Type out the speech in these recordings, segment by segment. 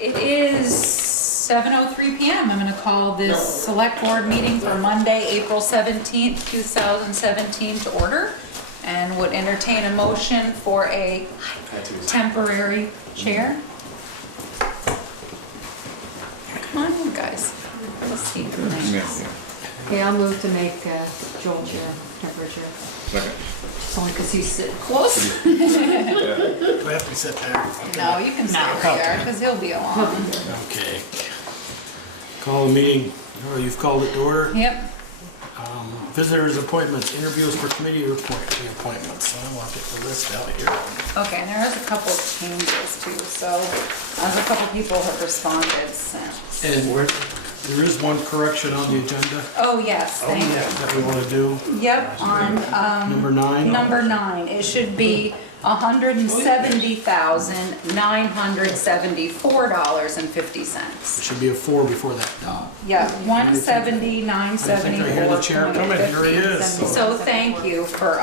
It is 7:03 p.m. I'm going to call this select board meeting for Monday, April 17th, 2017 to order, and would entertain a motion for a temporary chair. Come on in, guys. Let's see. Okay, I'll move to make Joel chair, temporary chair. Second. It's only because he's sitting close. Do I have to sit there? No, you can stay where you are, because he'll be along. Okay. Call the meeting, you've called it to order. Yep. Visitors appointments, interviews for committee appointments. I want to get the list out here. Okay, and there is a couple of changes too, so as a couple people have responded since. And there is one correction on the agenda. Oh, yes, thank you. That we want to do. Yep, on, Number 9. number 9, it should be $170,974.50. There should be a 4 before that. Yeah, 170,974. I hear the chair coming, here he is. So thank you for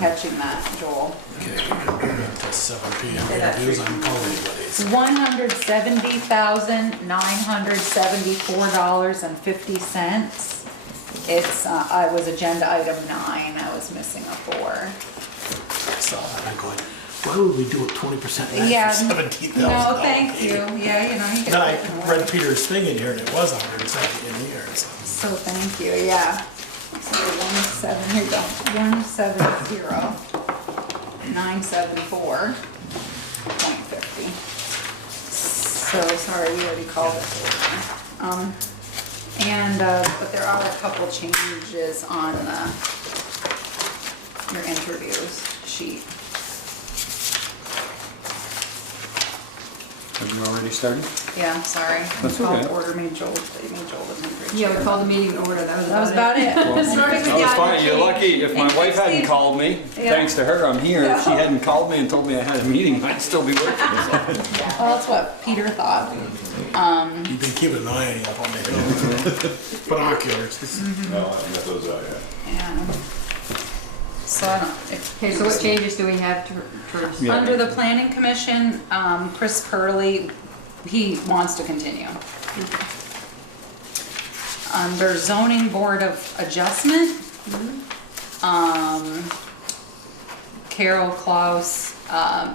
catching that, Joel. Okay, until 7 p.m. interviews, I can call anybody's. $170,974.50. It's, I was agenda item 9, I was missing a 4. So I'm going, why would we do it 20% Yeah, for $17,000? No, thank you, yeah, you know, you Then I get more. read Peter's thing in here and it was 170 in here. So. So thank you, yeah. So 170,974.50. So sorry, we already called it. But there are a couple changes on your interviews sheet. Have you already started? Yeah, sorry. That's Called okay. Order made Joel the temporary Yeah, chair. we called the meeting to order, that That was about it. Starting with That was the fine, you're change. lucky. If my And wife hadn't Christine- called me, Yeah. thanks to her, I'm here. If she Yeah. hadn't called me and told me I had a meeting, I'd still be working. Well, that's what Peter thought. You've been keeping an eye on me. Binoculars. No, I haven't got those out yet. Yeah. So I don't, Okay, so what changes do we have to, Yeah. under the planning commission, Chris Purley, he wants to continue. Under zoning board of adjustment, Carol Klaus,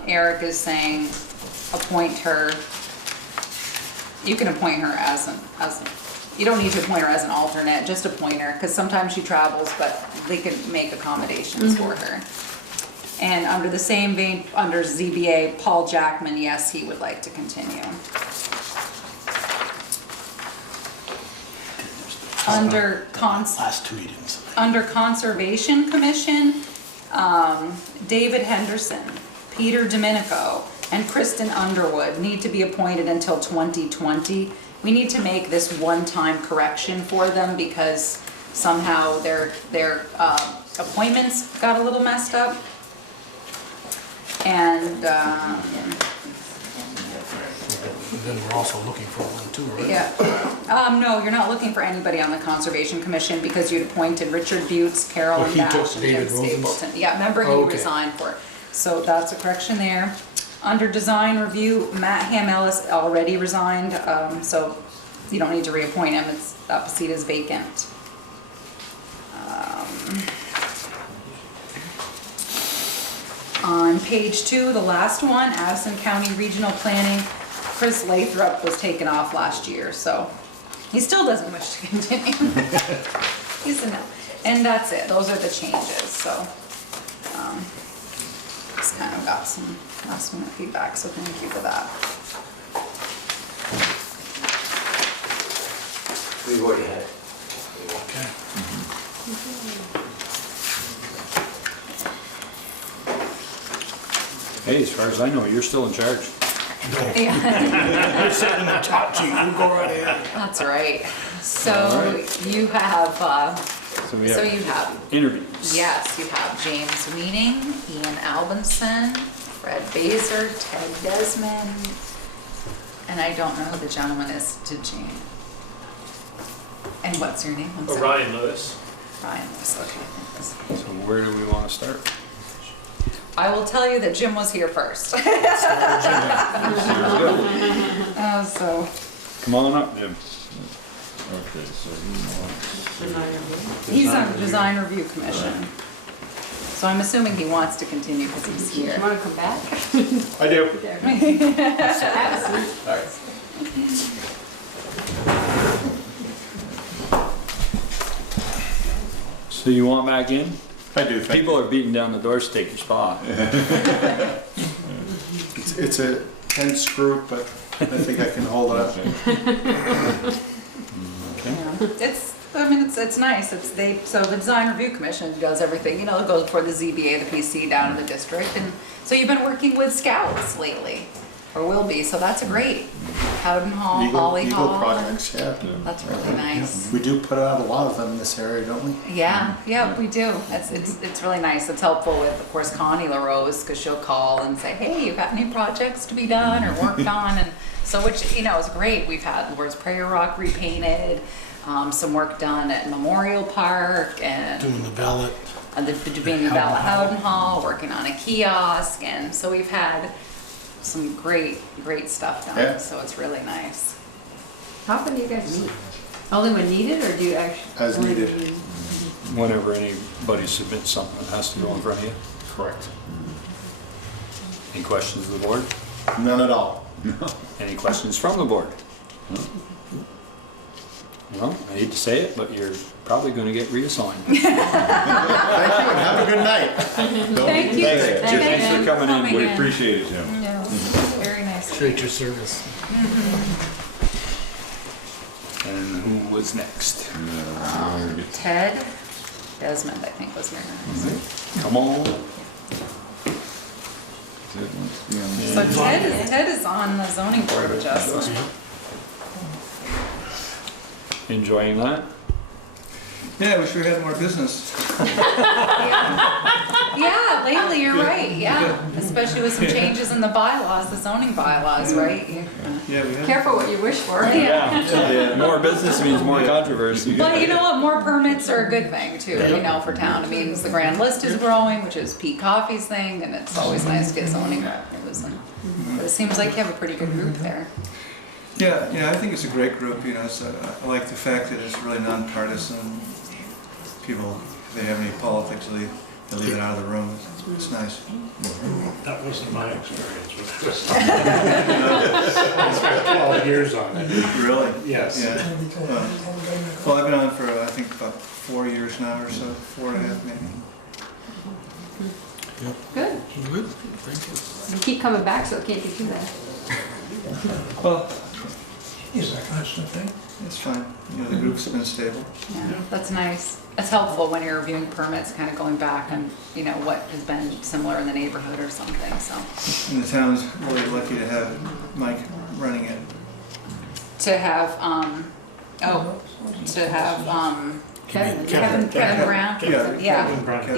Eric is saying appoint her. You can appoint her as you don't need to appoint her as an alternate, just appoint her, because sometimes she travels, but they can make accommodations for her. And under the same vein, under ZBA, Paul Jackman, yes, he would like to continue. Under Last 2 meetings. under Conservation Commission, David Henderson, Peter Domenico, and Kristen Underwood need to be appointed until 2020. We need to make this one-time correction for them because somehow their appointments got a little messed up. And, Then we're also looking for one too, right? yeah, no, you're not looking for anybody on the Conservation Commission because you'd appointed Richard Butts, Carolyn he took Bash, and Jim David Rosen's? Stapleton. Yeah, remember he Okay. resigned for it. So that's a correction there. Under design review, Matt Hamellis already resigned, so you don't need to reappoint him, that seat is vacant. On page 2, the last one, Addison County Regional Planning, Chris Lathrop was taken off last year, so he still doesn't wish to continue. He's a no. And that's it, those are the changes, so. Just kind of got some last minute feedback, so thank you for that. We've already had it. Okay. Hey, as far as I know, you're still in charge. Yeah, You're sitting in the top seat, you go right ahead. that's right. So Alright. you have, So we so have you have, interviews. yes, you have James Weeding, Ian Albinson, Fred Baser, Ted Desmond, and I don't know who the gentleman is to Jane. And what's your name? I'm sorry. Ryan Lewis. Ryan Lewis, okay. thanks. So where do we want to start? I will tell you that Jim was here first. Come on up, Jim. Okay, so you want. He's on the Design Review Commission. So I'm assuming he wants to continue because he's You here. wanna come back? I do. Have a seat. Alright. So you want back in? I do, thank People you. are beating down the doors to take your spot. It's a tense group, but I think I can hold it up. It's nice, so the Design Review Commission does everything, it goes before the ZBA, the PC down in the district, and so you've been working with scouts lately, or will be, so that's great. Howden Hall, Holly Eagle Hall. projects, yeah. That's really nice. We do put out a lot of them in this area, don't we? Yeah, we do. It's really nice. It's helpful with, of course, Connie LaRose, because she'll call and say, hey, you got any projects to be done or worked on? And so, which, is great. We've had Where's Prayer Rock repainted, some work done at Memorial Park, and Doing the ballot. doing the Bella Howden Hall, working on a kiosk, and so we've had some great stuff done. Yeah. So it's really nice. How often do you guys meet? Only when needed, or do you actually? As needed. Whenever anybody submits something, it has to go in front of you. Correct. Any questions of the board? None at all. Any questions from the board? Well, I hate to say it, but you're probably gonna get reassigned. Thank you, and have a good night. Thank you. Thanks for coming in. We appreciate it, Jim. Yeah, very nice. Appreciate your service. And who was next? Ted Desmond, I think was your name. Come on. So Ted is on the zoning board of adjustment. Enjoying that? Yeah, I wish we had more business. Yeah, lately, you're right, yeah. Especially with some changes in the bylaws, the zoning bylaws, right? Yeah, we have. Careful what you wish for. Yeah. More business means more controversy. But you know what, more permits are a good thing too, for town. It means the grand list is growing, which is Pete Coffey's thing, and it's always nice to get zoning revenues. But it seems like you have a pretty good group there. Yeah, I think it's a great group, so I like the fact that it's really nonpartisan. People, if they have any politics, they leave it out of the room. It's nice. That wasn't my experience with this. I spent 12 years on it. Really? Yes. Yeah. Well, I've been on for, I think, about 4 years now or so, 4.5 maybe. Good. Good, thank you. You keep coming back, so it can't get too bad. Well, Is that constant thing? it's fine. The group's been stable. Yeah, that's nice. It's helpful when you're reviewing permits, kind of going back and, what has been similar in the neighborhood or something, so. And the town's really lucky to have Mike running it. To have, Kevin Brown.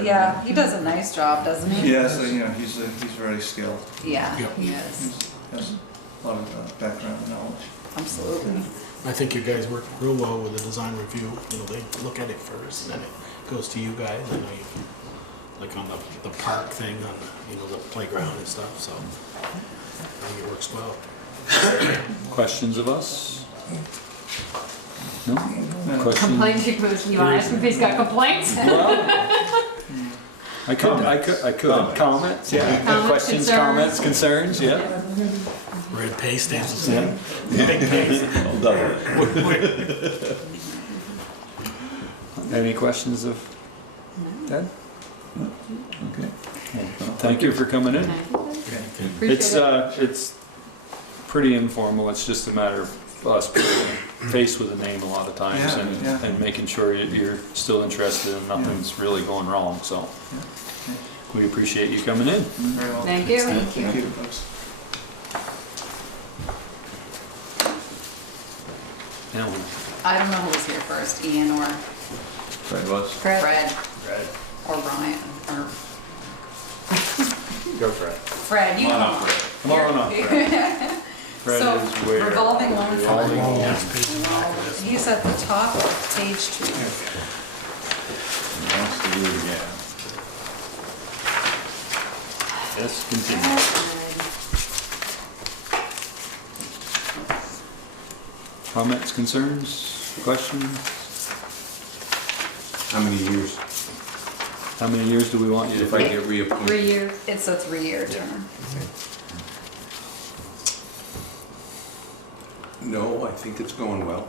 Yeah, he does a nice job, doesn't he? Yeah, so, he's very skilled. Yeah, Yep. he is, He has a lot of background knowledge. absolutely. I think you guys work real well with the design review. They look at it first, and then it goes to you guys. I know you, like on the park thing, on the playground and stuff. So I think it works well. Questions of us? No? Questions? Complaints, you want to ask him if he's got complaints? I could. Comments, yeah. Comments, Questions, concerns. comments, concerns, yeah. Red pay stays the same. Big pace. Any questions of Ted? Okay. Thank you for coming in. Appreciate it. It's pretty informal. It's just a matter of us putting a face with a name a lot of times Yeah. and making sure you're still interested and nothing's really going wrong, so. We appreciate you coming in. Very well. Thank you. Thank you, folks. Now, I don't know who was here first, Ian or Fred was. Fred, or Brian, or go Fred. Fred, you Come on come up, on. Fred. Come on up, Fred. Fred So, is where? revolving loan fund. Yeah. He's at the top of page 2. He wants to do it again. Yes, continue. Comments, concerns, questions? How many years? How many years do we want you If to I take? get reappointed? 3 years. It's a 3-year term. No, I think it's going well,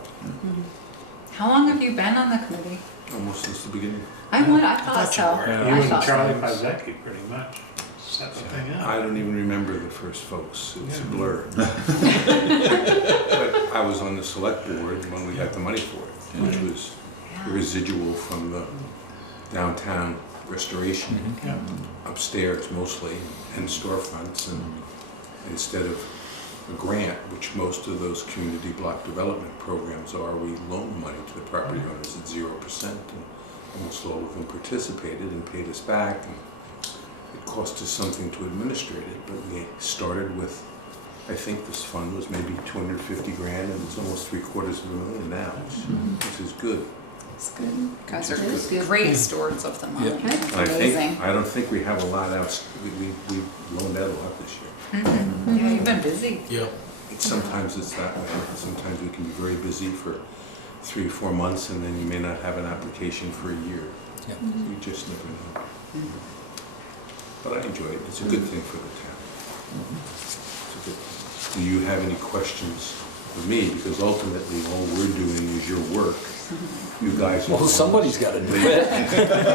How long have you been on the committee? almost since the beginning. I thought you so. were. Yeah. You I and thought so. Charlie Pazecki, pretty much, set the thing I up. don't even remember the first folks, it's a Yeah. blur. But I was on the select board when we got the money for it, which was the residual from the downtown restoration, Yeah. upstairs mostly, and storefronts, and instead of a grant, which most of those community block development programs are, we loan money to the property owners at 0%, and almost all of them participated and paid us back, and it cost us something to administrate it, but we started with, I think this fund was maybe 250 grand, and it's almost $750,000 now, which is good. It's good. You guys are It is good. great stewards of the money. Yeah. It's I amazing. don't think we have a lot out, we loaned out a lot this year. Yeah, you've been busy. Yeah. Sometimes it's that way. Sometimes we can be very busy for 3 or 4 months, and then you may not have an application for a year. Yeah. You just never know. But I enjoy it. It's a good thing for the town. It's a good thing. Do you have any questions of me? Because ultimately, all we're doing is your work. You guys. Well, somebody's got to do it.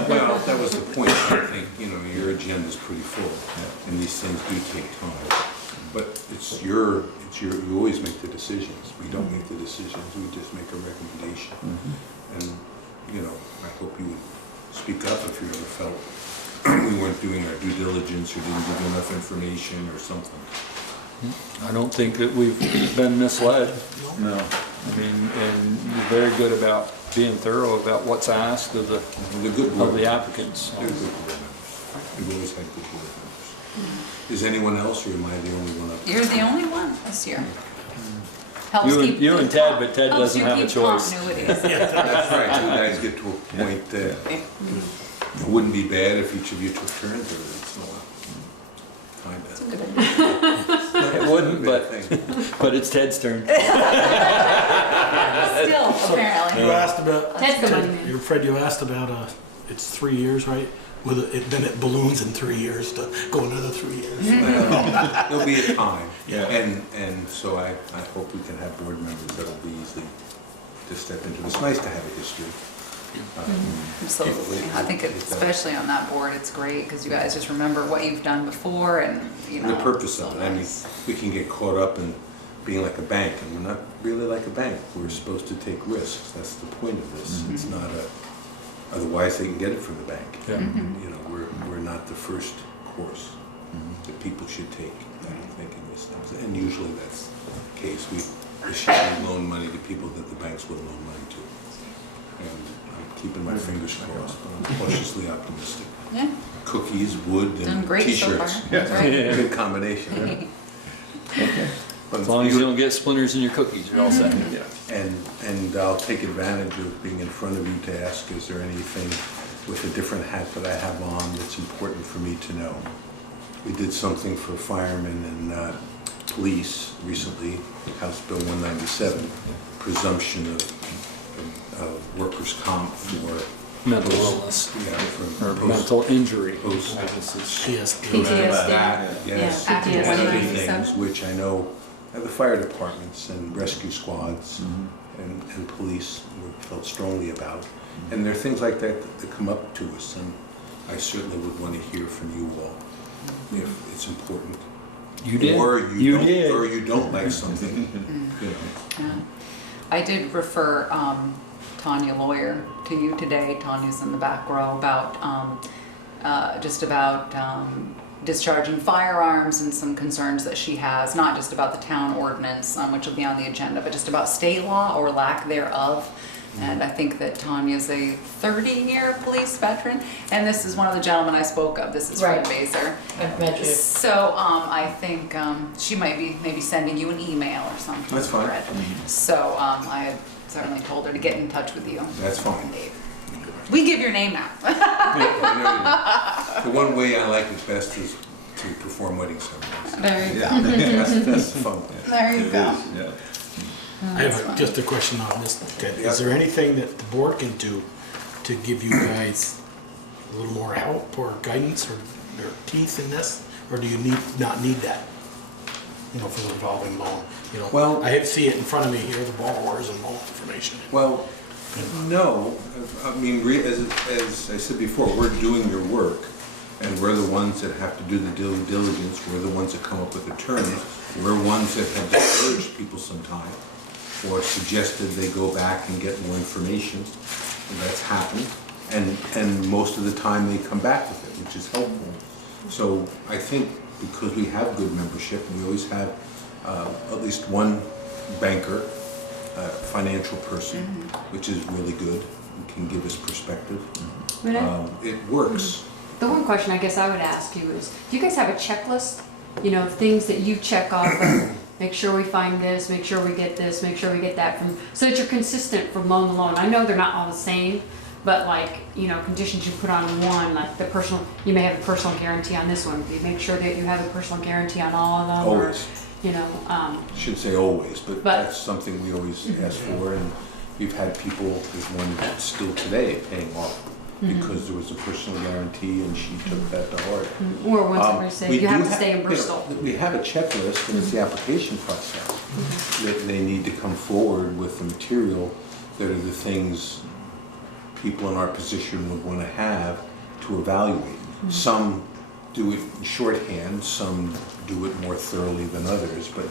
Well, that was the point. I think, your agenda's pretty full, and these things do take time. But you always make the decisions. We don't make the decisions, we just make a recommendation. And, I hope you would speak up if you ever felt we weren't doing our due diligence or didn't give you enough information or something. I don't think that we've been misled. No. I mean, and you're very good about being thorough about what's asked of the The good board members. applicants. They're good board members. We've always had good board members. Is anyone else, or am I the only one up? You're the only one this year. Helps You and- keep- you and Ted, but Ted helps doesn't you have a keep choice. continuity. That's right, you guys get to a point that it wouldn't be bad if each of you took turns, or it's not. It's a Kinda. good idea. It wouldn't, Bad but thing. it's Ted's turn. Still, apparently. You asked about, Ted's the money man. Fred, you asked about, it's 3 years, right? Then it balloons in 3 years to go another 3 years. There'll be a time. Yeah. And so I hope we can have board members that'll be easy to step into. It's nice to have a history. Absolutely. I think especially on that board, it's great because you guys just remember what you've done before and, The purpose so of it, I mean, nice. we can get caught up in being like a bank, and we're not really like a bank. We're supposed to take risks. That's the point of this. It's not otherwise they can get it from the bank. Yeah. We're not the first course that people should take, I don't think, in these things. And usually that's the case. We should loan money to people that the banks will loan money to. And I'm keeping my fingers crossed, but I'm cautiously optimistic. Yeah, Cookies, wood, done and great so far. t-shirts. That's right. Good combination, right? But As long as you don't get splinters in your cookies, you're all set. And I'll take advantage of being in front of you to ask, is there anything with a different hat that I have on that's important for me to know? We did something for firemen and police recently, House Bill 197, presumption of workers' comp for Mental post- illness Yeah, for or post- mental injury. post- I guess it's- Yes. PTSD. Yes, Yeah, and after other 197. things which I know the fire departments and rescue squads and police felt strongly about. And there are things like that that come up to us, and I certainly would want to hear from you all if it's important. You did. Or You don't, did. or you don't like something, Yeah. I did refer Tanya Lawyer to you today. Tanya's in the back row about just about discharging firearms and some concerns that she has, not just about the town ordinance, which will be on the agenda, but just about state law or lack thereof. And I think that Tanya's a 30-year police veteran, and this is one of the gentlemen I spoke of. This is Fred Right. Baser. I've met you. So I think she might be maybe sending you an email or something. That's fine. Fred. So I had certainly told her to get in touch with you. That's fine. Dave. We give your name out. I know you. The one way I like it best is to perform wedding ceremonies. There you go. That's the fun. There you go. Yeah. I have just a question on this. Ted. Is there anything that the board can do to give you guys a little more help or guidance or teeth in this? Or do you not need that? You know, for the revolving loan, you know? Well- I see it in front of me here, the borrowers and loan information. Well, no, I mean, as I said before, we're doing your work, and we're the ones that have to do the due diligence, we're the ones that come up with the terms, we're ones that have discouraged people sometime, or suggested they go back and get more information, and that's happened, and most of the time they come back with it, which is helpful. So I think because we have good membership, we always have at least one banker, financial person, which is really good and can give us perspective. It works. The one question I guess I would ask you is, do you guys have a checklist? You know, things that you check off, make sure we find this, make sure we get this, make sure we get that from, so that you're consistent from loan to loan. I know they're not all the same, but like, you know, conditions you put on one, like the personal, you may have a personal guarantee on this one. You make sure that you have a personal guarantee on all of them. Always. Or, you know, Shouldn't say always, but But- that's something we always ask for, and we've had people, there's one still today paying off because there was a personal guarantee and she took that to heart. or once somebody say, We you have do to stay in you know, Bristol. We have a checklist, and it's the application process. They need to come forward with the material that are the things people in our position would want to have to evaluate. Some do it in shorthand, some do it more thoroughly than others, but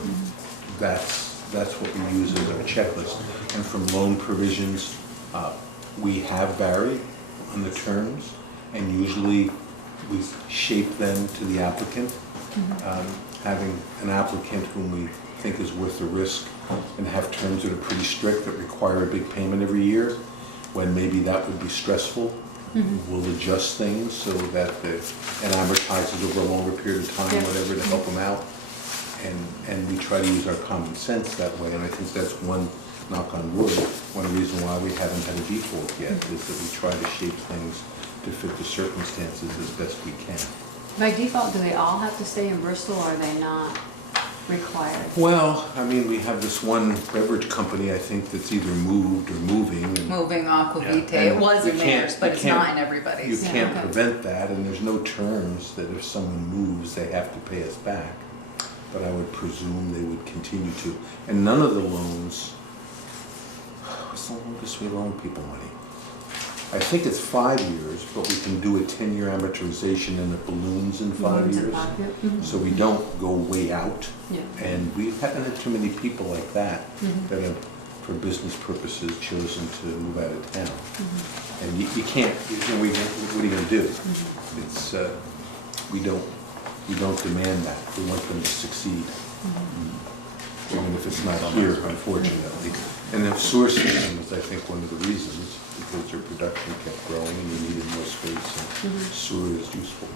that's what we use as our checklist. And from loan provisions, we have varied on the terms, and usually we shape them to the applicant. Having an applicant whom we think is worth the risk and have terms that are pretty strict that require a big payment every year, when maybe that would be stressful, we'll adjust things so that it amortizes over a longer period of time, Yeah. whatever, to help them out. And we try to use our common sense that way, and I think that's one, knock on wood, one reason why we haven't had a default yet, is that we try to shape things to fit the circumstances as best we can. By default, do they all have to stay in Bristol, or are they not required? Well, I mean, we have this one beverage company, I think, that's either moved or moving. And Moving Aquavite, Yeah. it was You in can't- theirs, but you it's can't- not in You everybody's. Yeah, can't okay. prevent that, and there's no terms that if someone moves, they have to pay us back. But I would presume they would continue to. And none of the loans, what's the longest we loan people money? I think it's 5 years, but we can do a 10-year amortization and it balloons in 5 Loans and years. pocket? So we don't go way out. Yeah. And we haven't had too many people like that, that have, for business purposes, chosen to move out of town. And you can't, what are you gonna do? It's, we don't demand that. We want them to succeed. Even if it's not here, unfortunately. And the sewer system is, I think, one of the reasons, because their production kept growing and you needed more space, and sewer is useful.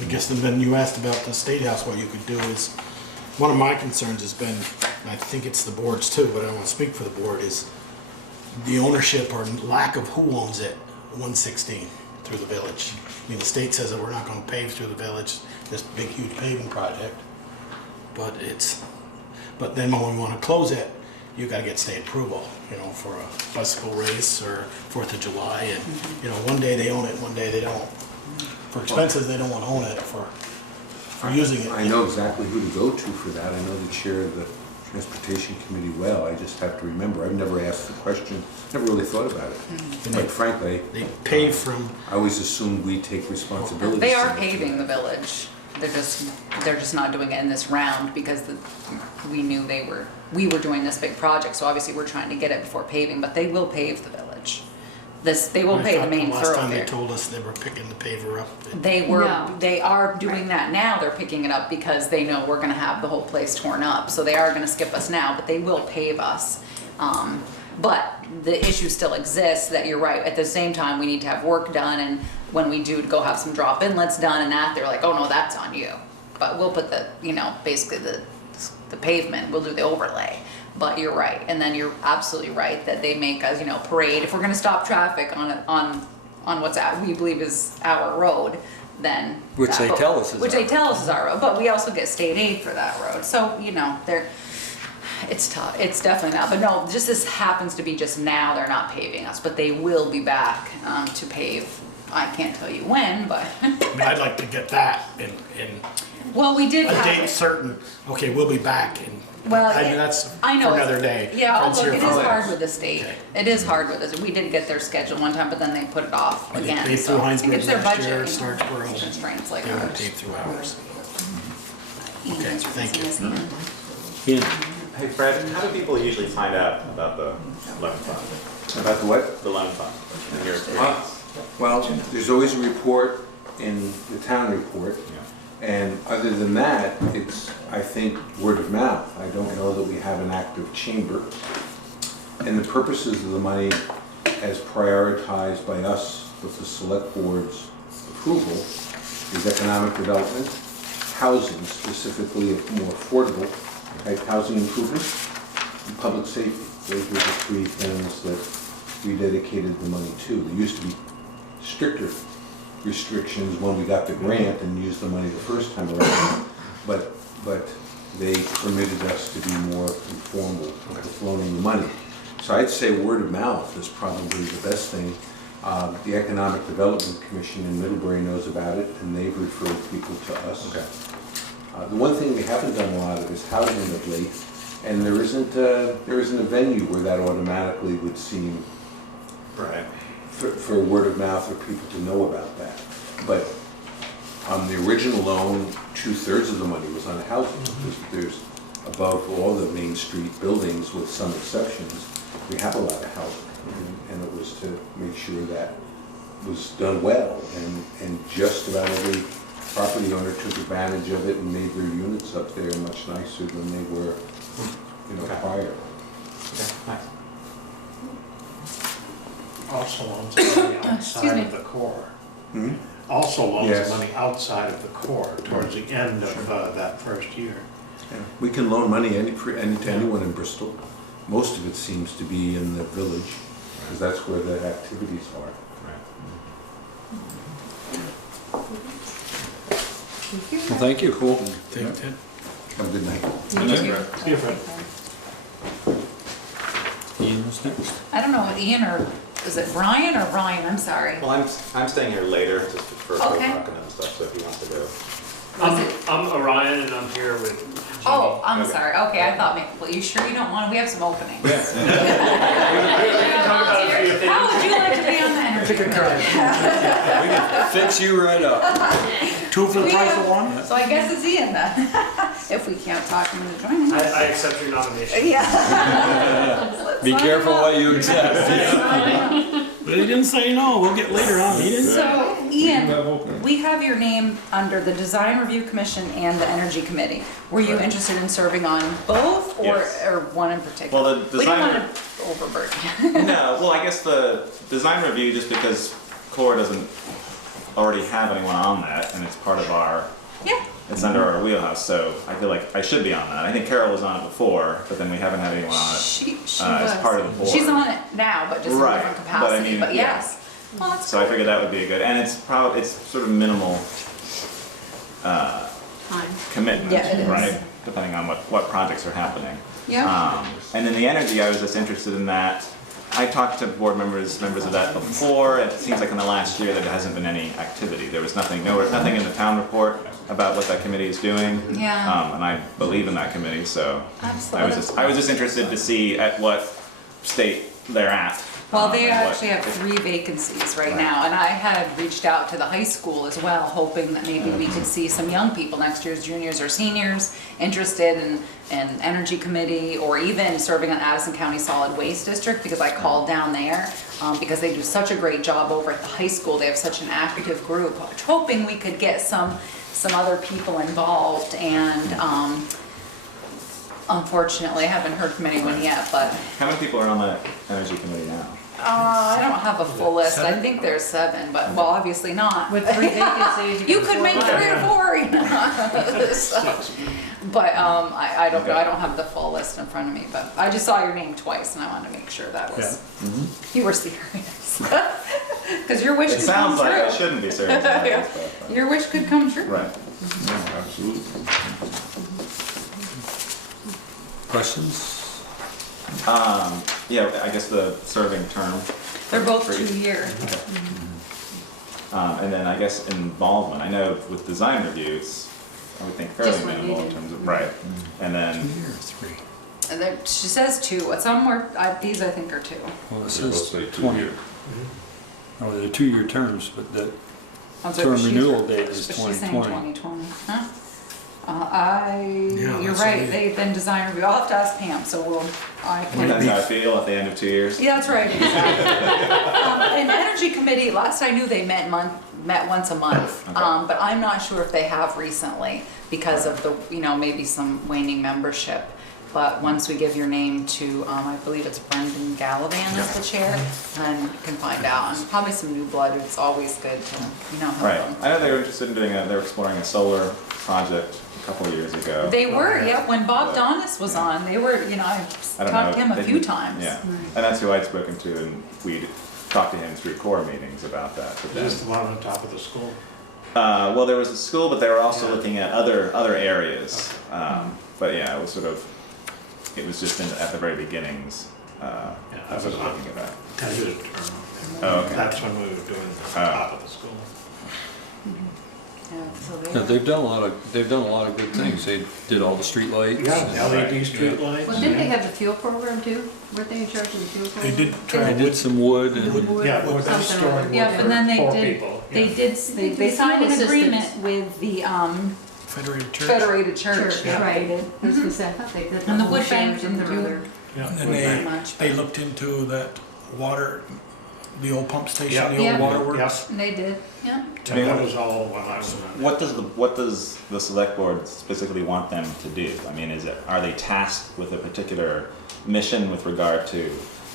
I guess then you asked about the State House, what you could do is, one of my concerns has been, and I think it's the board's too, but I don't want to speak for the board, is the ownership or lack of who owns it, 116 through the village. I mean, the state says that we're not going to pave through the village, this big, huge paving project, but then when we want to close it, you got to get state approval, you know, for a bicycle race or 4th of July, and, you know, one day they own it, one day they don't. For expenses, they don't want to own it for using it. I know exactly who to go to for that. I know the chair of the Transportation Committee well. I just have to remember. I've never asked the question, never really thought about it. Quite frankly, They pave from, I always assumed we take responsibility. They are paving the village. They're just not doing it in this round because we knew we were doing this big project, so obviously we're trying to get it before paving, but they will pave the village. They will I pave the thought main last time they thoroughfare. told us they were picking the paver up. No. They are doing that now, they're picking it up because they know we're gonna have the whole place torn up, so they are gonna skip us now, but they will pave us. But the issue still exists, that you're right, at the same time, we need to have work done, and when we do go have some drop inlets done and that, they're like, oh no, that's on you. But we'll put the, you know, basically the pavement, we'll do the overlay. But you're right, and then you're absolutely right that they make us, you know, parade. If we're gonna stop traffic on what's we believe is our road, then. Which they tell us is Which our they tell us is our road, but we also get state aid for that road. So, you know, it's tough. It's definitely not. But no, just this happens to be just now. They're not paving us, but they will be back to pave. I can't tell you when, but I mean, I'd like to get that in well, we did a have date certain. Okay, we'll be back. And Well, I mean, that's I know for another day. Yeah, Friends look, here it for is life. hard with the state. Okay. It is hard with this. We did get their schedule one time, but then they put it off They again. paved So through I think Heinsberg it's their last budget, year, you know, Starksboro. constraints like They were ours. paved through ours. Ian's thank you. raising his hand. Ian, Hey Fred, how do people usually find out about the loan fund? About the what? The loan fund, in your experience? Well, there's always a report in the town report, and other than that, it's, I think, word of mouth. I don't know that we have an active chamber. And the purposes of the money, as prioritized by us with the select board's approval, is economic development, housing, specifically more affordable type housing improvements, and public safety. Those were the three things that we dedicated the money to. There used to be stricter restrictions when we got the grant and used the money the first time around, but they permitted us to be more informal with loaning the money. So I'd say word of mouth is probably the best thing. The Economic Development Commission in Middlebury knows about it, and they've referred people to us. Okay. The one thing we haven't done a lot of is housing of late, and there isn't a venue where that automatically would seem Right. for word of mouth or people to know about that. But on the original loan, 2/3 of the money was on housing. There's above all the Main Street buildings, with some exceptions, we have a lot of housing. And it was to make sure that was done well, and just about every property owner took advantage of it and made their units up there much nicer than they were, prior. Okay, nice. Also loans money outside of the core. Hmm? Also loans Yes. money outside of the core towards the end of that first year. Yeah. We can loan money to anyone in Bristol. Most of it seems to be in the village, because that's where the activities are. well, thank you. Cool. Thank you, Ted. Have a good night. Thank you. See you, Fred. Ian was next. I don't know, Ian or, is it Brian or Ryan? I'm sorry. Well, I'm staying here later, just for Okay. talking and stuff, so if he wants to go. I'm Orion and I'm here with Jeannie. Oh, I'm Okay. sorry. Okay, I thought, well, you sure you don't want to? We have some openings. We can talk about a few things. How would you like to be on the energy committee? Fix you right up. 2 for the We price have- of one? So I guess it's Ian then, if we can't talk him into joining us. I accept your nomination. Yeah. Let's Be sign careful up. what you accept. But he didn't say no, we'll get later on, he didn't. So, Ian, we have your name under the Design Review Commission and the Energy Committee. Were you Right. interested in serving on both, or, Yes. or one in particular? Well, the We didn't design- want to overburden you. No, well, I guess the design review, just because core doesn't already have anyone on that, and it's part of our, Yeah, it's under our wheelhouse, so I feel like I should be on that. I think Carol was on it before, but then we haven't had anyone on it. she as was. part of the board. She's on it now, but just in a Right, different but I capacity, mean, but yeah. yes. Well, that's So I figured that would be a good, and it's sort of minimal Time. commitment, Yeah, it is. right? Depending on what projects are happening. Yeah. And then the energy, I was just interested in that. I talked to board members of that before. It seems like in the last year there hasn't been any activity. There was nothing in the town report about what that committee is doing. Yeah. And I believe in that committee, so Absolutely. I was just interested to see at what state they're at. Well, they and what- actually have 3 vacancies right now, and I had reached out to the high school as well, hoping that maybe we could see some young people, next year's juniors or seniors, interested in energy committee, or even serving on Addison County Solid Waste District, because I called down there, because they do such a great job over at the high school. They have such an active group, hoping we could get some other people involved, and unfortunately, I haven't heard from anyone yet, but How many people are on that energy committee now? I don't have a full list. I think there's 7, but, well, obviously not. With 3 vacancies. You could make 3 or 4, you know. So, but I don't know. I don't have the full list in front of me. But I just saw your name twice, and I wanted to make sure that was you were serious. Because your wish It could come sounds like I true. shouldn't be serious about Yeah. this, but. Your wish could come true. Right. Yeah, absolutely. Questions? Yeah, I guess the serving term. They're both for each- 2-year. And then I guess involvement, I know with design reviews, I would think fairly Just what minimal in needed. terms of, right. And then, Year or 3? And then she says 2. Some are, these I think are 2. Well, it They're says both like 20. 2-year. Oh, they're 2-year terms, but the I'm sorry, term but she's- renewal date is but she's saying 2020. 2020, huh? Yeah, You're that's right, what they've been design review, I'll have to ask Pam, so I can. that's how I feel at the end of 2 years. Yeah, that's right, exactly. And Energy Committee, last I knew, they met once a month. Okay. But I'm not sure if they have recently because of the, maybe some waning membership. But once we give your name to, I believe it's Brendan Gallivan as the chair, and you can find out. And probably some new blood, it's always good to, help Right, them. I know they were interested in they were exploring a solar project a couple of years ago. They were, yeah, when Bob But, Donis was yeah. on, they were, I I don't talked to know, him a they few didn't- times. Yeah, and that's who I'd spoken to, and we'd talked to him through core meetings about that. But Is then, this the one on top of the school? well, there was a school, but they were also Yeah. looking at other areas. But yeah, it was just at the very beginnings. I That's was what I'm on looking about. tentative term. Oh, okay. That's when we were doing the top of the school. Yeah, so they Yeah, were- they've done a lot of good things. They did all the street lights. Yeah, LED street lights. Well, didn't they have the fuel program too? Weren't they in charge of the fuel They program? did try They did some wood and Yeah, well, that's Something storing like Yeah, wood but then for they 4 did, people. they yeah. did, they signed an Assistance. agreement with the Federated Church. Federated Church. Church, Yeah, right. they did. I was gonna say, I thought they did. And the whole wood bank showers and didn't their do- other- Yeah. And Very they, much, they but- looked into that water, the old pump station, Yeah. the Yeah. old waterworks. And they did, yeah. So that was all when I was on. What does the select board specifically want them to do? I mean, are they tasked with a particular mission with regard to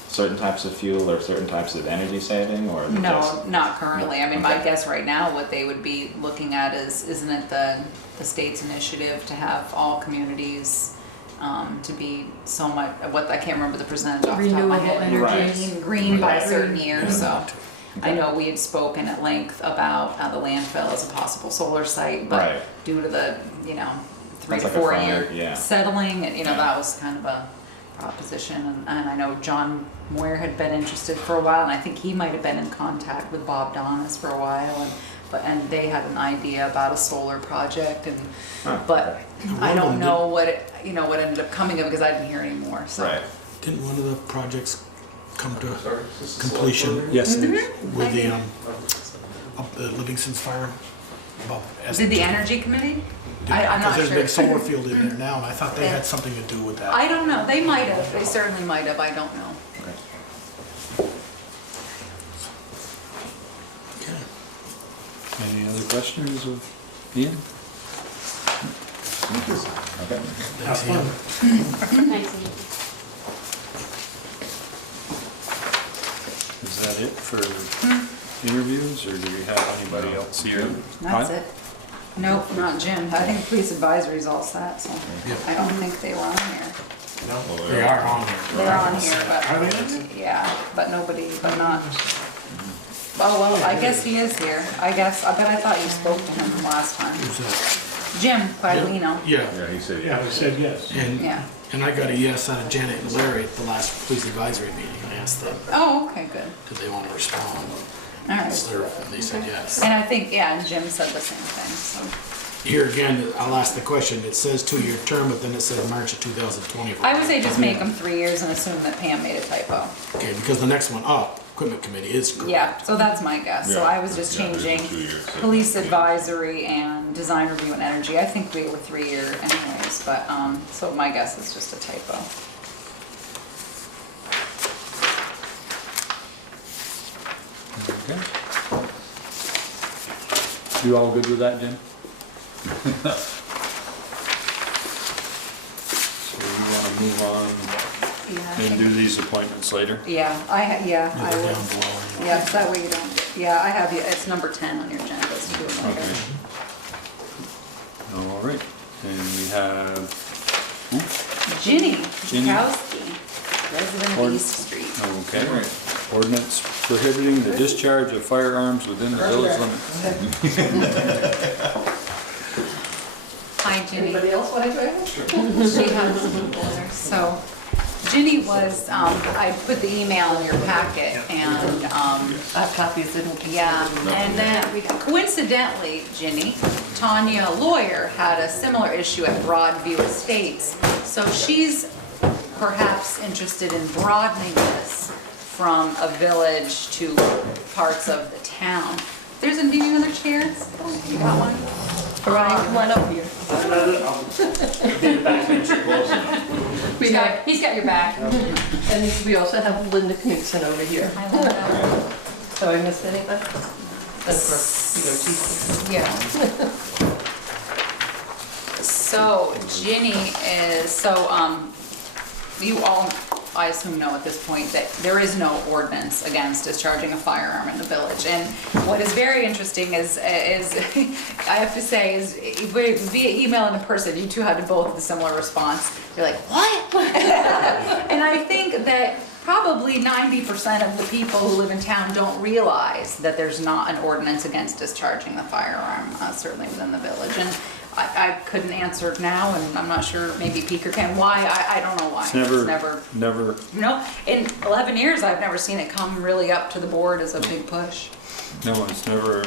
certain types of fuel or certain types of energy saving, or is it No, just? not currently. I mean, my Okay. guess right now, what they would be looking at isn't it the state's initiative to have all communities to be so much, I can't remember the percentage off the top of my head. Renewable energies. Green by a Right. certain year, so. I Okay. know we had spoken at length about the landfill as a possible solar site, but Right. due to the, 3 That's to like a 4 5-year, year yeah. settling, and, Yeah. that was kind of a proposition. And I know John Moyer had been interested for a while, and I think he might have been in contact with Bob Donis for a while, and they had an idea about a solar project, but I don't know what what ended up coming of it, because I didn't hear any more, so. Right. Didn't one of the projects come to completion yes, with the, up the Livingston's farm? Above Did the energy committee? I'm not Because there's a big sure. solar field in there now, and I thought they had something to do with that. I don't know, they might have, they certainly might have, I don't know. Okay. Okay. any other questions of Ian? Okay. Have fun. Thanks, Ian. Is that it for interviews, or do we have anybody else here? That's it. Nope, not Jim. I think police advisory's all set, so Yeah. I don't think they were on here. They are on there. They're on here, Are they on but, yeah, but nobody, but not. Oh, well, I guess he is here. I bet I thought you spoke to him from last time. Who's that? Jim Quaglino. Yeah, Yeah, he said. Yeah, we said yes. Yeah. and I got a yes out of Janet and Larry at the last police advisory meeting. I asked them, Oh, okay, good. did they want to respond? All right. And they said yes. And I think, yeah, and Jim said the same thing, so. Here again, I'll ask the question, it says 2-year term, but then it says March of 2020. I would say just make them 3 years and assume that Pam made a typo. Okay, because the next one up, equipment committee is correct. Yeah, so that's my guess. So Yeah. I was just Yeah, there's a changing 2 years, so- police advisory and design review and energy. I think we were 3-year anyways, but, so my guess is just a typo. Okay. You all good with that, Jim? So we want to move on Yeah, I and think- do these appointments later? Yeah, I They're will. down below. Yeah, so that way you don't, yeah, I have you, it's number 10 on your agenda, let's do it later. Okay. All right, and we have, Ginny Ginny. Kowski, resident of Or- East Street. okay, ordinance prohibiting the discharge of firearms within the village limits. Hi, Ginny. Anybody else want to join us? She has, so Ginny was, I put the email in your packet and, I have copies in. yeah, and then coincidentally, Ginny, Tanya, a lawyer, had a similar issue at Broadview Estates. So she's perhaps interested in broadening this from a village to parts of the town. Do you need another chair? You got one? Ryan, come on up here. I'll be the back bencher close enough. He's got your back. And we also have Linda Knudsen over here. I love that. So I missed anything? And of course, you know, Yeah. So Ginny is, you all, I assume know at this point that there is no ordinance against discharging a firearm in the village. And what is very interesting is I have to say, is via email and in person, you two had both a similar response. You're like, what? And I think that probably 90% of the people who live in town don't realize that there's not an ordinance against discharging the firearm, certainly within the village. And I couldn't answer now, and I'm not sure, maybe Peeker can, why, I don't know why. It's never, You know, in 11 years, I've never seen it come really up to the board as a big push. no, it's never,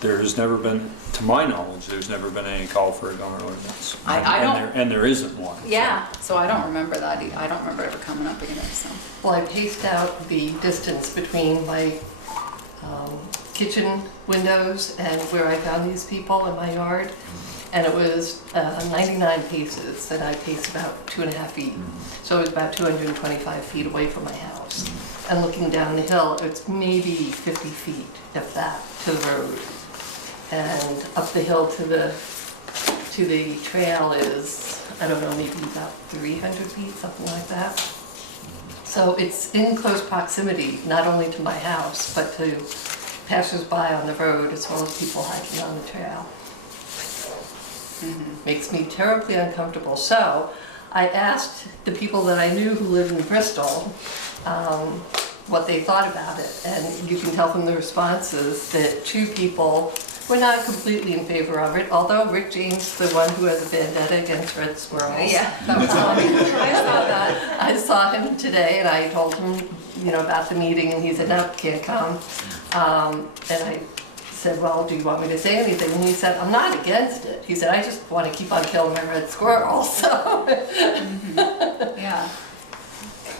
there has never been, to my knowledge, there's never been any call for a gun ordinance. I don't- And there isn't one. so. Yeah, so I don't remember that, I don't remember it ever coming up either, so. well, I paced out the distance between my kitchen windows and where I found these people in my yard. And it was 99 paces, and I paced about 2.5 feet. So it was about 225 feet away from my house. And looking down the hill, it's maybe 50 feet, if that, to the road. And up the hill to the trail is, I don't know, maybe about 300 feet, something like that. So it's in close proximity, not only to my house, but to passers-by on the road, as well as people hiking on the trail. Makes me terribly uncomfortable. So I asked the people that I knew who lived in Bristol what they thought about it. And you can tell from the responses that 2 people were not completely in favor of it, although Rick James, the one who has a vendetta against red squirrels. Yeah, that was funny. I saw that. I saw him today and I told him, you know, about the meeting, and he said, no, can't come. And I said, well, do you want me to say anything? And he said, I'm not against it. He said, I just want to keep on killing my red squirrels. So. Yeah.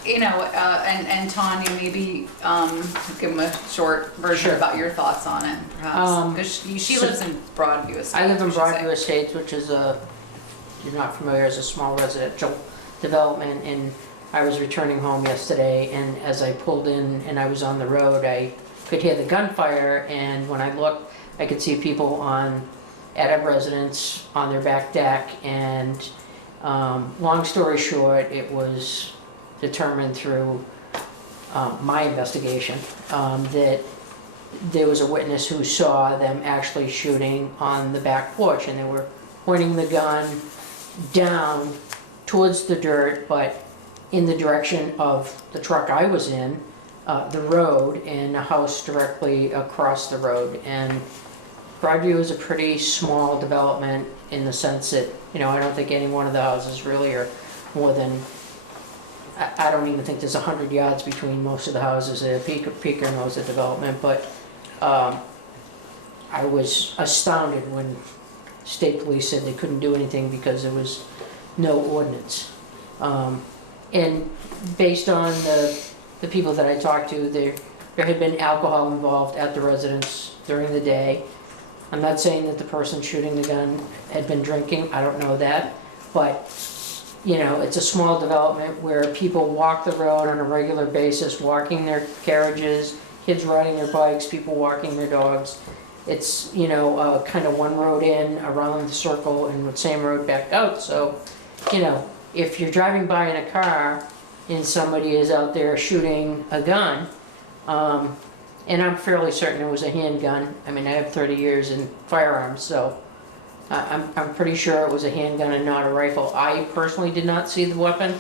You know, and Tanya, maybe give them a short version Sure. about your thoughts on it, perhaps. Because she lives in Broadview Estates. I live in we should say. Broadview Estates, which is if you're not familiar, is a small residential development, and I was returning home yesterday, and as I pulled in and I was on the road, I could hear the gunfire, and when I looked, I could see people at a residence on their back deck, and long story short, it was determined through my investigation that there was a witness who saw them actually shooting on the back porch, and they were pointing the gun down towards the dirt, but in the direction of the truck I was in, the road, and a house directly across the road. And Broadview is a pretty small development in the sense that, you know, I don't think any one of the houses really are more than, I don't even think there's 100 yards between most of the houses there. Peeker knows the development, but I was astounded when state police said they couldn't do anything because there was no ordinance. And based on the people that I talked to, there had been alcohol involved at the residence during the day. I'm not saying that the person shooting the gun had been drinking, I don't know that, but you know, it's a small development where people walk the road on a regular basis, walking their carriages, kids riding their bikes, people walking their dogs. It's, you know, kind of one road in, around the circle, and the same road back out. So, you know, if you're driving by in a car and somebody is out there shooting a gun, and I'm fairly certain it was a handgun. I mean, I have 30 years in firearms, so I'm pretty sure it was a handgun and not a rifle. I personally did not see the weapon,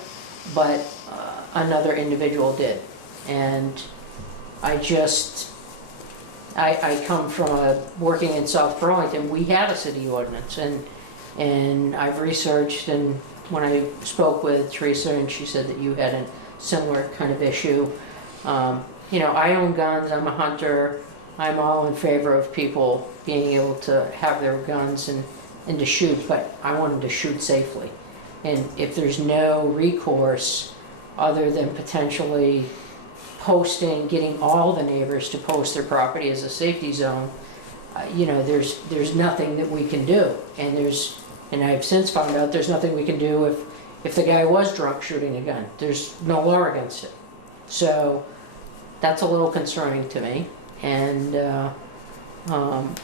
but another individual did. And I just, I come from working in South Burlington, we have a city ordinance, and I've researched, and when I spoke with Teresa, and she said that you had a similar kind of issue. You know, I own guns, I'm a hunter, I'm all in favor of people being able to have their guns and to shoot, but I want them to shoot safely. And if there's no recourse other than potentially posting, getting all the neighbors to post their property as a safety zone, you know, there's nothing that we can do. And I've since found out there's nothing we can do if the guy was drunk shooting a gun. There's no law against it. So that's a little concerning to me. And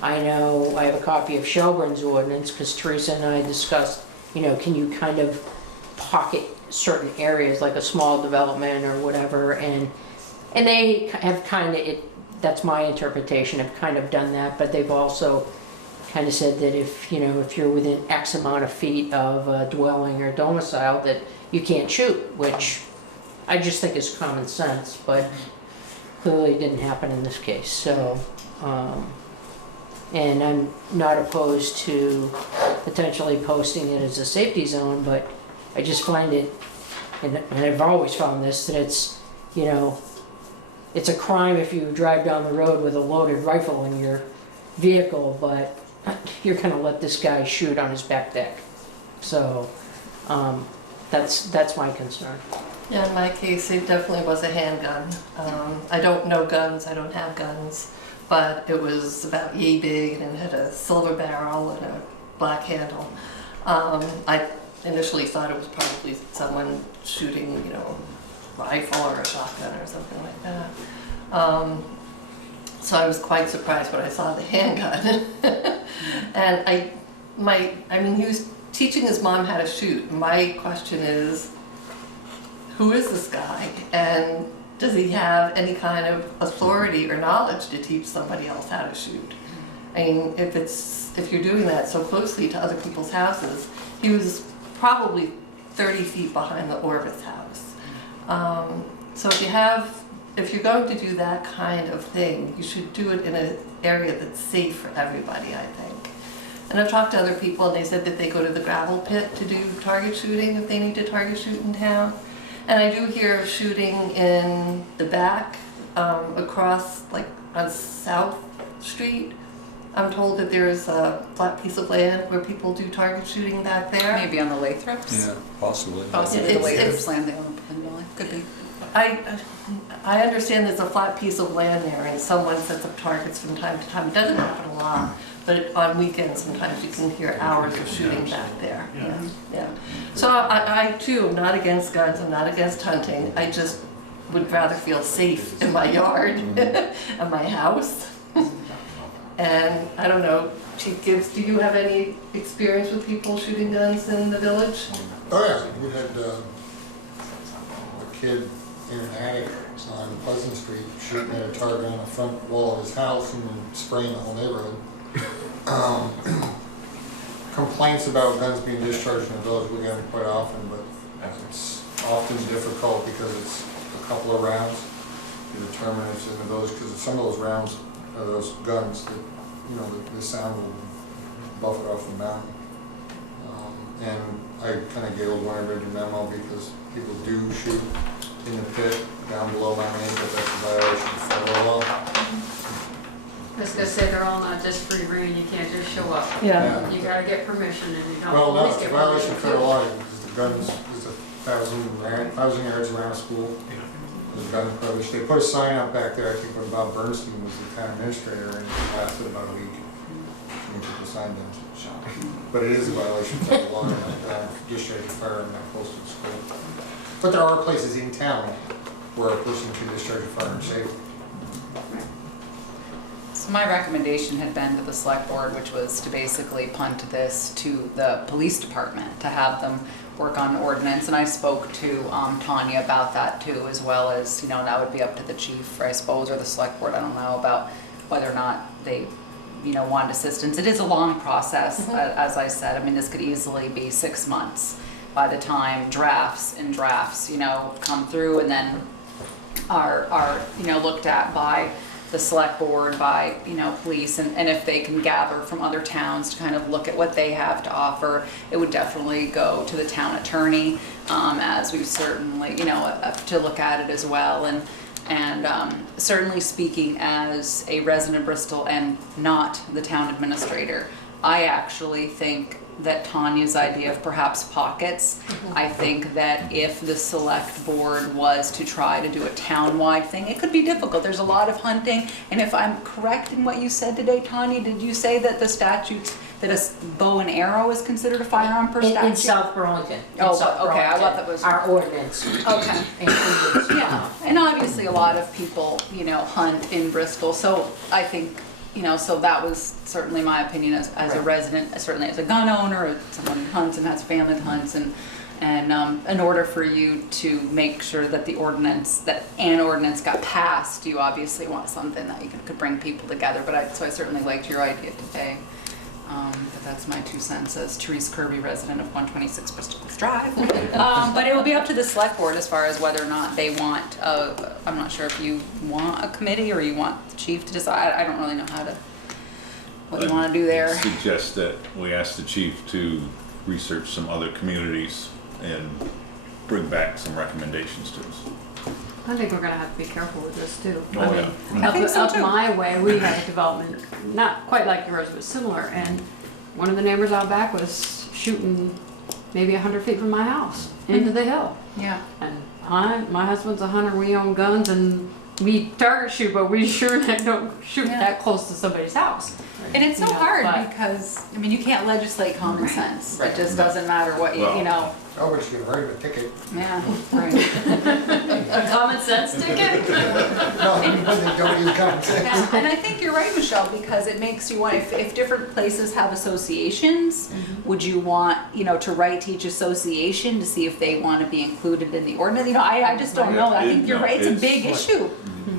I know I have a copy of Shelburne's ordinance because Teresa and I discussed, you know, can you kind of pocket certain areas like a small development or whatever, and they have kind of, that's my interpretation, have kind of done that, but they've also kind of said that if, you know, if you're within X amount of feet of a dwelling or domicile that you can't shoot, which I just think is common sense, but clearly didn't happen in this case. So, and I'm not opposed to potentially posting it as a safety zone, but I just find it, and I've always found this, that it's, you know, it's a crime if you drive down the road with a loaded rifle in your vehicle, but you're gonna let this guy shoot on his back deck. So that's my concern. Yeah, in my case, it definitely was a handgun. I don't know guns, I don't have guns, but it was about yay big and it had a silver barrel and a black handle. I initially thought it was probably someone shooting, you know, a rifle or a shotgun or something like that. So I was quite surprised when I saw the handgun. And I mean, he was teaching his mom how to shoot. My question is, who is this guy? And does he have any kind of authority or knowledge to teach somebody else how to shoot? I mean, if you're doing that so closely to other people's houses, he was probably 30 feet behind the Orvis house. So if you're going to do that kind of thing, you should do it in an area that's safe for everybody, I think. And I've talked to other people and they said that they go to the gravel pit to do target shooting if they need to target shoot in town. And I do hear shooting in the back, across, like on South Street. I'm told that there is a flat piece of land where people do target shooting back there. Maybe on the Lathrops? Yeah, possibly. Possibly the Lathrops land they own in Valley, could be. I understand there's a flat piece of land there and someone sets up targets from time to time. It doesn't happen a lot, but on weekends sometimes you can hear hours of shooting back there. Yeah. So I too am not against guns, I'm not against hunting. I just would rather feel safe in my yard and my house. And I don't know, Chief Gibbs, do you have any experience with people shooting guns in the village? Oh yeah, we had a kid in an attic on Pleasant Street shooting at a target on the front wall of his house and then spraying the whole neighborhood. Complaints about guns being discharged in the village, we get them quite often, but it's often difficult because it's a couple of rounds to determine if it's in the village, because some of those rounds are those guns that, you know, the sound will buff it off the mountain. And I kind of giggled when I read your memo because people do shoot in the pit down below my name, but that's a violation of federal law. I was gonna say, they're all not just free reign, you can't just show up. Yeah. You gotta get permission and you don't Well, no, always it's a get violation of permission. federal law because the guns is 1,000 yards around a school. There's a gun prohibition. They put a sign out back there, I think when Bob Bernstein was the town administrator, and it lasted about a week. And took the sign down. But it is a violation of federal law to discharge a firearm that close to the school. But there are places in town where a person can discharge a firearm safely. So my recommendation had been to the select board, which was to basically punt this to the police department, to have them work on an ordinance. And I spoke to Tanya about that too, as well as, you know, that would be up to the chief, I suppose, or the select board, I don't know, about whether or not they, you know, want assistance. It is a long process, as I said. I mean, this could easily be 6 months by the time drafts, you know, come through and then are you know, looked at by the select board, by, police, and if they can gather from other towns to kind of look at what they have to offer, it would definitely go to the town attorney, as we've certainly, to look at it as well. And certainly speaking as a resident of Bristol and not the town administrator, I actually think that Tanya's idea of perhaps pockets, I think that if the select board was to try to do a town-wide thing, it could be difficult. There's a lot of hunting, and if I'm correct in what you said today, Tanya, did you say that the statutes, that a bow and arrow is considered a firearm per statute? In South Burlington. Oh, okay, I thought that was... Our ordinance. Okay. Includes, Yeah, and obviously a lot of people, hunt in Bristol, so I think, so that was certainly my opinion as a Right. resident, certainly as a gun owner, as someone who hunts and has family that hunts, and in order for you to make sure that an ordinance got passed, you obviously want something that you could bring people together, so I certainly liked your idea today. But that's my 2 cents as Therese Kirby, resident of 126 Bristol Drive. But it will be up to the select board as far as whether or not they want, I'm not sure if you want a committee or you want the chief to decide. I don't really know what you want to do there. Suggest that we ask the chief to research some other communities and bring back some recommendations to us. I think we're gonna have to be careful with this too. Oh, I yeah. mean, I think so, up too. my way, we had a development, not quite like yours, but similar, and one of the neighbors out back was shooting maybe 100 feet from my house into the hill. Yeah. And my husband's a hunter, we own guns, and we target shoot, but we sure don't shoot that close to somebody's house. And it's so You know, hard but- because, you can't legislate common sense. Right. It just doesn't matter what you know. Oh, but you can write a ticket. Yeah, right. A common sense ticket? No, they don't use common sense. Yeah, and I think you're right, Michelle, because it makes you want, if different places have associations, would you want, to write to each association to see if they want to be included in the ordinance? I just don't know. I think you're right, it's a big issue.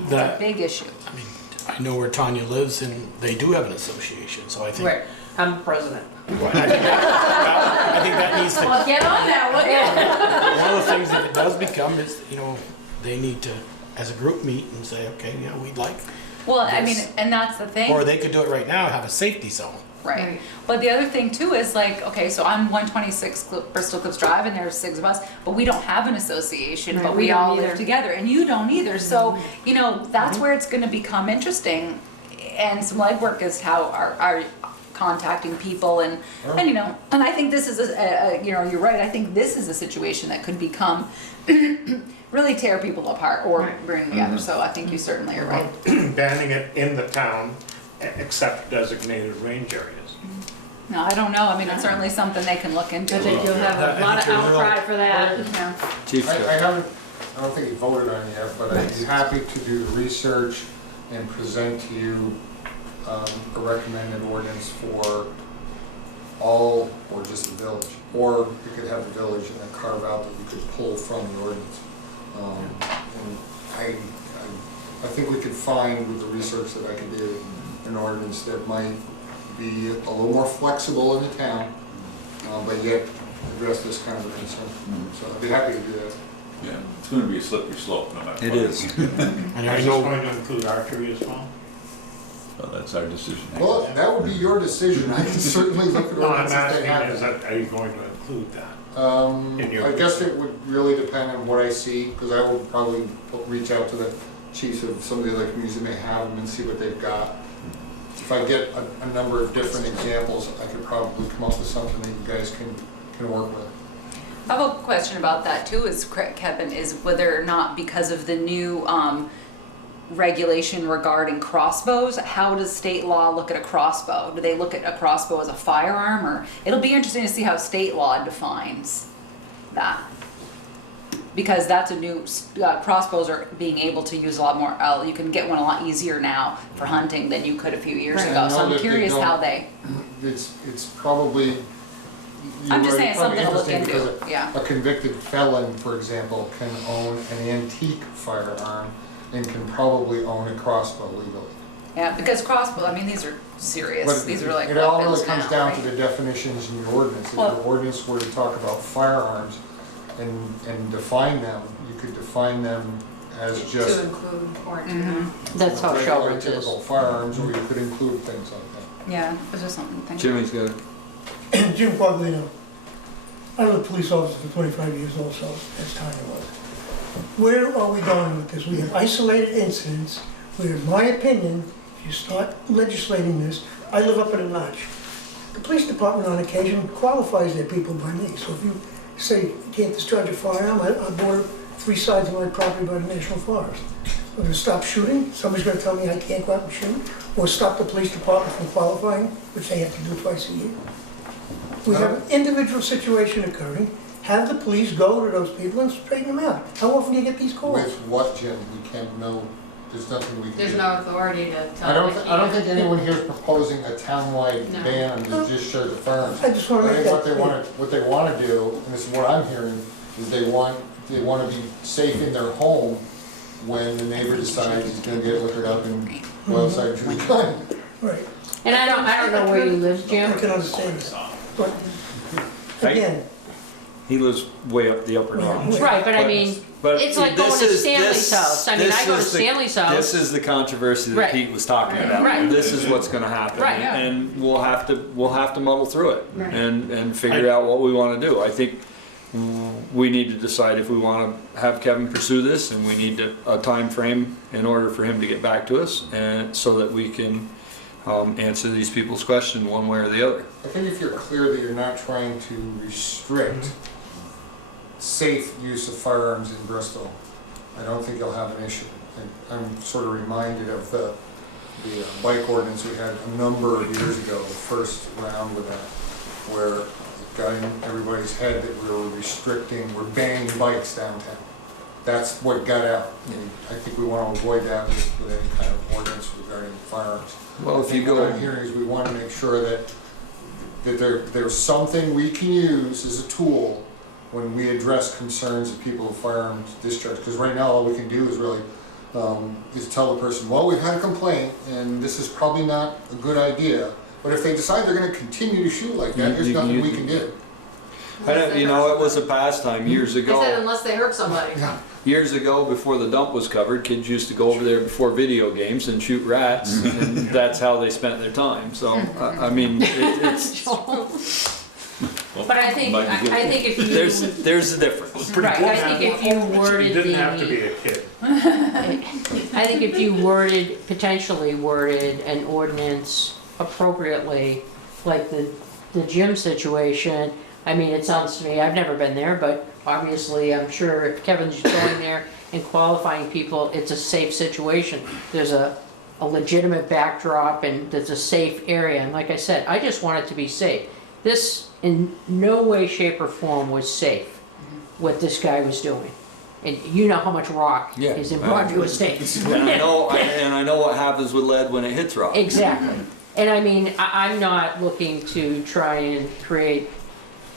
It's a big issue. I mean, I know where Tanya lives, and they do have an association, so I think... Right, I'm president. Well, I think that needs to... Well, get on that one. One of the things that it does become is, they need to, as a group, meet and say, okay, we'd like... Well, I mean, this. and that's the thing. Or they could do it right now, have a safety zone. Right. But the other thing too is okay, so I'm 126 Bristol Cliffs Drive and there's 6 of us, but we don't have an association, Right, but we we all don't live either. together, and you don't either. So, that's where it's gonna become interesting, and some legwork is how our contacting people and I think this is you're right, I think this is a situation that could become really tear people apart or bring them together, so I think you certainly are right. Banning it in the town, except designated range areas. No, I don't know, I mean, it's certainly something they can look into. I think you'll have a lot of outcry for that. Yeah. Chief, I don't think you voted on it yet, but I'd be happy to do the research and present to you a recommended ordinance for all or just the village. Or you could have the village and then carve out that you could pull from the ordinance. And I think we could find with the research that I could do an ordinance that might be a little more flexible in the town, but yet address this kind of a concern. So I'd be happy to do that. Yeah, it's gonna be a slippery slope, no matter it what. is. And I Is this know, going to include archery as well? Well, that's our decision. Well, that would be your decision. I can certainly look at No, I'm ordinances that asking, have are you going to include that? In your I guess it would really depend on what I see, because I will probably reach out to the chiefs of some of the other communities that may have them and see what they've got. If I get a number of different examples, I could probably come up with something that you guys can work with. I have a question about that too, Kevin, is whether or not because of the new regulation regarding crossbows, how does state law look at a crossbow? Do they look at a crossbow as a firearm, or it'll be interesting to see how state law defines that. Because that's a new, crossbows are being able to use a lot more, you can get one a lot easier now for hunting than you could a few years Right. ago. I So know I'm that they curious don't- how they, It's probably. I'm just saying it's probably something to look interesting into, because yeah. A convicted felon, for example, can own an antique firearm and can probably own a crossbow legally. Yeah, because crossbow, I mean, these are serious, But these are like it all weapons really comes now, down right? to the definitions in your ordinance. If Well- your ordinance were to talk about firearms and define them, you could define them as just To include or That's how regular Shelburne's is. typical firearms, or you could include things like that. Yeah, it's just something to think Jimmy's got it. Jim Quaglino. I was a police officer for 25 years also, as time was. Where are we going with this? We have isolated incidents where, in my opinion, if you start legislating this, I live up in a notch. The police department on occasion qualifies their people by me. So if you say you can't discharge a firearm, I border 3 sides of my property by the National Forest. I'm gonna stop shooting, somebody's gonna tell me I can't go out and shoot, or stop the police department from qualifying, which they have to do twice a year. We have an individual situation occurring, have the police go to those people and straighten them out. How often do you get these calls? With what, Jim? We can't know, there's nothing we can do. There's no authority to tell I them. don't think anyone here is proposing a townwide No. ban on the discharge of firearms. I just wanna I make think that clear. what they wanna do, and this is what I'm hearing, is they want to be safe in their home when the neighbor decides he's gonna get liquored up and go outside and shoot a gun. Right, And I don't know where you live, I Jim. can understand that. But, again, He lives way up the upper north. Right, but I mean, it's like going to Stanley's house. I mean, I go to Stanley's house. This is the controversy that Right. Pete was talking about. Right. This is what's gonna happen. Right. Yeah. And we'll have to muddle through it Right. and figure out what we wanna do. I think we need to decide if we wanna have Kevin pursue this, and we need a time frame in order for him to get back to us, and so that we can answer these people's question one way or the other. I think if you're clear that you're not trying to restrict safe use of firearms in Bristol, I don't think you'll have an issue. And I'm sort of reminded of the bike ordinance we had a number of years ago, the first round with that, where it got in everybody's head that we're banning bikes downtown. That's what got out. And I think we want to avoid that with any kind of ordinance regarding firearms. Well, if you What go, I'm hearing is we want to make sure that there's something we can use as a tool when we address concerns of people with firearms discharge. Because right now, all we can do is really is tell the person, well, we've had a complaint, and this is probably not a good idea. But if they decide they're going to continue to shoot like that, there's nothing we can do. I don't, you know, it was a pastime years I said ago. unless they hurt somebody. Years ago, before the dump was covered, kids used to go over there before video games and shoot rats, and that's how they spent their time. So, I mean, it's, But I think if you. there's a difference. Right, I think if you worded You didn't have to be the, a kid. I think if you potentially worded an ordinance appropriately, like the gym situation, I mean, it sounds to me, I've never been there, but obviously, I'm sure if Kevin's going there and qualifying people, it's a safe situation. There's a legitimate backdrop and there's a safe area, and like I said, I just want it to be safe. This, in no way, shape, or form was safe, what this guy was doing. And you know how much rock Yeah. is in Broadview Estates. And I know what happens with lead when it hits rock. Exactly. And I mean, I'm not looking to try and create,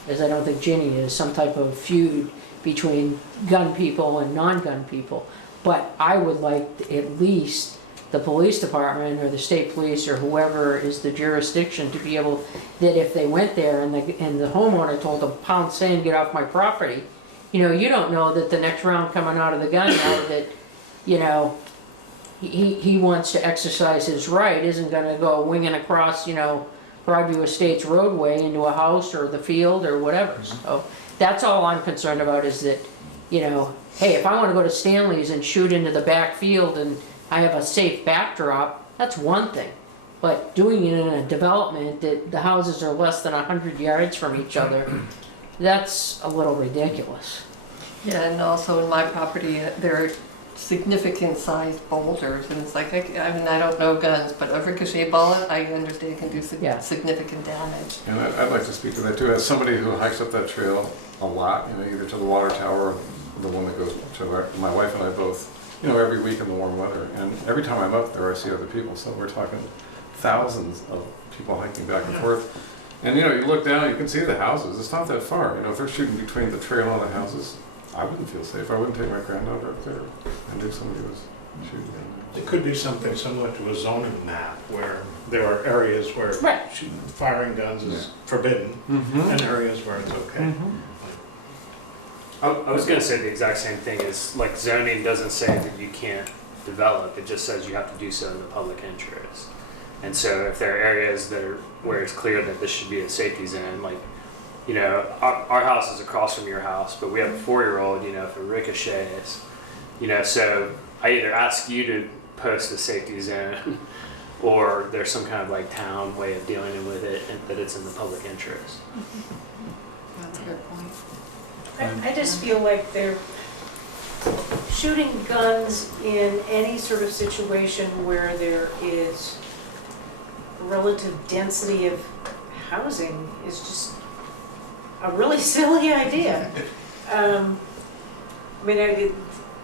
as I don't think Ginny is, some type of feud between gun people and non-gun people. But I would like at least the police department or the state police or whoever is the jurisdiction to be able, that if they went there and the homeowner told them, pound sand, get off my property, you know, you don't know that the next round coming out of the gun now that, you know, he wants to exercise his right, isn't gonna go winging across, you know, Broadview Estates roadway into a house or the field or whatever. So that's all I'm concerned about, is that, you know, hey, if I wanna go to Stanley's and shoot into the back field and I have a safe backdrop, that's one thing. But doing it in a development that the houses are less than 100 yards from each other, that's a little ridiculous. Yeah, and also in my property, there are significant sized boulders, and it's like, I mean, I don't know guns, but a ricochet bullet, I understand can do Yeah. significant damage. And I'd like to speak to that too, as somebody who hikes up that trail a lot, you know, either to the water tower or the one that goes to my wife and I both, you know, every week in the warm weather. And every time I'm up there, I see other people. So we're talking thousands of people hiking back and forth. And, you know, you look down, you can see the houses. It's not that far. You know, if they're shooting between the trail and the houses, I wouldn't feel safe. I wouldn't take my granddaughter up there. I knew somebody was shooting down there. It could be something similar to a zoning map where there are areas where Right. shooting- firing guns is forbidden and areas where it's okay. I was gonna say the exact same thing, is like zoning doesn't say that you can't develop, it just says you have to do so in the public interest. And so if there are areas that are, where it's clear that this should be a safety zone, like, you know, our house is across from your house, but we have a 4-year-old, you know, if it ricochets, you know, so I either ask you to post a safety zone or there's some kind of like town way of dealing with it and that it's in the public interest. That's a good point. I just feel like they're shooting guns in any sort of situation where there is relative density of housing is just a really silly idea. I mean,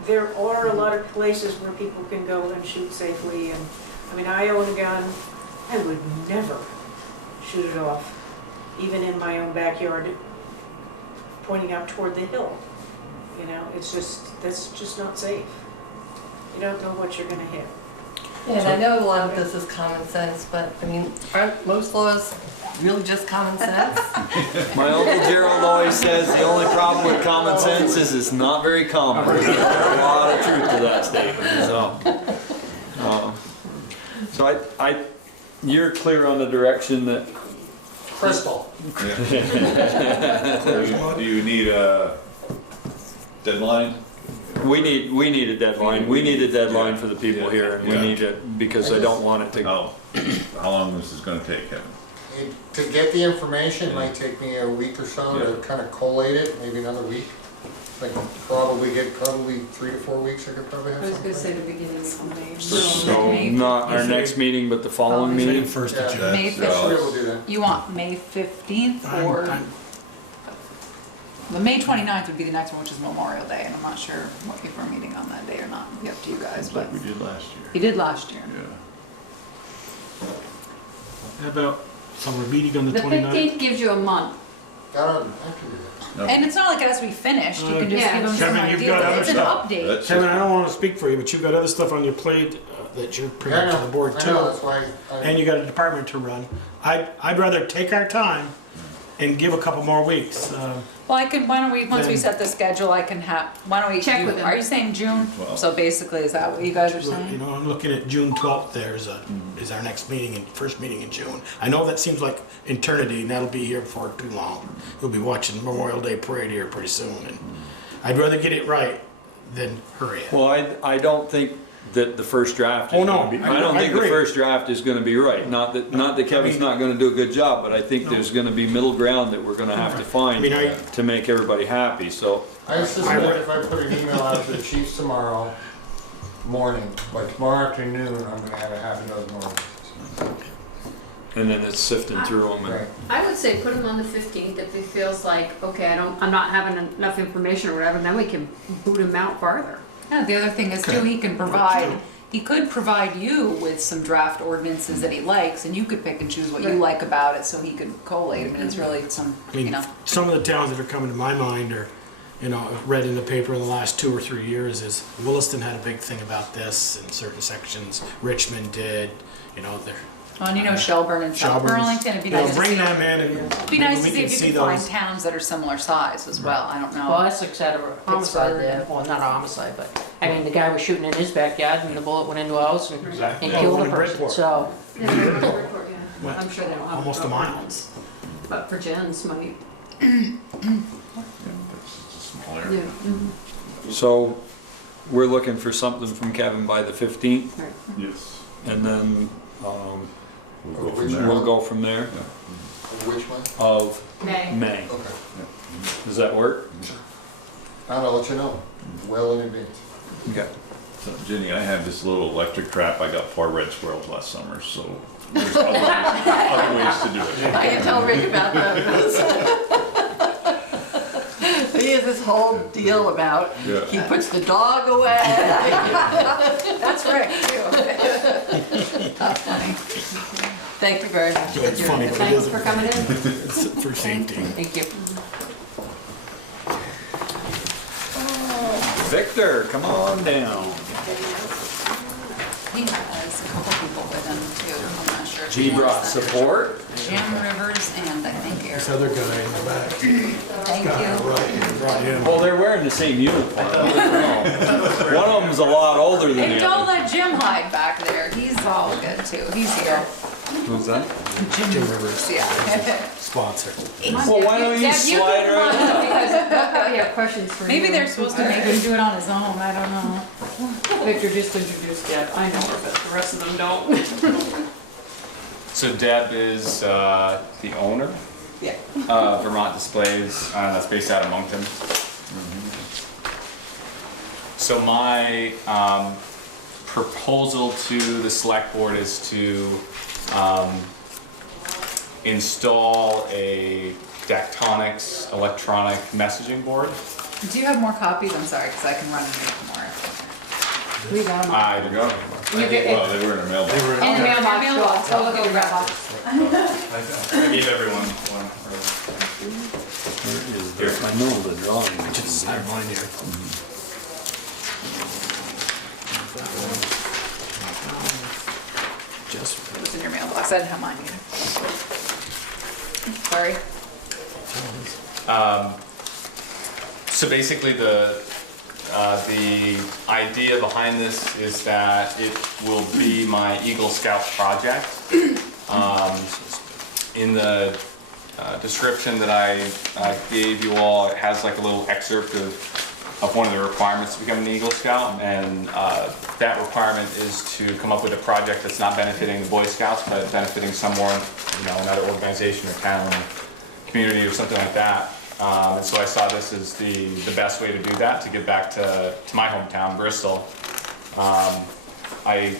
there are a lot of places where people can go and shoot safely, and I mean, I own a gun. I would never shoot it off, even in my own backyard, pointing out toward the hill. You know, it's just, that's just not safe. You don't know what you're gonna hit. Yeah, and I know a lot of this is common sense, but I mean, aren't most laws really just common sense? My Uncle Gerald always says the only problem with common sense is it's not very common. There's a lot of truth to that statement. So you're clear on the direction that. Bristol. Do you need a deadline? We need a deadline. We need a deadline for the people here, and we need it because I don't want it to. Oh, how long is this gonna take, Kevin? To get the information, it might take me a week or so to kind of collate it, maybe another week. Like probably 3 to 4 weeks I could probably have I was something. gonna say the beginning of May. So not our next meeting, but the following meeting. First of Yeah. June. May Yeah, we'll 15th, do that. you want May 15th or? The May 29th would be the next one, which is Memorial Day, and I'm not sure what people are meeting on that day or not. It'll be up to you guys, but Like we did last year. you did last year. Yeah. How about summer meeting on the The 29th? 15th gives you a month. I can do that. No. And it's not like it has to be finished, you can just Yeah. give them some Kevin, you've got ideas. other It's an stuff. update. That's Kevin, I don't want to speak for you, but you've got other stuff on your plate that you're bringing Yeah, I to know. the board I know, too. that's why. And you got a department to run. I'd rather take our time and give a couple more weeks. Well, why don't we, once we Then- set the schedule, I can have, why don't we Check do, with them. are you saying June? Well- So basically, is that what you guys are You saying? know, I'm looking at June 12th there is our next meeting, and first meeting in June. I know that seems like eternity, and that'll be here before too long. We'll be watching Memorial Day Parade here pretty soon, and I'd rather get it right than hurry it. Well, I don't think that the first draft is Oh, no, gonna be, I I don't think the agree. first draft is gonna be right. Not that Kevin's not gonna do a good job, but I think there's gonna be middle ground that we're gonna have to find I mean, to make everybody happy, so. I suspect if I put an email out to the chiefs tomorrow morning, by tomorrow afternoon, I'm gonna have a half a dozen orders. And then it's sifting through them Right. and. I would say put them on the 15th if it feels like, okay, I'm not having enough information or whatever, then we can boot them out farther. Yeah, the other thing is too, he could provide you with some draft ordinances that he likes, and you could pick and choose what you like about it, so he could collate them, and it's really some, I mean, you know. some of the towns that are coming to my mind are, you know, I've read in the paper in the last 2 or 3 years is Williston had a big thing about this in certain sections. Richmond did, you know, they're. Well, and you know Shelburne and South Shelburne's- Burlington, it'd be you know, nice to see. bring them in and It'd be nice to we see can if you see could find those. towns that are similar size as well, I don't know. Well, Essex had a homicide there, well, not a homicide, but, I mean, the guy was shooting in his backyard and the bullet went into a house and Exactly. killed one a in person, Bridgeport. so. What? I'm sure they don't have. Almost a mile. ones, but for Jen's might, Yeah, it's a small yeah. area. mhm. So, we're looking for something from Kevin by the 15th, Right. Yes. and then, We'll go from Which there. we'll go from there Which one? of May. May. Okay. Does that work? I'll let you know, well in advance. Okay. So, Jenny, I had this little electric trap. I got 4 red squirrels last summer, so there's other ways to do it. I can tell Rick about those. He has this whole deal about, Yeah. he puts the dog away. That's Rick too. That's funny. Thank you very much. It's funny, but it Thanks isn't. for coming in. It's for safety. Thank you. Victor, come on down. He has a couple people with him too, I'm not sure Rivers. He brought support. Jim Rivers and I think Eric. This other guy in the back. Thank you. Brought him. Well, they're wearing the same uniform. One of them's a lot older than Hey, the don't other. let Jim hide back there. He's all good too. He's here. Who's that? Jim Rivers. Yeah. Sponsor. Well, why don't you Deb, slide come on right up in? because they'll probably have questions for you. Maybe they're supposed to make him do it on his own. I don't know. Victor just introduced Deb. I know her, but the rest of them don't. So Deb is the owner Yeah. of Vermont Displays, that's based out of Moncton. So my proposal to the select board is to install a Dactonics electronic messaging board. Do you have more copies? I'm sorry, because I can run and get more. We got them. I go. You get Well, they were in a mailbox. in the mailbox. Go look at your mailbox. I gave everyone one. Where is there? I know the drawing. Just sign mine here. Just It was in your mailbox. I didn't have mine either. Sorry. So basically the idea behind this is that it will be my Eagle Scout project. In the description that I gave you all, it has like a little excerpt of one of the requirements to become an Eagle Scout, and that requirement is to come up with a project that's not benefiting the Boy Scouts, but benefiting someone, another organization or town, community or something like that. And so I saw this as the best way to do that, to get back to my hometown, Bristol. I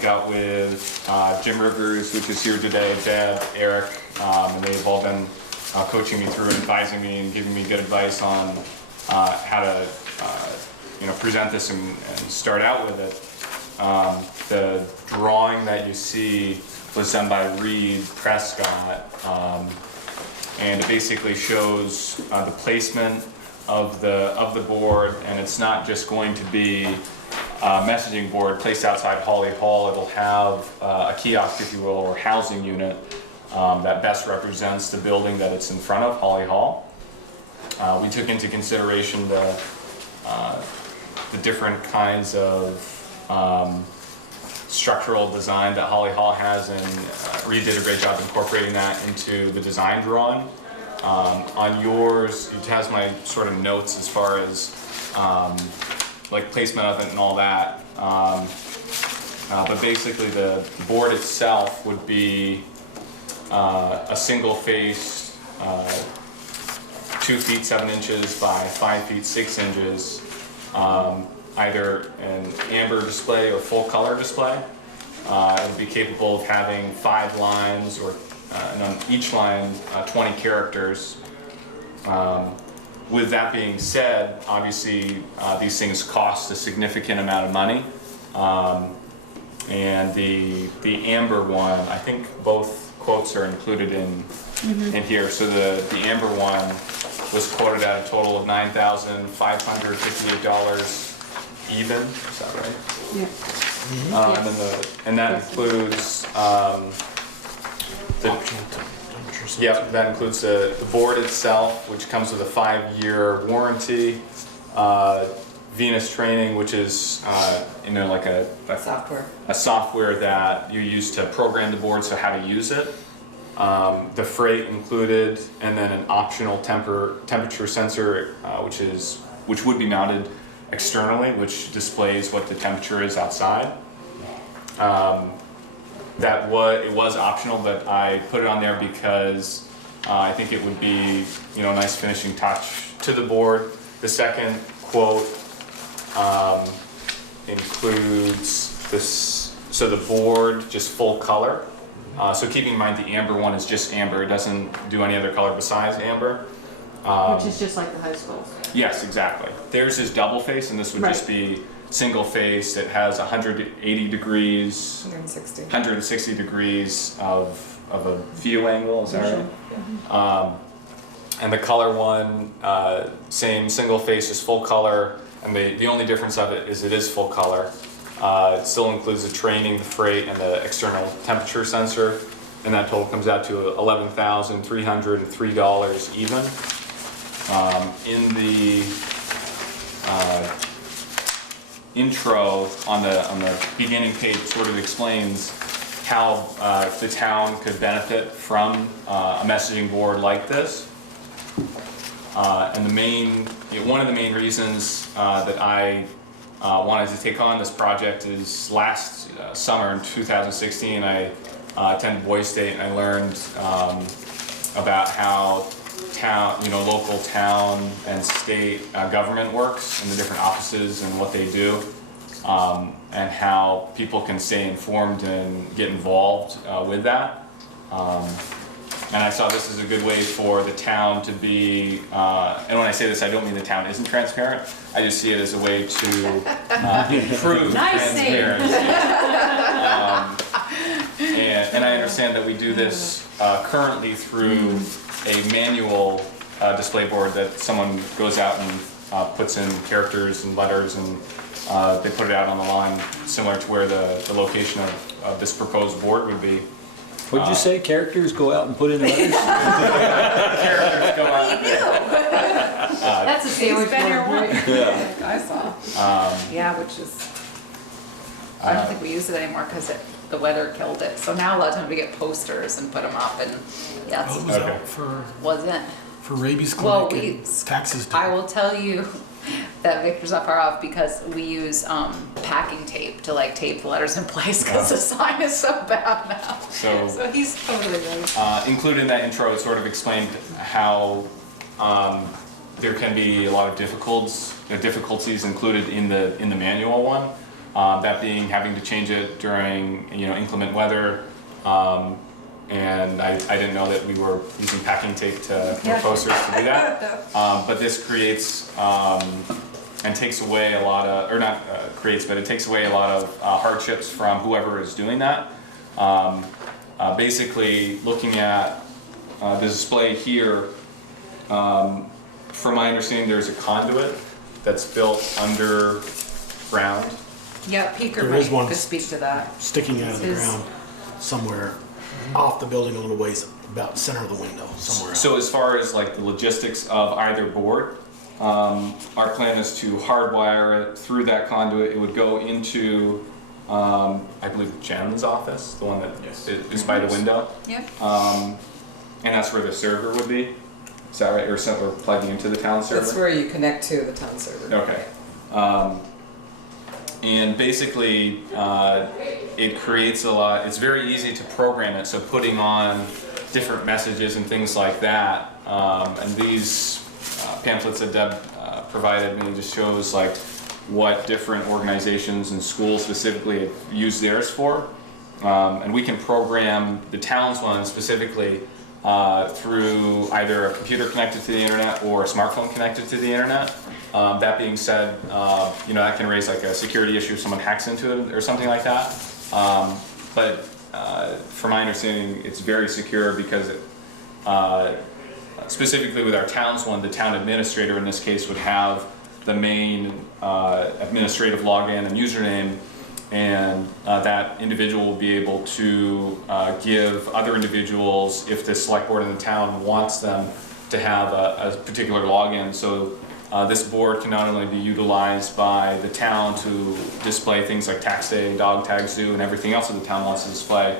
got with Jim Rivers, which is here today, Deb, Eric, and they've all been coaching me through and advising me and giving me good advice on how to present this and start out with it. The drawing that you see was done by Reed Prescott, and it basically shows the placement of the board, and it's not just going to be a messaging board placed outside Holly Hall. It'll have a kiosk, if you will, or housing unit that best represents the building that it's in front of, Holly Hall. We took into consideration the different kinds of structural design that Holly Hall has, and Reed did a great job incorporating that into the design drawing. On yours, it has my sort of notes as far as like placement of it and all that. But basically the board itself would be a single-faced 2 feet 7 inches by 5 feet 6 inches, either an amber display or full color display. It would be capable of having 5 lines, or and on each line 20 characters. With that being said, obviously these things cost a significant amount of money, and the amber one, I think both quotes are included in here. So the amber one was quoted at a total of $9,558 even. Is that right? Yeah. And that includes that includes the board itself, which comes with a 5-year warranty. Venus training, which is like a software that you use to program the board, so how to use it. The freight included, and then an optional temperature sensor, which would be mounted externally, which displays what the temperature is outside. It was optional, but I put it on there because I think it would be a nice finishing touch to the board. The second quote includes this, so the board just full color. So keeping in mind the amber one is just amber, it doesn't do any other color besides amber. Which is just like the high school. Yes, exactly. Theirs is double face, and this would just be single face. It has 180 degrees, 160 degrees of a view angle, is that right? And the color one, same single face is full color, and the only difference of it is full color. It still includes the training, the freight, and the external temperature sensor, and that total comes out to $11,303 even. In the intro on the beginning page, sort of explains how the town could benefit from a messaging board like this. And one of the main reasons that I wanted to take on this project is last summer in 2016, I attended Boise State and I learned about how local town and state government works and the different offices and what they do, and how people can stay informed and get involved with that. And I saw this as a good way for the town to be, and when I say this, I don't mean the town isn't transparent. I just see it as a way to improve transparency. And I understand that we do this currently through a manual display board that someone goes out and puts in characters and letters, and they put it out on the line, similar to where the location of this proposed board would be. What'd you say? Characters go out and put in letters? Characters go out. That's a sandwich board, right? Yeah. I saw. Yeah, which is, I don't think we use it anymore because the weather killed it. So now a lot of times we get posters and put them up, and yeah, What was that for? wasn't. For rabies Well, clinic and taxes due. I will tell you that Victor's not far off because we use packing tape to like tape the letters in place because the sign is so bad now. So he's totally right. Included in that intro, it sort of explained how there can be a lot of difficulties included in the manual one. That being having to change it during inclement weather. And I didn't know that we were using packing tape for posters to do that. But this creates and takes away a lot of, or not creates, but it takes away a lot of hardships from whoever is doing that. Basically, looking at the display here, from my understanding, there's a conduit that's built underground. Yeah, Peeker There is one could speak to that. sticking out of the ground somewhere off the building a little ways, about center of the window, somewhere. So as far as like the logistics of either board, our plan is to hardwire it through that conduit. It would go into, I believe, Jen's office, the one that is by the window. Yep. And that's where the server would be. Is that right? Or we're plugging into the town server? That's where you connect to the town server. Okay. And basically, it creates a lot, it's very easy to program it, so putting on different messages and things like that. And these pamphlets that Deb provided me just shows like what different organizations and schools specifically use theirs for. And we can program the town's one specifically through either a computer connected to the internet or a smartphone connected to the internet. That being said, that can raise like a security issue if someone hacks into it or something like that. But from my understanding, it's very secure because it, specifically with our town's one, the town administrator in this case would have the main administrative login and username, and that individual will be able to give other individuals, if the select board in the town wants them to have a particular login. So this board can not only be utilized by the town to display things like tax day, dog tag zoo, and everything else that the town wants to display,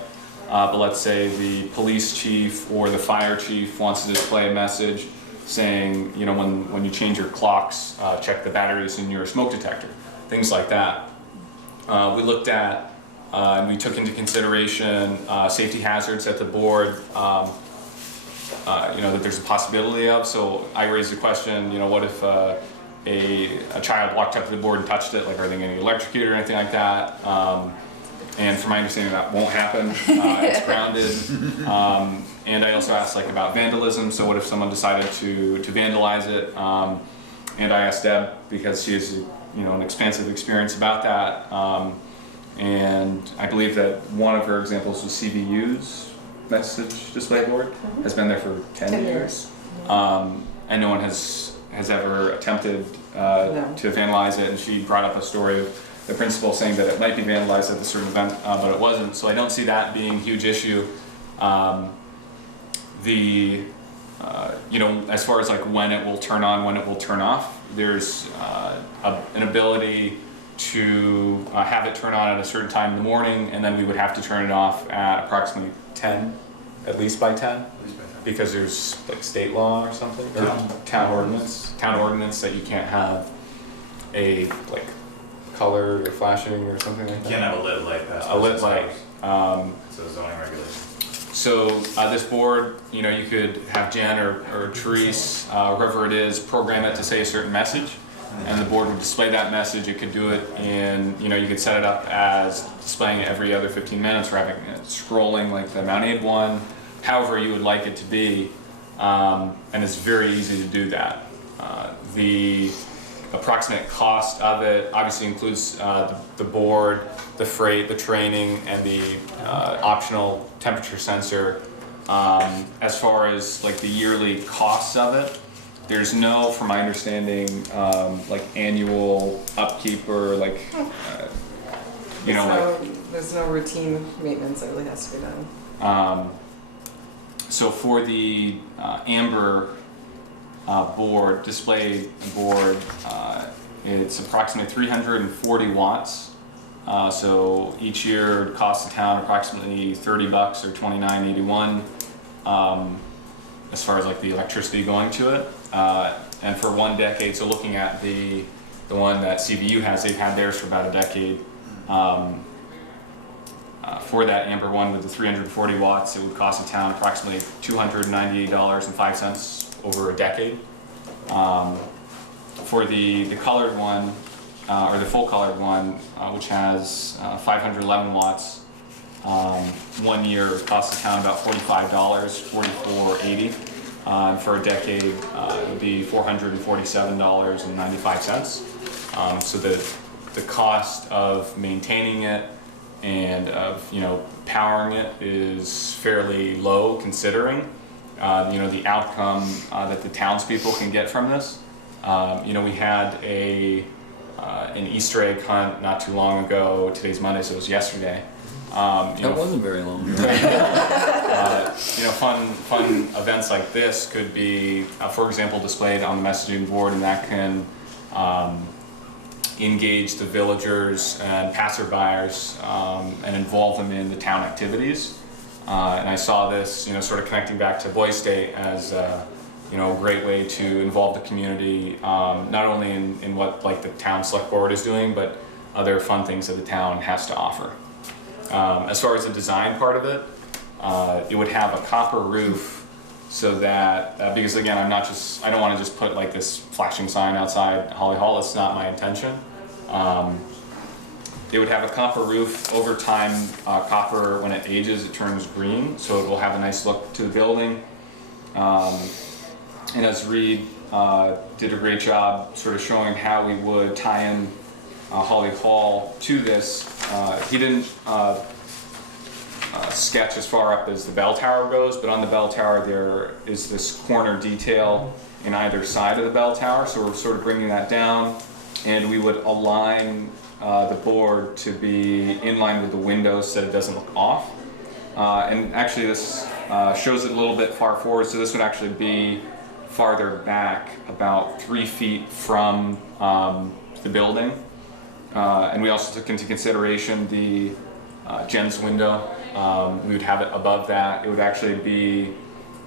but let's say the police chief or the fire chief wants to display a message saying, when you change your clocks, check the batteries in your smoke detector, things like that. We looked at and we took into consideration safety hazards that the board that there's a possibility of. So I raised the question, what if a child walked up to the board and touched it, like are they getting electrocuted or anything like that? And from my understanding, that won't happen. It's grounded. And I also asked about vandalism. So what if someone decided to vandalize it? And I asked Deb, because she has an expansive experience about that. And I believe that one of her examples was CVU's message display board has been there for 10 years. And no one has ever attempted to vandalize it. And she brought up a story of the principal saying that it might be vandalized at the certain event, but it wasn't. So I don't see that being a huge issue. You know, as far as like when it will turn on, when it will turn off, there's an ability to have it turn on at a certain time in the morning, and then we would have to turn it off at approximately 10, at least by 10, because there's like state law or something, or town ordinance that you can't have a like colored or flashing or something like that. You can't have a lit light past a lit light. So zoning regulation. So this board, you know, you could have Jen or Therese, whoever it is, program it to say a certain message, and the board would display that message. It could do it in, you know, you could set it up as displaying it every other 15 minutes or having it scrolling like the Mount Aid one, however you would like it to be, and it's very easy to do that. The approximate cost of it obviously includes the board, the freight, the training, and the optional temperature sensor. As far as like the yearly costs of it, there's no, from my understanding, like annual upkeep or like, you know, there's no routine maintenance that really has to be done. So for the amber board, display board, it's approximately 340 watts. So each year it costs the town approximately $30 or $29.81 as far as like the electricity going to it. And for 1 decade, so looking at the one that CVU has, they've had theirs for about a decade. For that amber one with the 340 watts, it would cost the town approximately $298.05 over a decade. For the colored one, or the full colored one, which has 511 watts, 1 year it costs the town about $45, $44.80. For a decade, it would be $447.95. So the cost of maintaining it and of, you know, powering it is fairly low, considering you know, the outcome that the townspeople can get from this. You know, we had an Easter egg hunt not too long ago. Today's Monday, so it was yesterday. That wasn't very long. You know, fun events like this could be, for example, displayed on the messaging board, and that can engage the villagers and passerbyers and involve them in the town activities. And I saw this, you know, sort of connecting back to Boys Day as you know, a great way to involve the community, not only in what like the town select board is doing, but other fun things that the town has to offer. As far as the design part of it, it would have a copper roof, so that because again, I don't want to just put like this flashing sign outside Holly Hall. That's not my intention. It would have a copper roof. Over time, copper, when it ages, it turns green, so it will have a nice look to the building. And as Reed did a great job sort of showing how we would tie in Holly Hall to this, he didn't sketch as far up as the bell tower goes, but on the bell tower there is this corner detail in either side of the bell tower, so we're sort of bringing that down, and we would align the board to be in line with the windows so that it doesn't look off. And actually this shows it a little bit far forward, so this would actually be farther back, about 3 feet from the building. And we also took into consideration the Jen's window. We would have it above that. It would actually be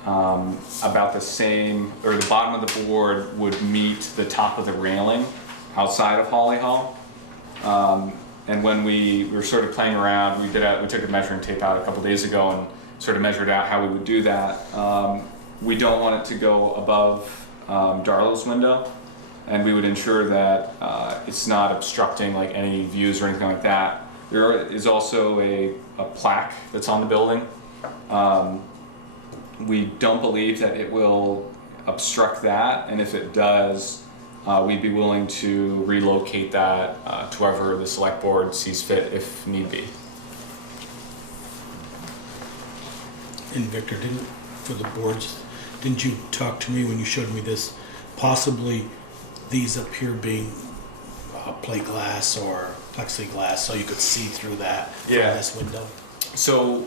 about the same, or the bottom of the board would meet the top of the railing outside of Holly Hall. And when we were sort of playing around, we took a measuring tape out a couple days ago and sort of measured out how we would do that. We don't want it to go above Darlow's window, and we would ensure that it's not obstructing like any views or anything like that. There is also a plaque that's on the building. We don't believe that it will obstruct that, and if it does, we'd be willing to relocate that to wherever the select board sees fit if need be. And Victor, for the boards, didn't you talk to me when you showed me this, possibly these up here being a plate glass or plexiglass so you could see through that from Yeah. this window? So,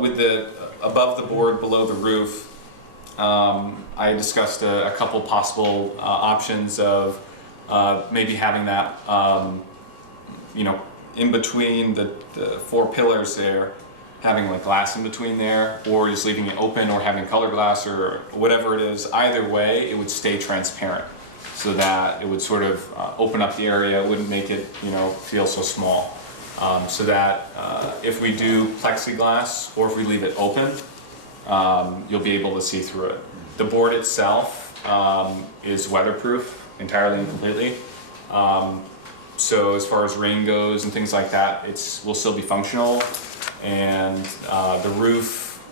with the above the board, below the roof, I discussed a couple possible options of maybe having that, in between the 4 pillars there, having like glass in between there, or just leaving it open, or having color glass, or whatever it is. Either way, it would stay transparent, so that it would sort of open up the area. It wouldn't make it, feel so small. So that if we do plexiglass or if we leave it open, you'll be able to see through it. The board itself is weatherproof entirely and completely. So as far as rain goes and things like that, will still be functional. And the roof,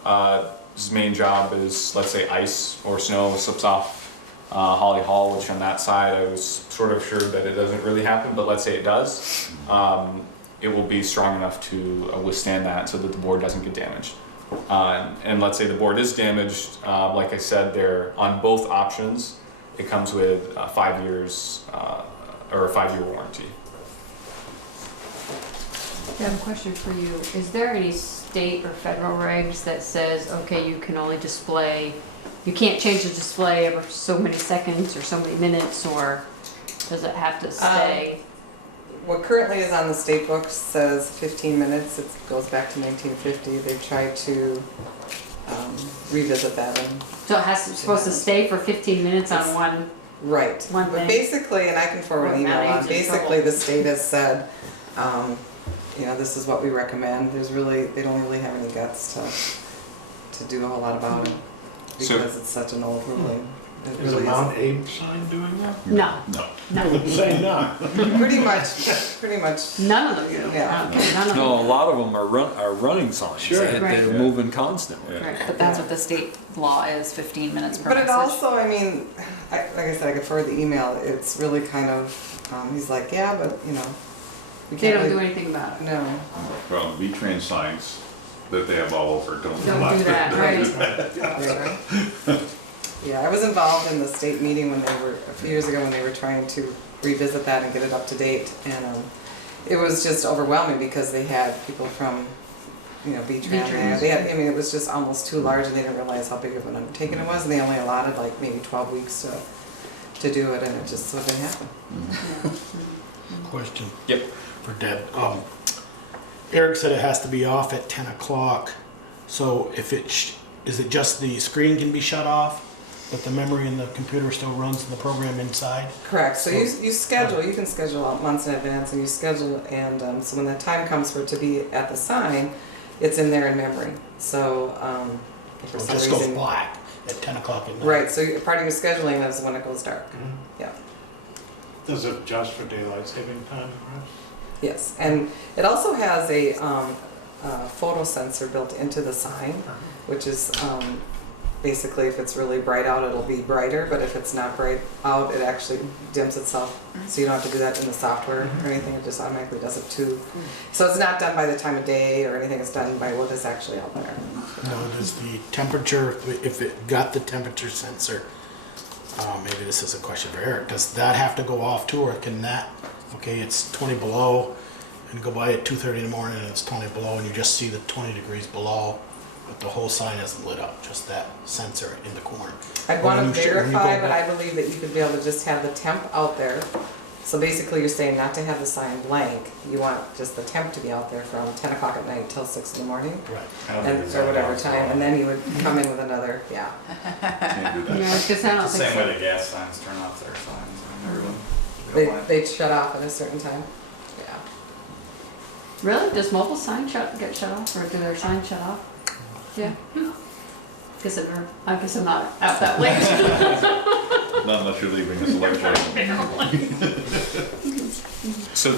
its main job is, let's say, ice or snow slips off Holly Hall, which on that side I was sort of sure that it doesn't really happen, but let's say it does. It will be strong enough to withstand that so that the board doesn't get damaged. And let's say the board is damaged, like I said, there on both options, it comes with 5 years or a 5-year warranty. I have a question for you. Is there any state or federal regs that says, okay, you can only display, you can't change the display every so many seconds or so many minutes, or does it have to stay? What currently is on the state book says 15 minutes. It goes back to 1950. They've tried to revisit that. So it supposed to stay for 15 minutes on one. Right. One But thing. basically, and I can forward an email on, basically the state has said, this is what we recommend. They don't really have any guts to do a whole lot about it because it's such an old ruling. It Is really a Mount isn't. Abe sign doing that? No. No. Say not. Pretty much. None of them do. Yeah. None of No, a them. lot of them are running signs. Sure. They're Right. moving constantly. Right, but that's what the state law is, 15 minutes per But it message. also, like I said, I could forward the email. It's really kind of, he's like, yeah, but we They can't don't do really- anything about it. No. Well, V-Trans signs that they have all over don't Don't do that, right? Yeah, I was involved in the state meeting a few years ago when they were trying to revisit that and get it up to date. And it was just overwhelming because they had people from, V-Trans there. They had, it was just almost too large and they didn't realize how big of an undertaking it was. And they only allotted like maybe 12 weeks to do it, and it just so didn't happen. Question. Yep. For Deb. Eric said it has to be off at 10 o'clock. So if is it just the screen can be shut off, but the memory in the computer still runs the program inside? Correct. So you can schedule out months in advance, and you schedule, and so when the time comes for it to be at the sign, it's in there in memory. So if for It some just goes reason, black at 10 o'clock at night. right. So part of your scheduling is when it goes dark. Yeah. Does it adjust for daylight saving time, perhaps? Yes, and it also has a photo sensor built into the sign, which is basically if it's really bright out, it'll be brighter, but if it's not bright out, it actually dims itself. So you don't have to do that in the software or anything, it just automatically does it too. So it's not done by the time of day or anything, it's done by what is actually out there. No, does the temperature, if it got the temperature sensor, maybe this is a question for Eric, does that have to go off too, or can that, okay, it's 20 below, and go by at 2:30 in the morning and it's 20 below and you just see the 20 degrees below, but the whole sign isn't lit up, just that sensor in the corner. I'd want to verify, but I believe that you could be able to just have the temp out there. So basically you're saying not to have the sign blank, you want just the temp to be out there from 10 o'clock at night till 6 in the morning. Right. Or whatever time, and then you would come in with another, yeah. Can't do that. No, because I don't think Same so. way the gas signs turn off their signs. Everyone. They shut off at a certain time. Yeah. Really? Does mobile sign get shut off, or do their signs shut off? Yeah. I guess I'm not out that late. Not unless you're leaving the Selectboard. So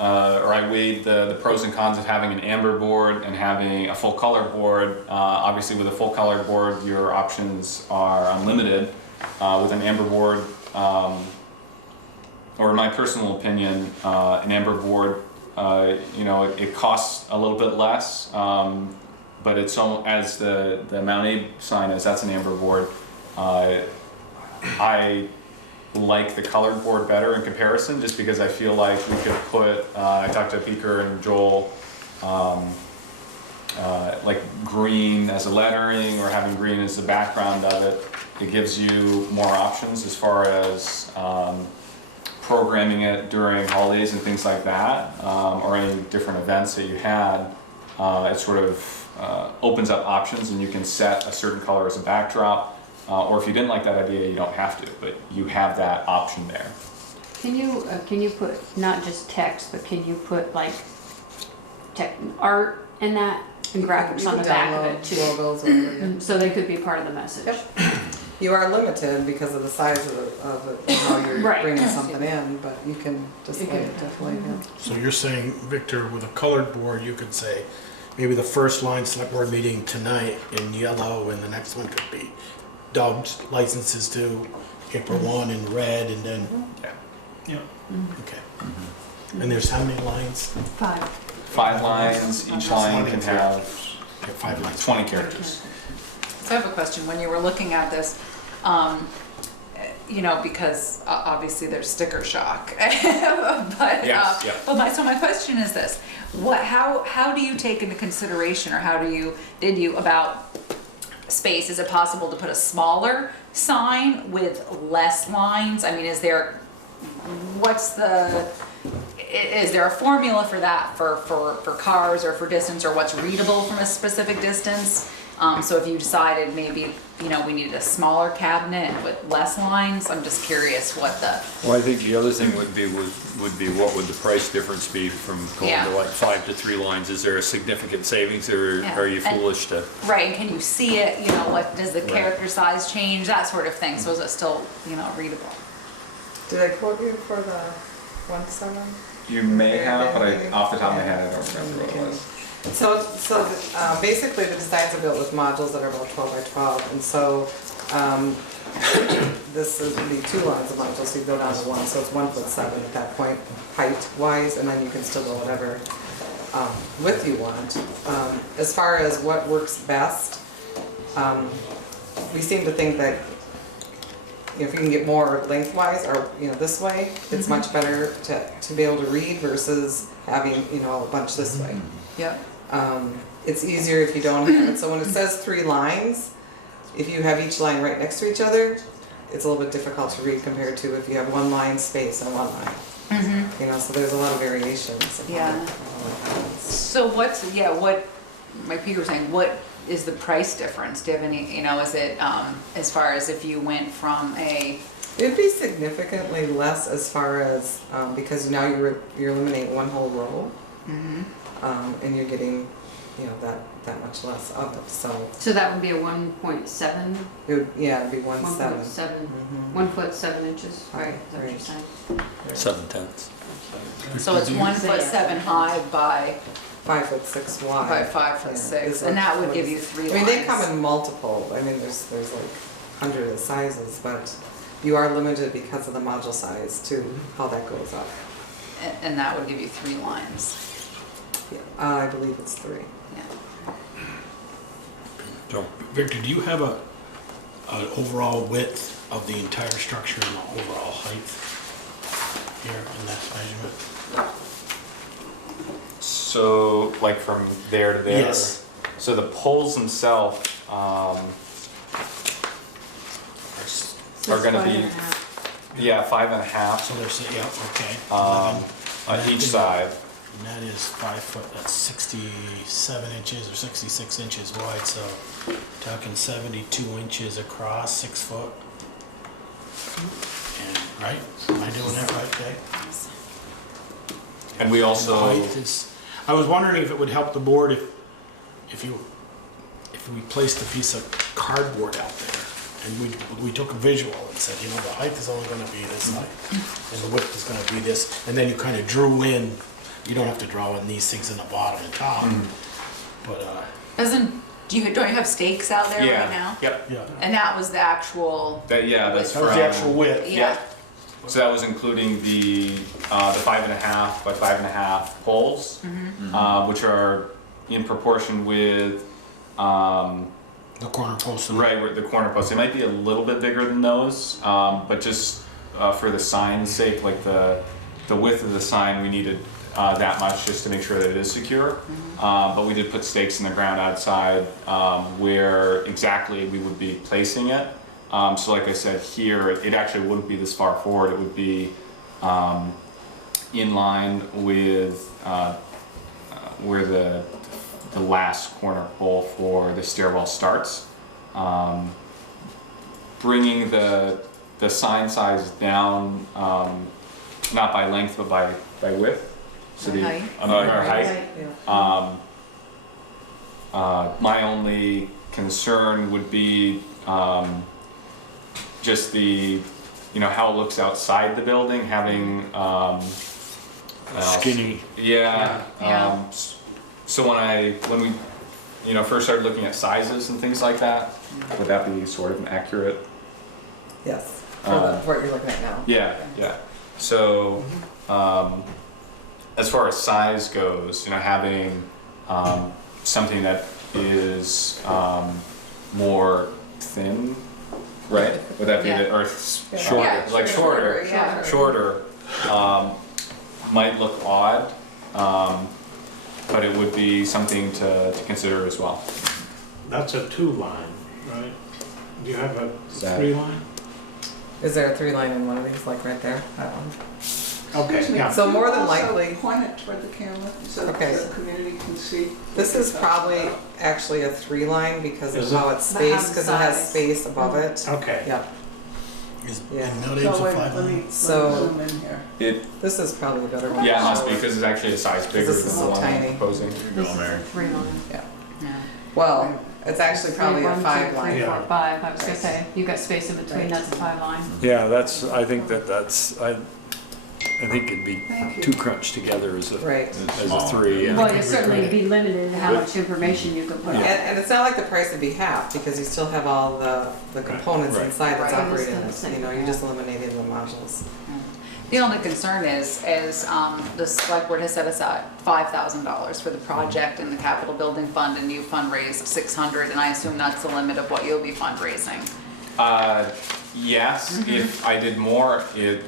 I weighed the pros and cons of having an amber board and having a full color board. Obviously with a full color board, your options are unlimited. With an amber board, or in my personal opinion, an amber board, it costs a little bit less, but it's almost, as the Mount Abe sign is, that's an amber board. I like the colored board better in comparison, just because I feel like we could put, I talked to Beaker and Joel, like green as a lettering or having green as the background of it. It gives you more options as far as programming it during holidays and things like that, or any different events that you had. It sort of opens up options, and you can set a certain color as a backdrop, or if you didn't like that idea, you don't have to, but you have that option there. Can you put not just text, but can you put like art in that and graphics on the back of it too? Logos or whatever, yeah. So they could be part of the message. Yep. You are limited because of the size of it and how you're Right. bringing something in, but you can display it definitely. Yeah. So you're saying, Victor, with a colored board, you could say, maybe the first line select board meeting tonight in yellow, and the next one could be Doug's licenses to April 1 in red, and then, yeah, okay. And there's how many lines? 5. 5 lines, each line can have 5 lines. 20 characters. So I have a question. When you were looking at this, you know, because obviously there's sticker shock, but Yes, yeah. but my question is this: how do you take into consideration, or did you about space? Is it possible to put a smaller sign with less lines? I mean, is there a formula for that for cars or for distance, or what's readable from a specific distance? So if you decided maybe, you know, we needed a smaller cabinet with less lines, I'm just curious what the... Well, I think the other thing would be what would the price difference be from going to like 5 to 3 lines? Is there a significant savings, or are you foolish to? Right, and can you see it, you know, what, does the character size change, that sort of thing, so is it still, you know, readable? Did I quote you for the 1.7? You may have, but off the top of my head, I don't remember what it was. So basically the designs are built with modules that are about 12 by 12, and so this is the 2 lines of modules, so you go down to 1, so it's 1'7" at that point, height-wise, and then you can still go whatever width you want. As far as what works best, we seem to think that if you can get more lengthwise, or this way, it's much better to be able to read versus having a bunch this way. Yep. It's easier if you don't have it. So when it says 3 lines, if you have each line right next to each other, it's a little bit difficult to read compared to if you have 1 line space and 1 line. Mm-hmm. So there's a lot of variations. Yeah. So what my Peter was saying, what is the price difference? Do you have any, is it as far as if you went from It'd be significantly less as far as, because now you're eliminating 1 whole row. Mm-hmm. And you're getting, that much less of it. So that would be a 1.7. It'd be 1.7. 1 foot 7 inches. Right. Is that what you're saying? 7/10. So it's 1'7" high by 5'6" wide. by 5'6", and that would give you 3 lines. I mean, they come in multiple. I mean, there's like hundreds of sizes, but you are limited because of the module size to how that goes up. And that would give you 3 lines. Yeah, I believe it's 3. Yeah. So, Victor, do you have an overall width of the entire structure and the overall height here in that measurement? So, like from there to there? Yes. So the poles themselves are going to be, 5.5. So there's, okay. On each side. And that is 5 foot, that's 67 inches or 66 inches wide, so talking 72 inches across, 6 foot. And, right? Am I doing that right, Dave? And we also... Height is, I was wondering if it would help the board if we placed a piece of cardboard out there and we took a visual and said, the height is only going to be this height and the width is going to be this, and then you kind of drew in. You don't have to draw in these things in the bottom and top, but don't you have stakes out there right now? Yep. Yeah. And that was the actual. That's that was the actual width. Yeah. So that was including the 5.5 by 5.5 poles, which are in proportion with The corner posts. Right, where the corner posts. It might be a little bit bigger than those, but just for the sign's sake, like the width of the sign, we needed that much just to make sure that it is secure. But we did put stakes in the ground outside where exactly we would be placing it. So like I said here, it actually wouldn't be this far forward. It would be in line with where the last corner pole for the stairwell starts. Bringing the sign size down, not by length but by width. So the height. My only concern would be just the, how it looks outside the building, having Skinny. Yeah. Yeah. So when we first started looking at sizes and things like that, would that be sort of an accurate? Yes, for what you're looking at now. Yeah, yeah. So as far as size goes, having something that is more thin, right? Would that be or shorter? Yeah, like shorter, yeah. shorter might look odd, but it would be something to consider as well. That's a 2-line, right? Do you have a That- 3-line? Is there a 3-line in one of these, like right there? That one? Okay, yeah. So more than likely, Point it toward the camera so that Okay. the community can see. this is probably actually a 3-line because of Is it? how it's spaced, because it has size. space above it. Okay. Yep. Yeah. So wait, let me So- zoom in here. This is probably a better one. Yeah, it must to be show. because it's actually a size bigger This is than so the one tiny. I'm proposing. This is a 3-line. Yeah. Yeah. Well, it's actually probably a 1, 2, 5-line. 3, 4, Yeah. 5. I was gonna say, you got space in between, Right. that's a 5-line. Yeah, I think I think it'd be too crunched together as a Right. 3. and- Well, you certainly be limited in how much information you can put on. And it's not like the price would be half because you still have all the components Right. inside that's Right. operating It's this. the same. You're just eliminating the modules. The only concern is the select board has set aside $5,000 for the project in the capital building fund, and you fundraised 600, and I assume that's the limit of what you'll be fundraising. Yes, if I did more, it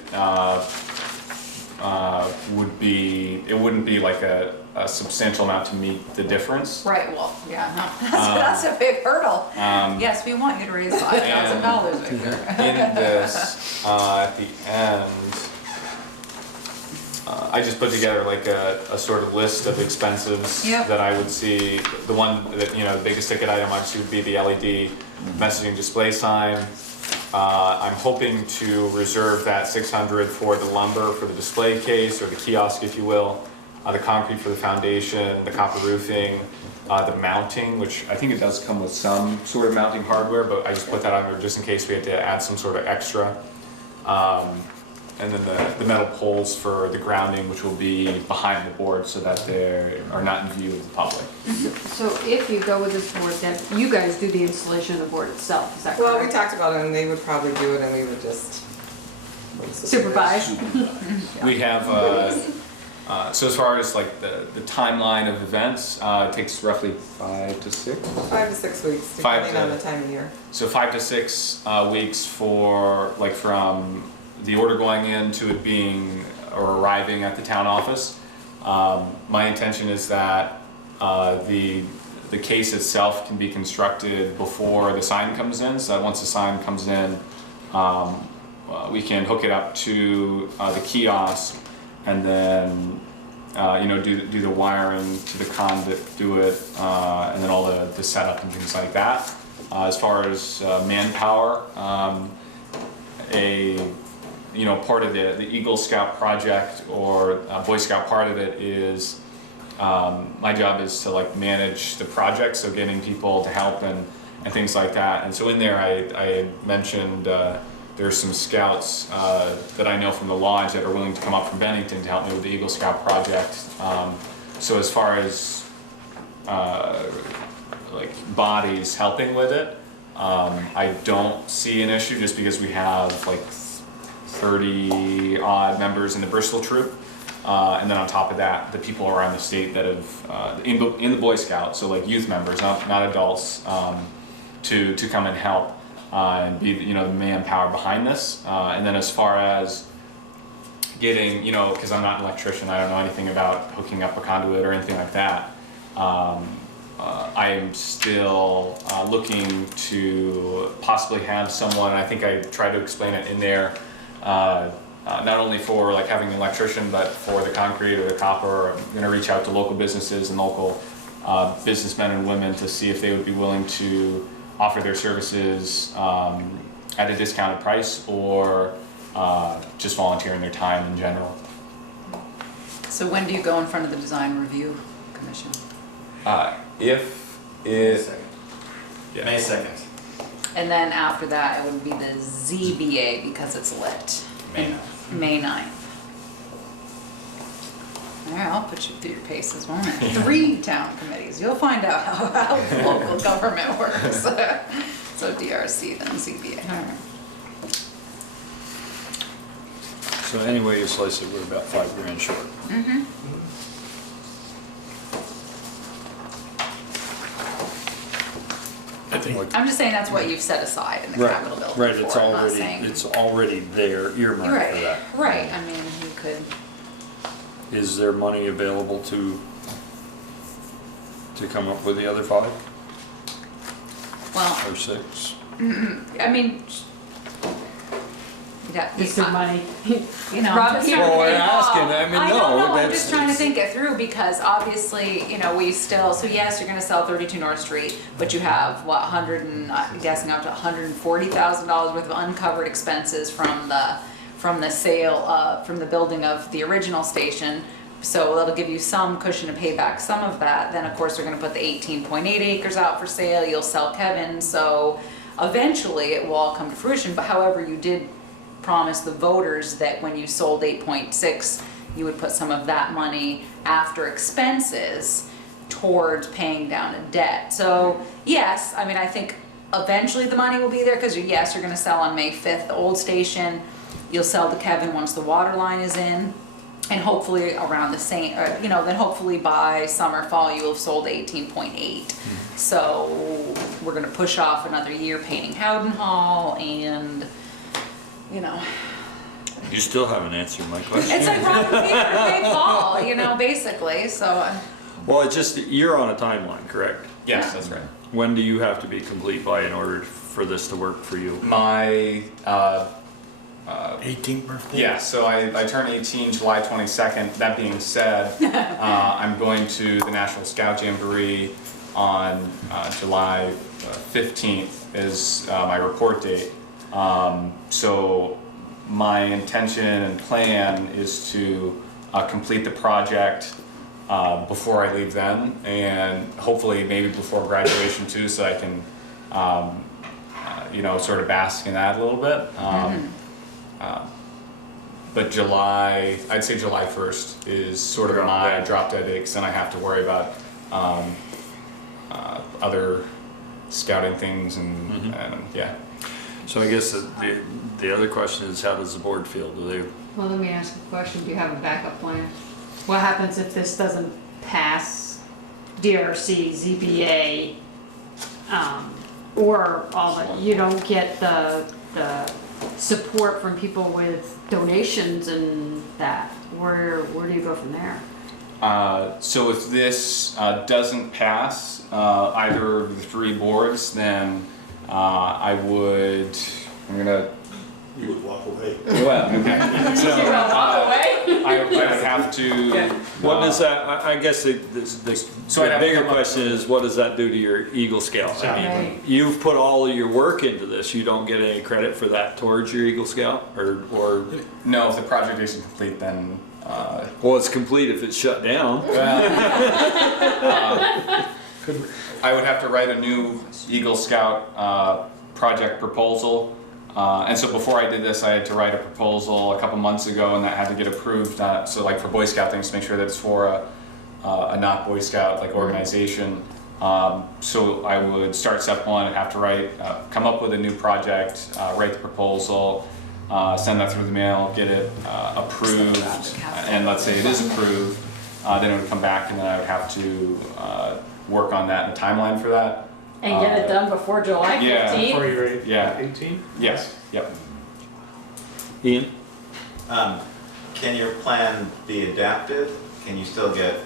wouldn't be like a substantial amount to meet the difference. Right, well, yeah, no, that's a big hurdle. Yes, we want you to raise $5,000, Victor. In this, at the end, I just put together like a sort of list of expenses Yep. that I would see. The one that, the biggest ticket item obviously would be the LED messaging display sign. I'm hoping to reserve that 600 for the lumber for the display case, or the kiosk if you will, the concrete for the foundation, the copper roofing, the mounting, which I think it does come with some sort of mounting hardware, but I just put that on there just in case we had to add some sort of extra. And then the metal poles for the grounding, which will be behind the board so that they are not in view of the public. So if you go with this board, then you guys do the installation of the board itself, is that Well, we correct? talked about it and they would probably do it and we would just Supervise? We have, so as far as like the timeline of events, it takes roughly 5 to 6. 5 to 6 weeks, Five depending on to- the time of year. So 5 to 6 weeks for like from the order going in to it being or arriving at the town office. My intention is that the case itself can be constructed before the sign comes in, so that once the sign comes in, we can hook it up to the kiosk and then do the wiring to the conduit, do it, and then all the setup and things like that. As far as manpower, part of the Eagle Scout project or Boy Scout part of it is my job is to like manage the project, so getting people to help and things like that. And so in there I mentioned there's some scouts that I know from the lodge that are willing to come up from Bennington to help me with the Eagle Scout project. So as far as like bodies helping with it, I don't see an issue just because we have like 30 odd members in the Bristol troop, and then on top of that, the people around the state that have in the Boy Scouts, so like youth members, not adults, to come and help and be the manpower behind this. And then as far as getting, because I'm not an electrician, I don't know anything about hooking up a conduit or anything like that. I am still looking to possibly have someone, I think I tried to explain it in there, not only for like having an electrician, but for the concrete or the copper. I'm going to reach out to local businesses and local businessmen and women to see if they would be willing to offer their services at a discounted price, or just volunteering their time in general. So when do you go in front of the design review commission? If it... Yeah. May 2nd. And then after that, it would be the ZBA because it's lit. May 9th. May 9th. All right, I'll put you through your paces, won't I? 3 town committees. You'll find out how local government works. So DRC, then ZBA. All right. So anyway, you slice it, we're about $5,000 short. Mm-hmm. I think. I'm just saying that's what you've set aside in the capital building. Right, for. it's I'm not already, saying- it's already there, earmarked for Right, that. right. I mean, you could. Is there money available to come up with the other 5 Well, or 6? I mean, yeah, It's the money. Robin's trying to Well, we're think, asking, I mean, I no, don't know, I'm that's- just trying to think it through because obviously, we still, so yes, you're gonna sell 32 North Street, but you have, what, I'm guessing up to $140,000 worth of uncovered expenses from the sale, from the building of the original station. So that'll give you some cushion to pay back some of that. Then of course, they're gonna put the 18.8 acres out for sale, you'll sell Kevin, so eventually it will all come to fruition, but however, you did promise the voters that when you sold 8.6, you would put some of that money after expenses towards paying down a debt. So yes, I mean, I think eventually the money will be there because yes, you're gonna sell on May 5th, the old station. You'll sell the Kevin once the water line is in. And hopefully around the same, then hopefully by summer, fall, you will have sold 18.8. So we're gonna push off another year painting Howden Hall and, You still haven't answered my question. it's like rock, paper, big ball, basically, so. Well, it's just, you're on a timeline, correct? Yes, that's right. When do you have to be complete by in order for this to work for you? My 18th birthday? yeah, so I turn 18 July 22nd. That being said, I'm going to the National Scout Jamboree on July 15th is my report date. So my intention and plan is to complete the project before I leave then, and hopefully maybe before graduation too, so I can sort of bask in that a little bit. But I'd say July 1st is sort of my drop dead date, because then I have to worry about other scouting things and yeah. So I guess the other question is, how does the board feel? Do they? Well, let me ask a question. Do you have a backup plan? What happens if this doesn't pass DRC, ZBA, or all that? You don't get the support from people with donations and that. Where do you go from there? So if this doesn't pass either of the 3 boards, then You would walk away. Well, okay. So I would have to. What does that? I guess the bigger question is, what does that do to your Eagle Scout? I mean, you've put all of your work into this. You don't get any credit for that towards your Eagle Scout, or no. If the project isn't complete, then. Well, it's complete if it's shut down. I would have to write a new Eagle Scout project proposal. And so before I did this, I had to write a proposal a couple months ago, and that had to get approved. So like for Boy Scout things, to make sure that it's for a not Boy Scout like organization. So I would start step 1 and have to come up with a new project, write the proposal, send that through the mail, get it approved, and let's say it is approved, then it would come back, and then I would have to work on that and a timeline for that. And get it done before July yeah. 15th? Before you're ready, Yeah. 18? Yes, yep. Ian? Can your plan be adapted? Can you still get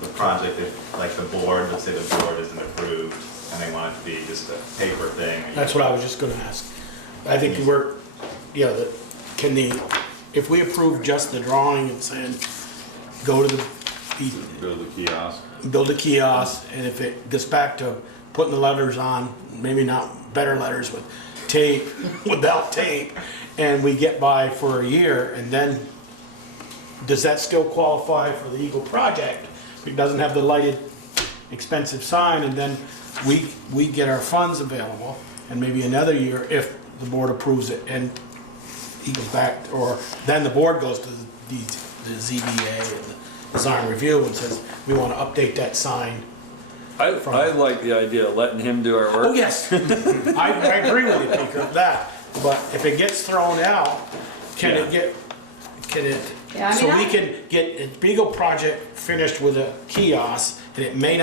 the project if, like the board, let's say the board isn't approved and they want it to be just a paper thing? That's what I was just gonna ask. I think we're, yeah, if we approve just the drawing and saying, go to Build a kiosk. build a kiosk, and if it gets back to putting the letters on, maybe not better letters with tape, without tape, and we get by for a year, and then, does that still qualify for the Eagle project? If it doesn't have the lighted, expensive sign, and then we get our funds available, and maybe another year, if the board approves it, and Eagle's back, or then the board goes to the ZBA and the design review and says, we want to update that sign. I like the idea of letting him do our work. Oh, yes. I agree with you, Peter, that. But if it gets thrown out, can it, Yeah, I so mean, we can get a Beagle project finished with a kiosk, and it may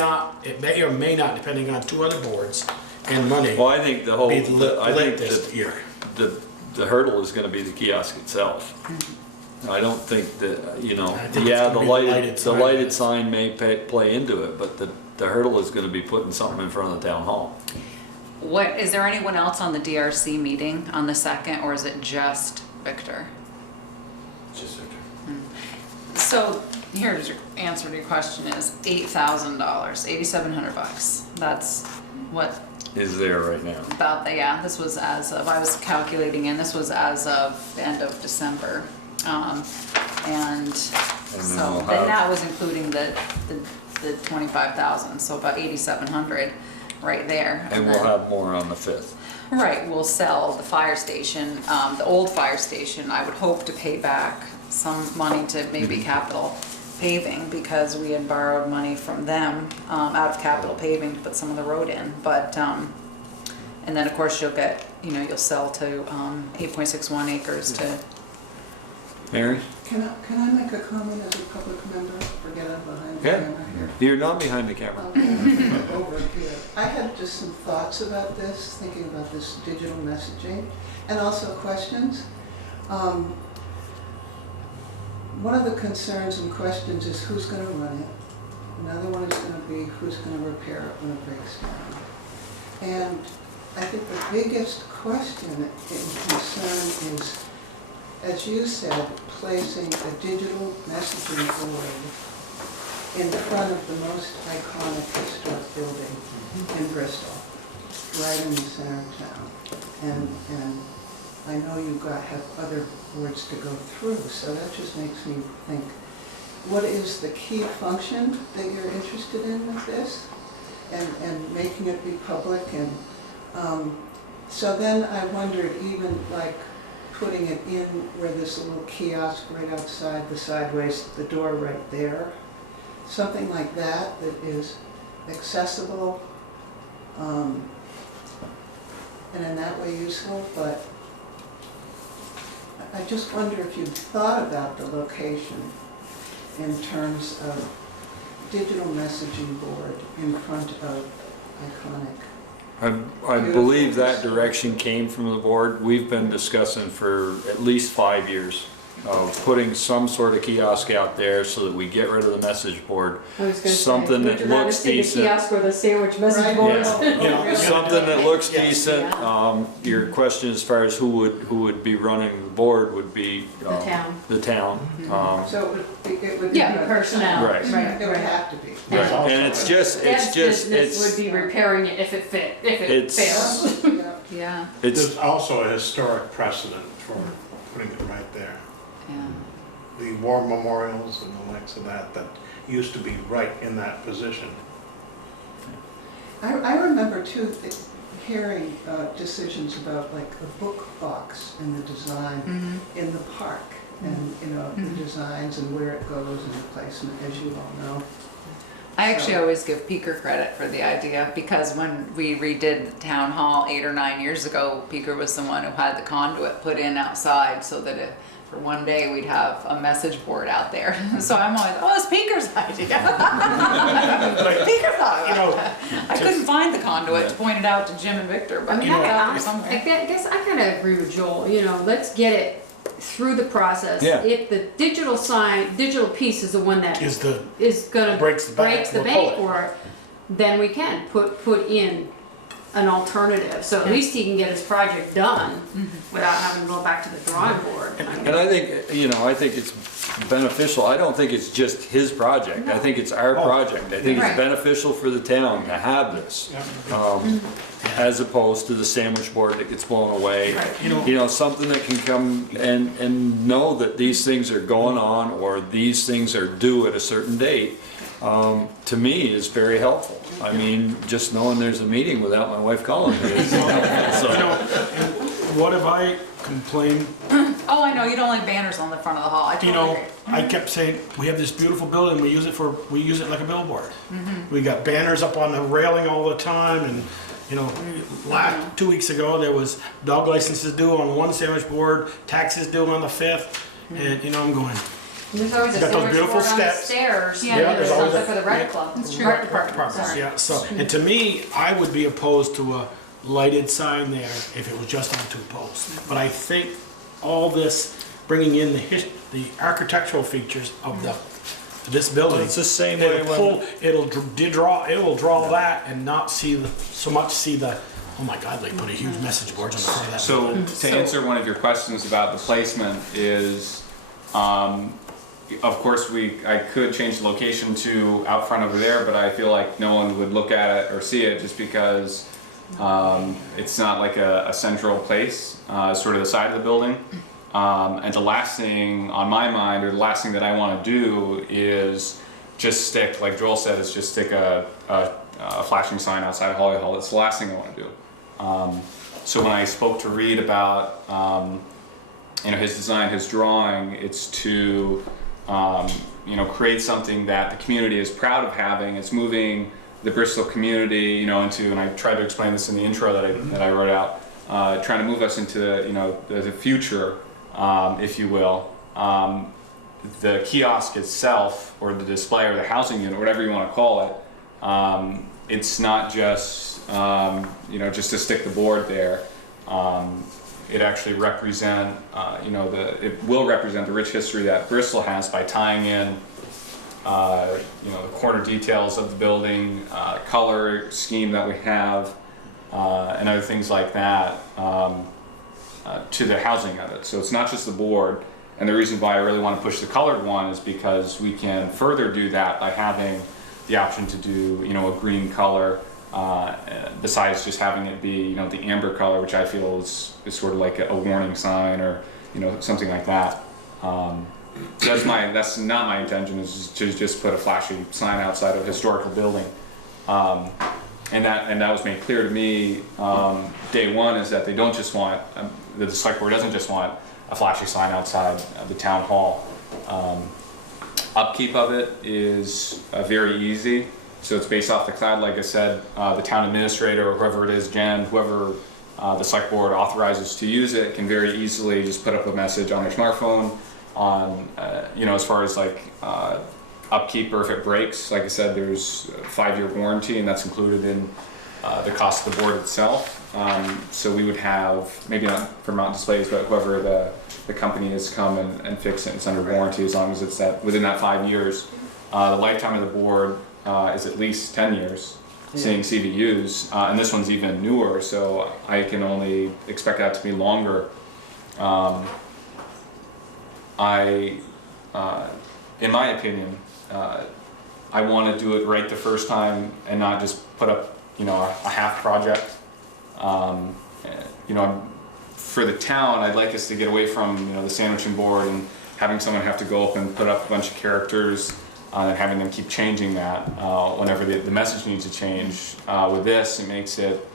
or may not, depending on two other boards and money. Well, I think the whole, Be lit I think this year. the hurdle is gonna be the kiosk itself. I don't think that, you know, I think it's yeah, gonna the be the lighted sign may play into it, but the hurdle is gonna be putting something in front of the town hall. What, is there anyone else on the DRC meeting on the 2nd, or is it just Victor? Just Victor. So here's your answer to your question is $8,000, $8,700. That's what Is there right now. about the, yeah, this was as of, I was calculating in, this was as of the end of December. And so we'll then have- that was including the 25,000, so about 8,700 right there. And we'll then- have more on the 5th. Right, we'll sell the fire station, the old fire station. I would hope to pay back some money to maybe capital paving, because we had borrowed money from them out of capital paving to put some of the road in. But, and then of course you'll get, you'll sell to 8.61 acres to. Mary? Can I make a comment as a public member? Forget I'm behind the Yeah. camera here. You're not behind the camera. Over here. I had just some thoughts about this, thinking about this digital messaging, and also questions. One of the concerns and questions is who's going to run it. Another one is going to be who's going to repair it when it breaks down. And I think the biggest question and concern is, as you said, placing a digital messaging board in front of the most iconic historic building in Bristol, right in the center of town. And I know you have other boards to go through, so that just makes me think, what is the key function that you're interested in with this? And making it be public, and so then I wondered, even like putting it in where there's a little kiosk right outside the sideways, the door right there, something like that that is accessible and in that way useful. But I just wonder if you've thought about the location in terms of digital messaging board in front of iconic. I believe that direction came from the board. We've been discussing for at least 5 years of putting some sort of kiosk out there so that we get rid of the message board. I was gonna Something say, that would you rather looks see decent. the kiosk or the sandwich message Right. boards? Yeah. Something that looks Yes. decent. Your question as far as who would be running the board would be The town. the town. So it would be. Yeah, personnel. Right. It would have to be. Right. And it's just Dad's business would be repairing it if it It's- fails. Yeah, it's There's also a historic precedent for putting it right there. yeah. The war memorials and the likes of that used to be right in that position. I remember too, hearing decisions about like a book box in the design in the park, and the designs and where it goes and the placement, as you all know. I actually always give Peeker credit for the idea, because when we redid the town hall 8 or 9 years ago, Peeker was the one who had the conduit put in outside so that for one day we'd have a message board out there. So I'm always, oh, it's Peeker's idea. Peeker thought about that. I couldn't find the conduit to point it out to Jim and Victor, but I mean, you know, I somewhere. guess I kind of agree with Joel, you know, let's get it through the process. Yeah. If the digital piece is the one that Is gonna breaks the bank, breaks the we'll bank pull it. for it, then we can put in an alternative. So at least he can get his project done without having to go back to the drawing board. And I think, you know, I think it's beneficial. I don't think it's just his project. I think it's our project. I think Right. it's beneficial for the town to have this. As opposed to the sandwich board that gets blown away. You know, something that can come and know that these things are going on or these things are due at a certain date, to me is very helpful. I mean, just knowing there's a meeting without my wife calling me. is helpful. You know, and what have I complained? Oh, I know, you don't like banners on the front of the hall. I totally You know, agree. I kept saying, we have this beautiful building, we use it like a billboard. We got banners up on the railing all the time, and you know, 2 weeks ago there was dog licenses due on one sandwich board, taxes due on the 5th, and you know, I'm going. There's always a Got those sandwich beautiful board on the steps. stairs. Yeah, There's there's always something a- for the rec yeah. club. That's true. Rec Rec department, departments, sorry. yeah, so, and to me, I would be opposed to a lighted sign there if it was just on 2 posts. But I think all this, bringing in the architectural features of this building. Well, it's the same way when- It will draw that and not see the, oh my God, they put a huge message board on the front of that. So building. to answer one of your questions about the placement is, of course, I could change the location to out front over there, but I feel like no one would look at it or see it just because it's not like a central place, sort of the side of the building. And the last thing on my mind, or the last thing that I want to do is just stick, like Joel said, is just stick a flashing sign outside of Holly Hall. That's the last thing I want to do. So when I spoke to Reed about you know, his design, his drawing, it's to you know, create something that the community is proud of having. It's moving the Bristol community, you know, into, and I tried to explain this in the intro that I wrote out, trying to move us into, you know, the future, if you will. The kiosk itself, or the display, or the housing unit, whatever you want to call it, it's not just you know, just to stick the board there. It actually represent, you know, it will represent the rich history that Bristol has by tying in, you know, the corner details of the building, color scheme that we have, and other things like that, to the housing of it. So it's not just the board. And the reason why I really want to push the colored one is because we can further do that by having the option to do, you know, a green color, besides just having it be, you know, the amber color, which I feel is sort of like a warning sign, or, you know, something like that. So that's not my intention, is to just put a flashy sign outside of a historical building. And that was made clear to me day one, is that they don't just want, the select board doesn't just want a flashy sign outside the town hall. Upkeep of it is very easy. So it's based off the cloud, like I said, the town administrator, or whoever it is, Jen, whoever the select board authorizes to use it, can very easily just put up a message on their smartphone on, you know, as far as like upkeep, or if it breaks, like I said, there's a 5-year warranty, and that's included in the cost of the board itself. So we would have, maybe not for Mountain Displays, but whoever the company is, come and fix it. It's under warranty as long as it's within that 5 years. The lifetime of the board is at least 10 years, seeing CVUs, and this one's even newer, so I can only expect that to be longer. In my opinion, I want to do it right the first time and not just put up, you know, a half project. You know, for the town, I'd like us to get away from, you know, the sandwiching board and having someone have to go up and put up a bunch of characters, and having them keep changing that whenever the message needs to change. With this, it makes it,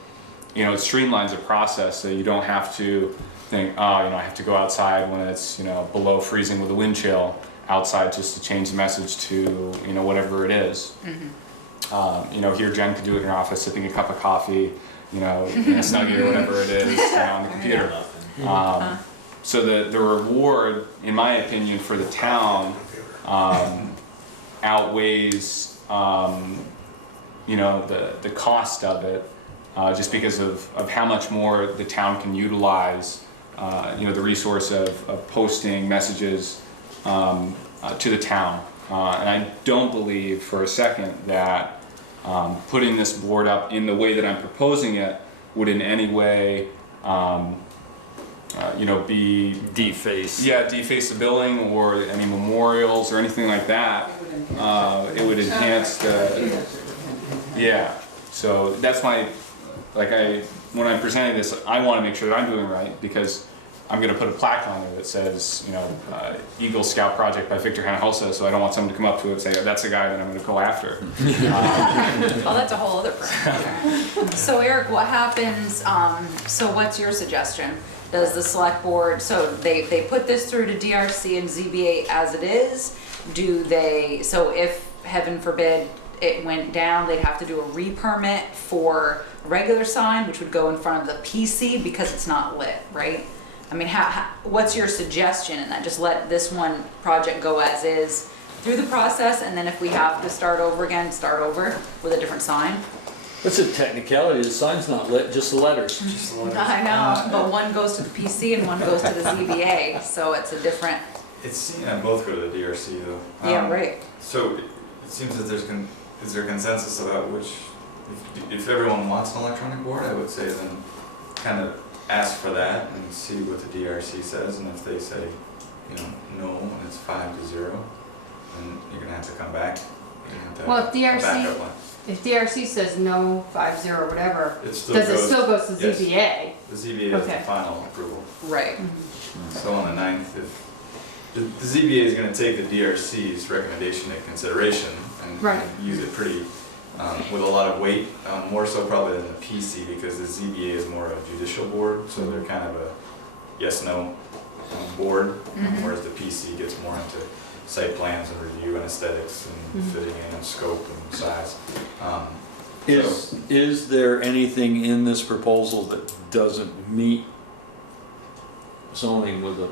you know, it streamlines the process, so you don't have to think, oh, you know, I have to go outside when it's, you know, below freezing with a wind chill outside just to change the message to, you know, whatever it is. You know, here Jen could do it in her office, sipping a cup of coffee, you know, in a Snuggie or whatever it is, you know, on the computer. So the reward, in my opinion, for the town outweighs, you know, the cost of it, just because of how much more the town can utilize, you know, the resource of posting messages to the town. And I don't believe for a second that putting this board up in the way that I'm proposing it would in any way, you know, be deface the building or any memorials or anything like that. It would enhance the, yeah. So that's my, like when I'm presenting this, I want to make sure that I'm doing right, because I'm going to put a plaque on there that says, you know, Eagle Scout Project by Victor Hinojosa, so I don't want someone to come up to it and say, oh, that's the guy that I'm going to go after. Well, that's a whole other problem. So Eric, what happens, so what's your suggestion? Does the select board, so they put this through to DRC and ZBA as it is? Do they, so if, heaven forbid, it went down, they'd have to do a re-permit for regular sign, which would go in front of the PC because it's not lit, right? I mean, what's your suggestion in that? Just let this one project go as is through the process, and then if we have to start over again, start over with a different sign? What's a technicality? The sign's not lit, just the letters. I know, but one goes to the PC and one goes to the ZBA, so it's a different. It's, yeah, both go to the DRC though. Yeah, right. So it seems that is there consensus about which, if everyone wants an electronic board, I would say then kind of ask for that and see what the DRC says, and if they say, you know, no, and it's 5-0, then you're gonna have to come back. Well, if DRC says no, 5-0 or whatever, it still goes to yes, ZBA? The ZBA is the final approval. Right. So on the 9th, if the ZBA is gonna take the DRC's recommendation into consideration and use it pretty, with a lot of weight, more so probably than the PC, because the ZBA is more a judicial board, so they're kind of a yes/no board, whereas the PC gets more into site plans and review and aesthetics and fitting in and scope and size. Is there anything in this proposal that doesn't meet zoning with a,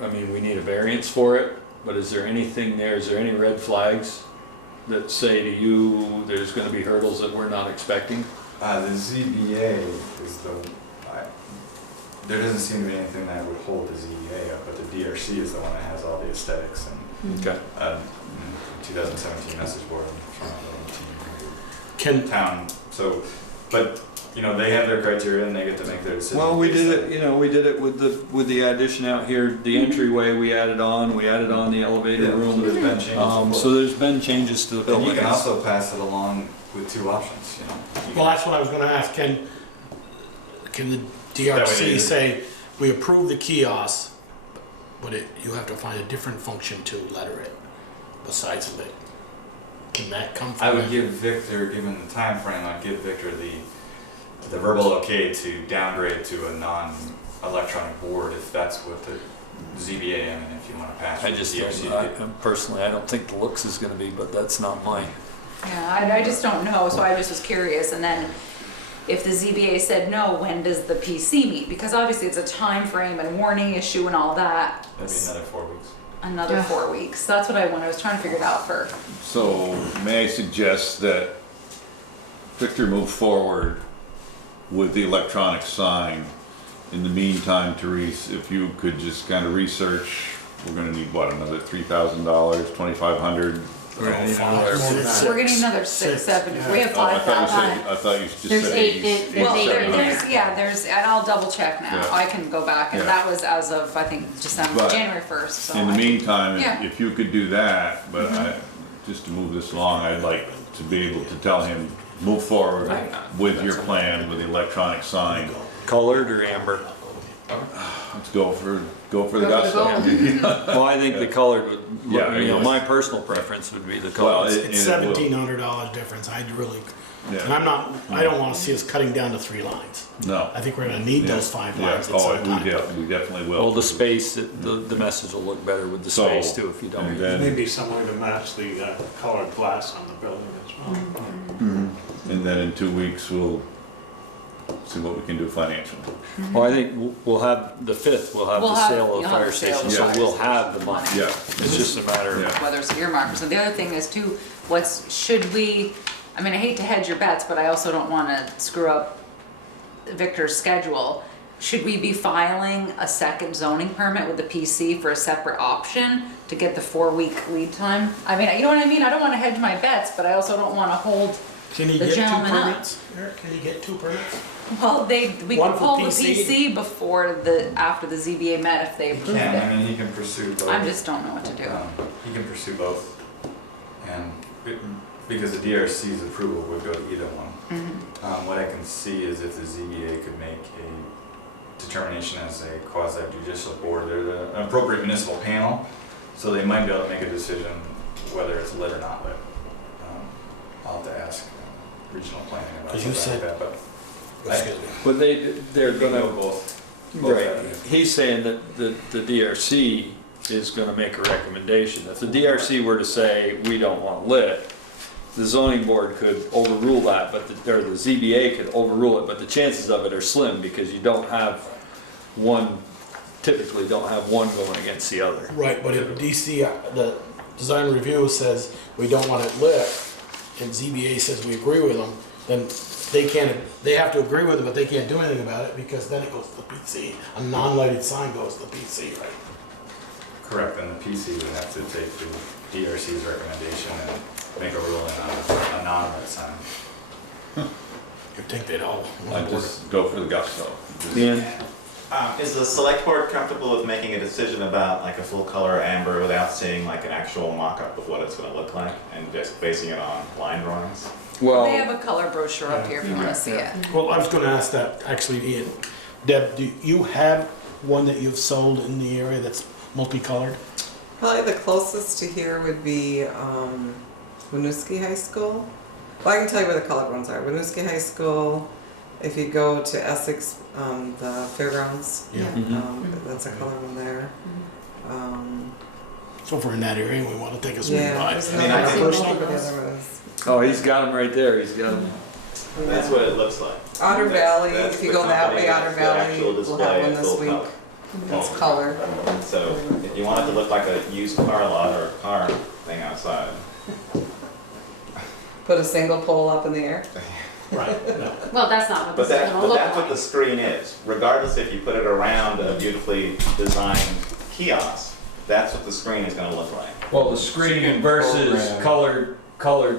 I mean, we need a variance for it, but is there anything there, is there any red flags that say to you there's going to be hurdles that we're not expecting? The ZBA is there doesn't seem to be anything that would hold the ZBA up, but the DRC is the one that has all the aesthetics and 2017 message board in town. So, but you know, they have their criteria and they get to make their decision. Well, we did it, you know, we did it with the addition out here, the entryway we added on the elevator room. So there's been changes. So there's been changes to the But building. you can also pass it along with two options, you know. Well, that's what I was gonna ask, can the DRC say, we approve the kiosk, but you have to find a different function to letter it, besides lit? Can that come from? I would give Victor, given the time frame, I'd give Victor the verbal okay to downgrade to a non-electronic board if that's what the ZBA, I mean, if you want to pass. I just personally, I don't think the looks is going to be, but that's not mine. Yeah, I just don't know, so I just was curious, and then if the ZBA said no, when does the PC meet? Because obviously it's a time frame and warning issue and all that. That'd be another 4 weeks. Another 4 weeks. That's what I was trying to figure it out for. So may I suggest that Victor move forward with the electronic sign. In the meantime, Therese, if you could just kind of research, we're gonna need what, another $3,000, $2,500? We're gonna need another 6, 7, we have 5,000. I thought you just There's said 8. Well, there's, and I'll double check now. Yeah. I can go back, and Yeah. that was as of, I think, But January 1st. So in the meantime, Yeah. if you could do that, but just to move this along, I'd like to be able to tell him, move forward with your plan with the electronic sign. Colored or amber? Let's go for the gusto. Well, I think the colored would, Yeah, you know, yes. my personal preference would be the Well, colored. It's $1,700 difference, I'd really, and I don't wanna see us cutting down to 3 lines. No. I think we're gonna need those 5 lines at Oh, some time. we definitely will. Well, the space, the message will look better with the So, space too if you don't. and then- Maybe some way to match the colored glass on the building as well. And then in 2 weeks, we'll see what we can do financially. Well, I think we'll have, the 5th, we'll have the sale of you'll the have fire the sale station, of the so fire we'll station. have the money. Yeah. It's just a matter of, Yeah. Whether it's earmarked. So the other thing is too, should we, I mean, I hate to hedge your bets, but I also don't wanna screw up Victor's schedule. Should we be filing a second zoning permit with the PC for a separate option to get the 4-week lead time? I mean, you know what I mean? I don't wanna hedge my bets, but I also don't wanna hold Can he the get 2 gentleman up. permits? Eric, can he get 2 permits? Well, we One could for pull the PC. PC before after the ZBA met if they He approved can, I it. mean, he can pursue both. I just don't know what to do. He can pursue both. And because the DRC's approval would go to either one. What I can see is if the ZBA could make a determination as a quasi-judicial board, they're an appropriate municipal panel, so they might be able to make a decision whether it's lit or not lit. I'll have to ask regional planning about Because you something like said- that, Excuse me. but they're we can gonna, go both. right, he's saying that the DRC is gonna make a recommendation. If the DRC were to say, we don't want lit, the zoning board could overrule that, but the ZBA could overrule it, but the chances of it are slim because you don't have one, typically don't have one going against the other. Right, but if DC, the design review says we don't want it lit, and ZBA says we agree with them, then they have to agree with it, but they can't do anything about it because then it goes to the PC. A non-lighted sign goes to the PC, right? Correct, and the PC would have to take the DRC's recommendation and make a ruling on a non-lit sign. You'd think they'd all. I just go for the gusto. Just- Dan? Is the select board comfortable with making a decision about like a full color amber without seeing like an actual mock-up of what it's gonna look like and just basing it on line drawings? Well, They have a color brochure up here if you wanna see it. Well, I was gonna ask that, actually, Ian. Deb, do you have one that you've sold in the area that's multicolored? Probably the closest to here would be Winooski High School. Well, I can tell you where the colored ones are. Winooski High School, if you go to Essex, the fairgrounds, Yeah. that's a color one there. So if we're in that area, we wanna take a swing Yeah, by. there's I mean, another I think one we over should- the other ones. Oh, he's got them right there, he's got them. That's what it looks like. Otter That's- Valley, that's if you the go that way, company Otter that's the Valley actual will display have one in this full week. color. It's color. So if you want it to look like a used car lot or a car thing outside. Put a single pole up in the air. Right, no. Well, that's not what But this is gonna look that's what like. the screen is. Regardless if you put it around a beautifully designed kiosk, that's what the screen is gonna look like. Well, the screening versus colored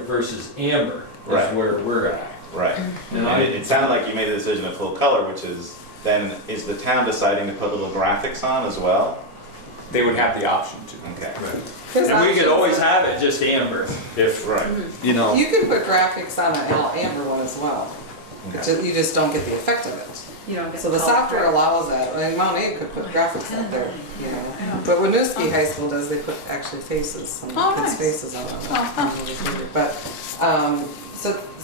versus amber Right. is where we're at. Right. And And it sounded like you made the decision of full color, which is, then, is the town deciding to put little graphics on as well? They would have the option to. Okay. And we could always have it just amber, if, Right. you know. You can put graphics on an amber one as well. Okay. You just don't get the effect of it. You don't get So the color. software allows that. I mean, Mount Aid could put graphics up there, you know. But Winooski High School does, they put actually faces, some Oh, kids' nice. faces on them. But,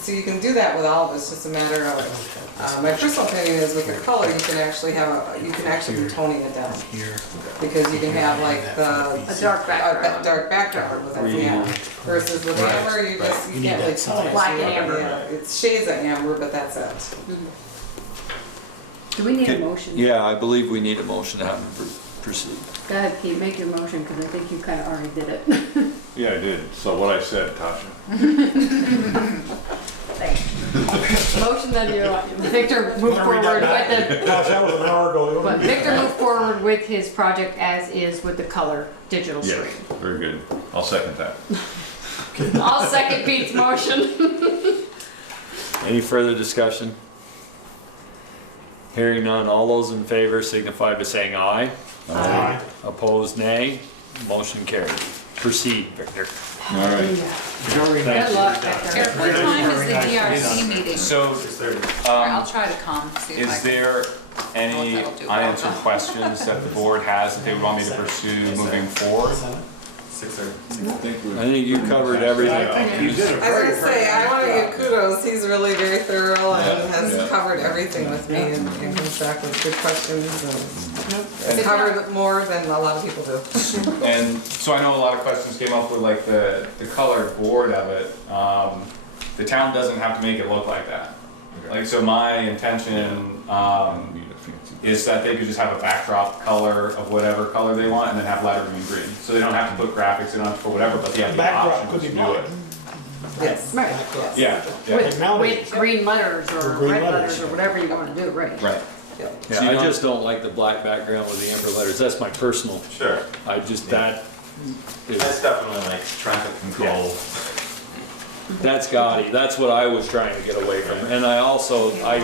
so you can do that with all of it, it's just a matter of, my personal opinion is with the color, you can actually be toning it down. Here. Because you can have like A dark background. dark background with it, yeah. Versus with Right, amber, you right. just, You you need can't that really tone it. Black So and you- amber. yeah, it's shades of amber, but that's it. Do we need a motion? Yeah, I believe we need a motion to have him proceed. Go ahead, Pete, make your motion, because I think you kind of already did it. Yeah, I did. So what I said, Tasha. Motion that Victor moved forward with the, Gosh, that was an hour ago. but Victor moved forward with his project as is with the color digital Yes, screen. very good. I'll second that. I'll second Pete's motion. Any further discussion? Hearing none, all those in favor signify by saying aye. Aye. Opposed, nay. Motion carried. Proceed, Victor. All right. Good luck, Victor. Eric, what time is the DRC meeting? So, I'll try to come, see if I is can. there any that'll do. unanswered questions that the board has that they would want me to pursue moving forward? 6:30. I think you covered everything. You did a I was very gonna say, I wanna give kudos, he's really very thorough and has Yeah. covered everything with me and comes back with good questions and covered more than a lot of people do. And so I know a lot of questions came up with like the colored board of it. the town doesn't have to make it look like that. Like, so my intention, is that they could just have a backdrop color of whatever color they want and then have lettering in green. So they don't have to put graphics, they don't have to put whatever, but they have the Backdrop option could to be do black. it. Yes. Right. Yeah. With green letters or Green red letters, letters or whatever you wanna do, right? Right. Yeah. Yeah, I just don't like the black background with the amber letters. That's my personal. Sure. I just, that That's is, definitely like traffic control. that's gaudy. That's what I was trying to get away from. And I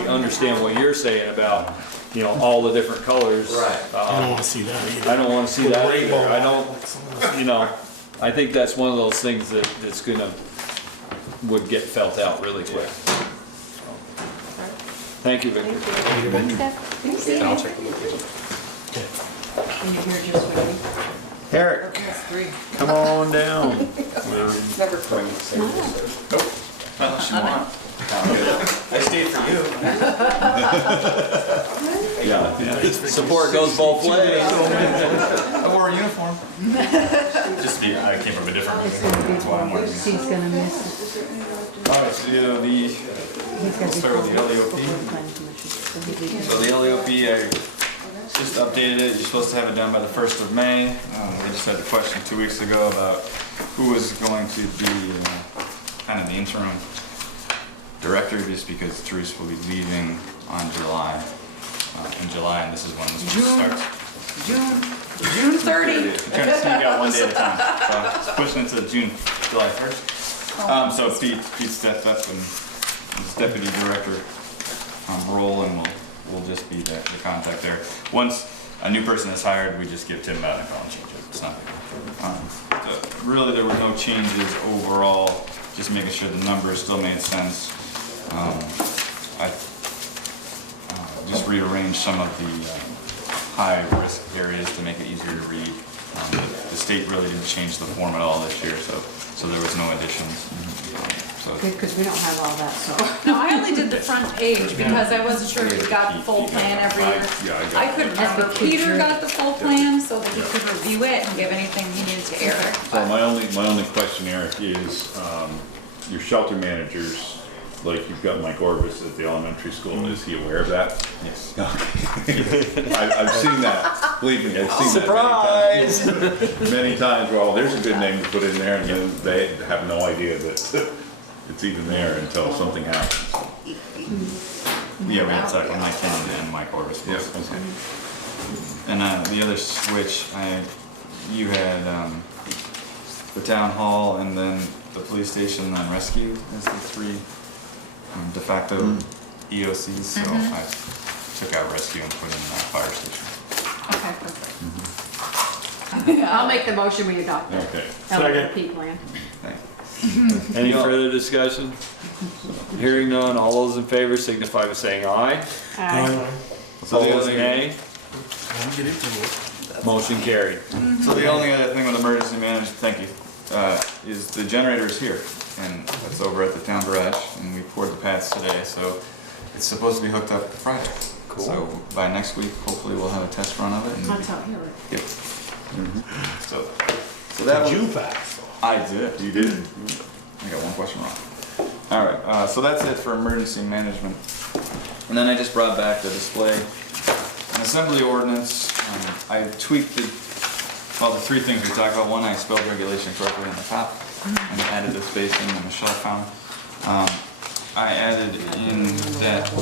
understand what you're saying about, you know, all the different colors. Right. I don't wanna see that either. I don't wanna see that either. Rainbow. I don't, you know, I think that's one of those things that's would get felt out really quick. Thank you, Victor. I'll check the location. And you're here just waiting. Eric, come on down. Never quit. Unless you want. I stayed for you. Yeah, support goes both ways. I wore a uniform. Just be, I came from a different meeting. That's why I'm wearing it. He's gonna miss it. Alright, so we'll start with the LEOP. So the LEOP, I just updated it. You're supposed to have it done by the 1st of May. We just had the question 2 weeks ago about who was going to be kind of the interim director, just because Therese will be leaving in July, and this is when this starts. June 30. You're trying to sneak out one day at a time. So it's pushing it to July 1st. So Pete stepped up and his deputy director role, and we'll just be the contact there. Once a new person is hired, we just give Tim about and call and change it. It's not big. So really, there were no changes overall. Just making sure the numbers still made sense. I just rearranged some of the high-risk areas to make it easier to read. The state really didn't change the form at all this year, so there was no additions. Good, because we don't have all that, so. No, I only did the front page because I wasn't sure if we got the full plan every year. I couldn't remember. Peter got the full plan so that he could review it and give anything he needed to Eric. So my only question, Eric, is your shelter managers, like you've got Mike Orvis at the elementary school, is he aware of that? Yes. I've seen that, believe me, I've seen Surprise! that many times. Well, there's a good name to put in there, and then they have no idea that it's even there until something happens. Yeah, we had Tuck and Mike Kennedy and Mike Orvis. Yeah, okay. And the other switch, you had the town hall and then the police station and rescue as the three de facto EOCs. So I took out rescue and put in fire station. Okay, perfect. I'll make the motion we adopt it. Okay. LEOP plan. Any further discussion? Hearing none, all those in favor signify by saying aye. Aye. Opposed, nay. Motion carried. So the only other thing with emergency management, thank you, is the generator is here, and it's over at the town garage, and we poured the pads today, so it's supposed to be hooked up Friday. Cool. So by next week, hopefully we'll have a test run of it. And, That's out here. yep. So that was, You passed. I did. You did. I got one question wrong. All right, so that's it for emergency management. And then I just brought back the display an assembly ordinance. I tweaked the three things we talked about. One, I spelled regulation correctly on the top and added the spacing and Michelle found. I added in that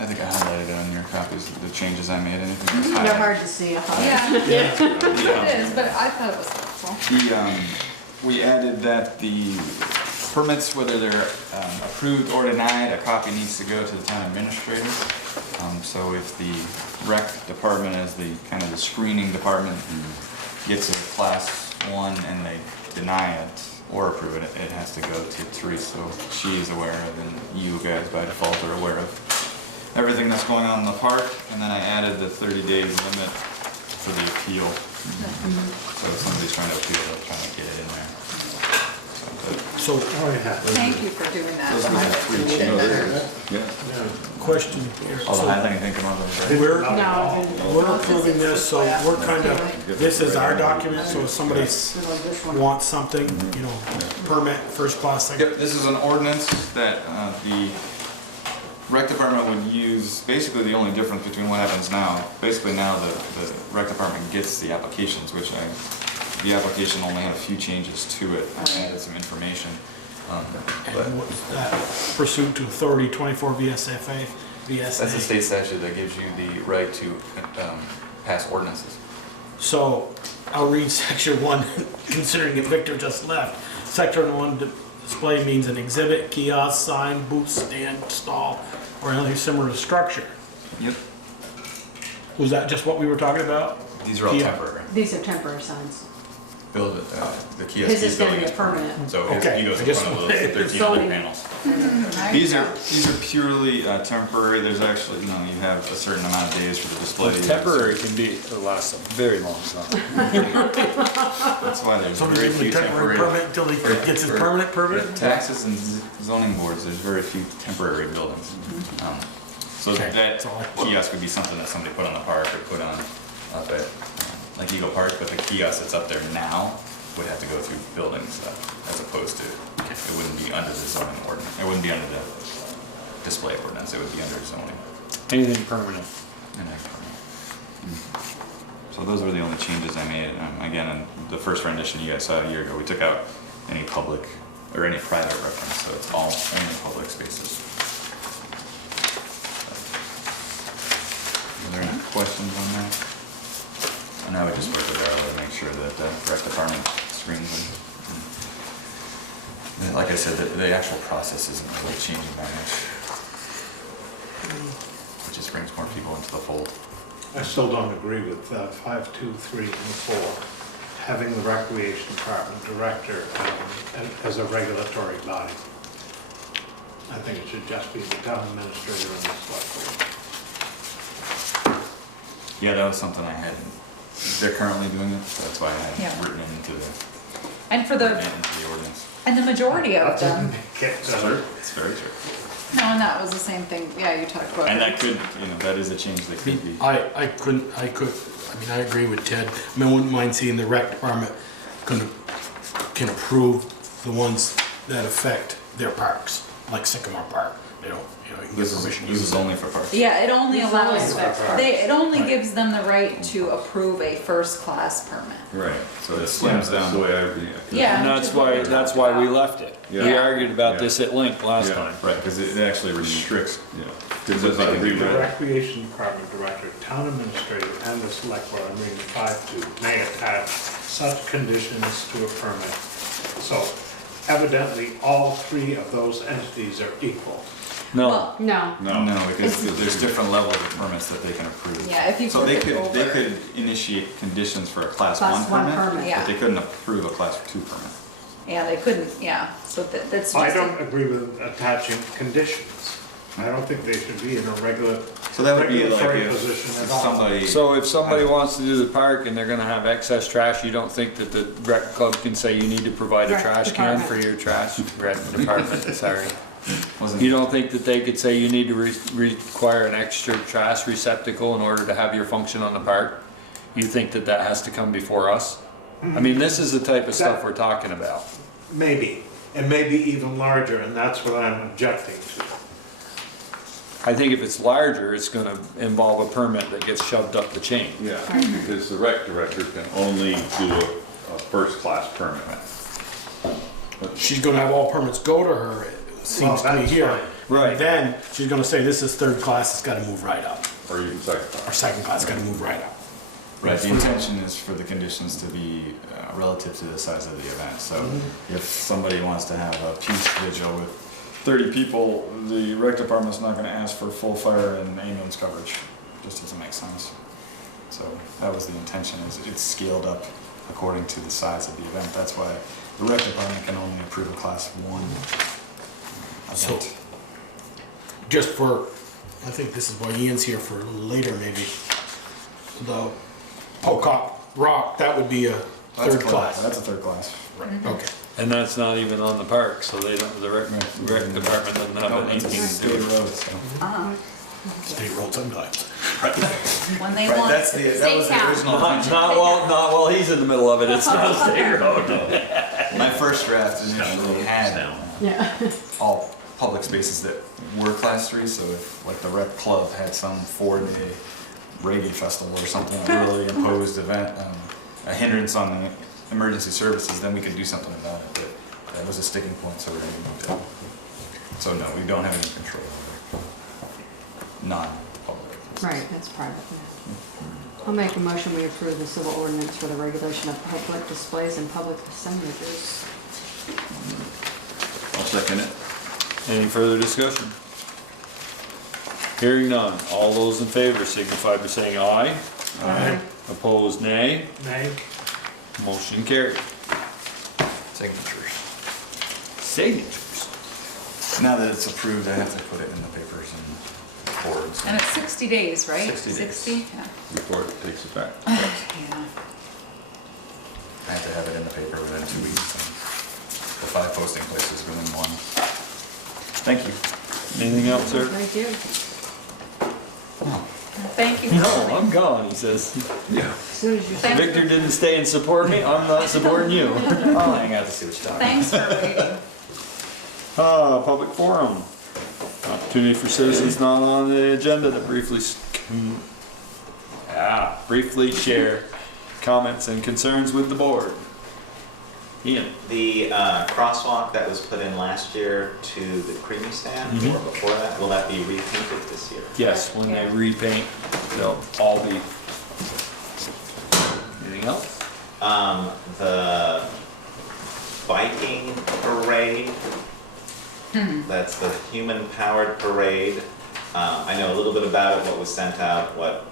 I think I highlighted it on your copies, the changes I made. Anything that's They're highlighted. hard to see. Yeah, it is, but I thought it was helpful. We added that the permits, whether they're approved or denied, a copy needs to go to the town administrator. So if the rec department as the kind of the screening department gets a class 1 and they deny it or approve it, it has to go to Therese, so she's aware of, and you guys by default are aware of everything that's going on in the park. And then I added the 30-day limit for the appeal. So if somebody's trying to appeal, they're trying to get it in there. So, Thank you for doing that. Those are the three changes. Yeah. question here. All the So highlighting thing come over. we're approving this, so we're kind of, this is our document, so if somebody wants something, you know, permit, first class, second. Yep, this is an ordinance that the rec department would use. Basically, the only difference between what happens now, basically now the rec department gets the applications, which the application only had a few changes to it. I added some information. And what's that? Pursuant to authority 24 VSFA, VSA. That's a state statute that gives you the right to pass ordinances. So I'll read section 1, considering that Victor just left. Section 1 display means an exhibit, kiosk, sign, booth, stand, stall, or any similar structure. Yep. Was that just what we were talking about? These are all temporary. These are temporary signs. Build it, the kiosk His is he's gonna building be is permanent. So Okay, he goes I in just front of wanted- those 13 Zoning. panels. There These you are go. purely temporary. There's actually, you know, you have a certain amount of days for the display. Temporary can last a very long time. That's why there's Somebody very give him few a temporary temporary. permit until he gets his permanent permit? Taxes and zoning boards, there's very few temporary buildings. So Okay, that that's all. kiosk would be something that somebody put on the park or put on up at like Eagle Park, but the kiosk that's up there now would have to go through buildings as opposed to, it wouldn't be under the zoning ordinance. It wouldn't be under the display ordinance, it would be under zoning. Anything permanent. So those were the only changes I made. Again, in the first rendition you guys saw a year ago, we took out any public or any private reference, so it's all only public spaces. Are there any questions on that? And I would just work with Darla to make sure that the rec department screens them. And like I said, the actual process isn't really changing that much. It just brings more people into the fold. I still don't agree with 5, 2, 3, and 4, having the recreation department director as a regulatory body. I think it should just be the town administrator and the select board. Yeah, that was something I had. They're currently doing it, so that's why I had Yeah. written it into the And for the, ordinance. and the majority of them, It's true. It's very true. no, and that was the same thing, yeah, you talked about. And that could, you know, that is a change that could be. I agree with Ted. I mean, I wouldn't mind seeing the rec department can approve the ones that affect their parks, like Sycamore Park. You know, you can get permission to This use is only for parks. Yeah, it only It's allows, only it only gives them the right to approve a first-class permit. Right. So it slims down the way I read it. Yeah. And that's why we left it. We Yeah. argued about Yeah. this at length last Yeah. time. Right, because it actually restricts, because The I read it. recreation department director, town administrator, and the select board, I'm reading 5.2, may attach such conditions to a permit. So evidently, all three of those entities are equal. No. No. No, because there's different levels of permits that they can approve. Yeah, if you So put they it could, over. they could initiate conditions for a class Class 1 one permit, permit, yeah. but they couldn't approve a class 2 permit. Yeah, they couldn't, yeah, so that's just. I don't agree with attaching conditions. I don't think they should be in a So that would be like regulatory if position at all. somebody. So if somebody wants to do the park and they're gonna have excess trash, you don't think that the rec club can say you need to provide a Rec trash can department. for your trash? Rec department, sorry. Wasn't- You don't think that they could say you need to require an extra trash receptacle in order to have your function on the park? You think that that has to come before us? I mean, this is the type of stuff we're talking about. Maybe, and maybe even larger, and that's what I'm objecting to. I think if it's larger, it's gonna involve a permit that gets shoved up the chain. Yeah, because the rec director can only do a first-class permit. She's gonna have all permits go to her, it seems to me that's here. fine. Right. Then she's gonna say, this is third class, it's gotta move right up. Or even second Or class. second class, gotta move right up. Right, the intention is for the conditions to be relative to the size of the event. So if somebody wants to have a peace vigil with 30 people, the rec department's not gonna ask for full fire and ambulance coverage. Just doesn't make sense. So that was the intention, is it's scaled up according to the size of the event. That's why the rec department can only approve a class 1 So, event. just for, I think this is why Ian's here for later maybe. The Pocock Rock, that would be a That's third class. That's a third class. Okay. And that's not even on the park, so they don't, the rec department doesn't have anything to do with it. Uh-huh. State road sometimes. When they Right, want. that was the original. Not while he's in the middle of it, it's not a state road. My first draft initially had Yeah. all public spaces that were class 3, so if like the rec club had some 4-day reggae festival or something that really imposed a hindrance on the emergency services, then we could do something about it, but that was a sticking point, so we're going to move it. So no, we don't have any control over non-public. Right, that's private. Yeah. I'll make a motion, we approve the civil ordinance for the regulation of public displays and public assemblages. I'll second it. Any further discussion? Hearing none. All those in favor signify by saying aye. Aye. Opposed, nay. Nay. Motion carried. Signatures. Signatures. Now that it's approved, I have to put it in the papers and boards. And it's 60 days, right? 60 days. 60? Yeah. Before it takes it back. Yeah. I have to have it in the paper within 2 weeks. And the 5 posting places within 1. Thank you. Anything else, sir? Thank you. Thank you. No, I'm gone, he says. Yeah. As soon as you Thanks Victor didn't stay and support me, I'm not supporting you. I'll hang out to see what you're talking Thanks for waiting. Public forum. Opportunity for citizens not on the agenda to briefly share comments and concerns with the board. Ian. The crosswalk that was put in last year to the creamy stand, Mhm. or before that, will that be repainted this year? Yes, when they repaint, they'll all be. Anything else? The biking parade, that's the human-powered parade. I know a little bit about it, what was sent out, what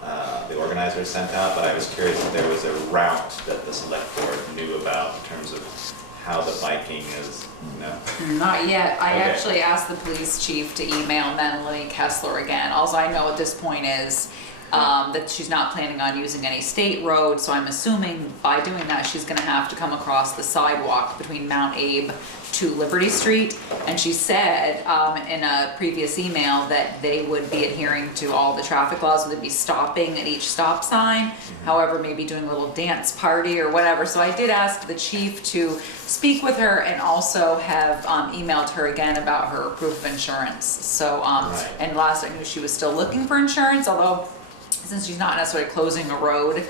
the organizers sent out, but I was curious if there was a route that the select board knew about in terms of how the biking is, Not yet. I Okay. actually asked the police chief to email Melanie Kessler again. All I know at this point is that she's not planning on using any state roads, so I'm assuming by doing that, she's gonna have to come across the sidewalk between Mount Abe to Liberty Street. And she said in a previous email that they would be adhering to all the traffic laws, so they'd be stopping at each stop sign. However, maybe doing a little dance party or whatever. So I did ask the chief to speak with her and also have emailed her again about her proof of insurance. So, and last I knew she was still looking for insurance, although since she's not necessarily closing a road.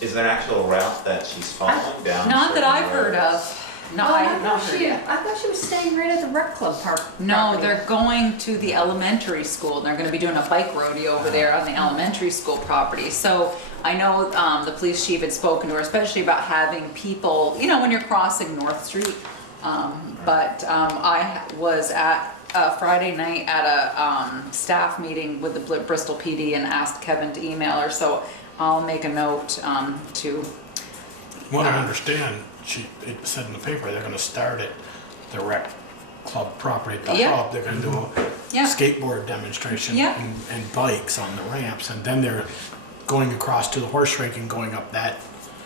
Is there an actual route that she's following down? Not that I've certain heard roads? of. No, I have not heard yet. I thought she was staying right at the rec club park. No, property. they're going to the elementary school. They're gonna be doing a bike rodeo over there on the elementary school property. So I know the police chief had spoken to her, especially about having people, when you're crossing North Street. I was at Friday night at a staff meeting with the Bristol PD and asked Kevin to email her, so I'll make a note to. What I understand, it said in the paper, they're gonna start at the rec club property at the Yeah. hub. They're gonna do a Yeah. skateboard demonstration Yeah. and bikes on the ramps, and then they're going across to the horse rink and going up that.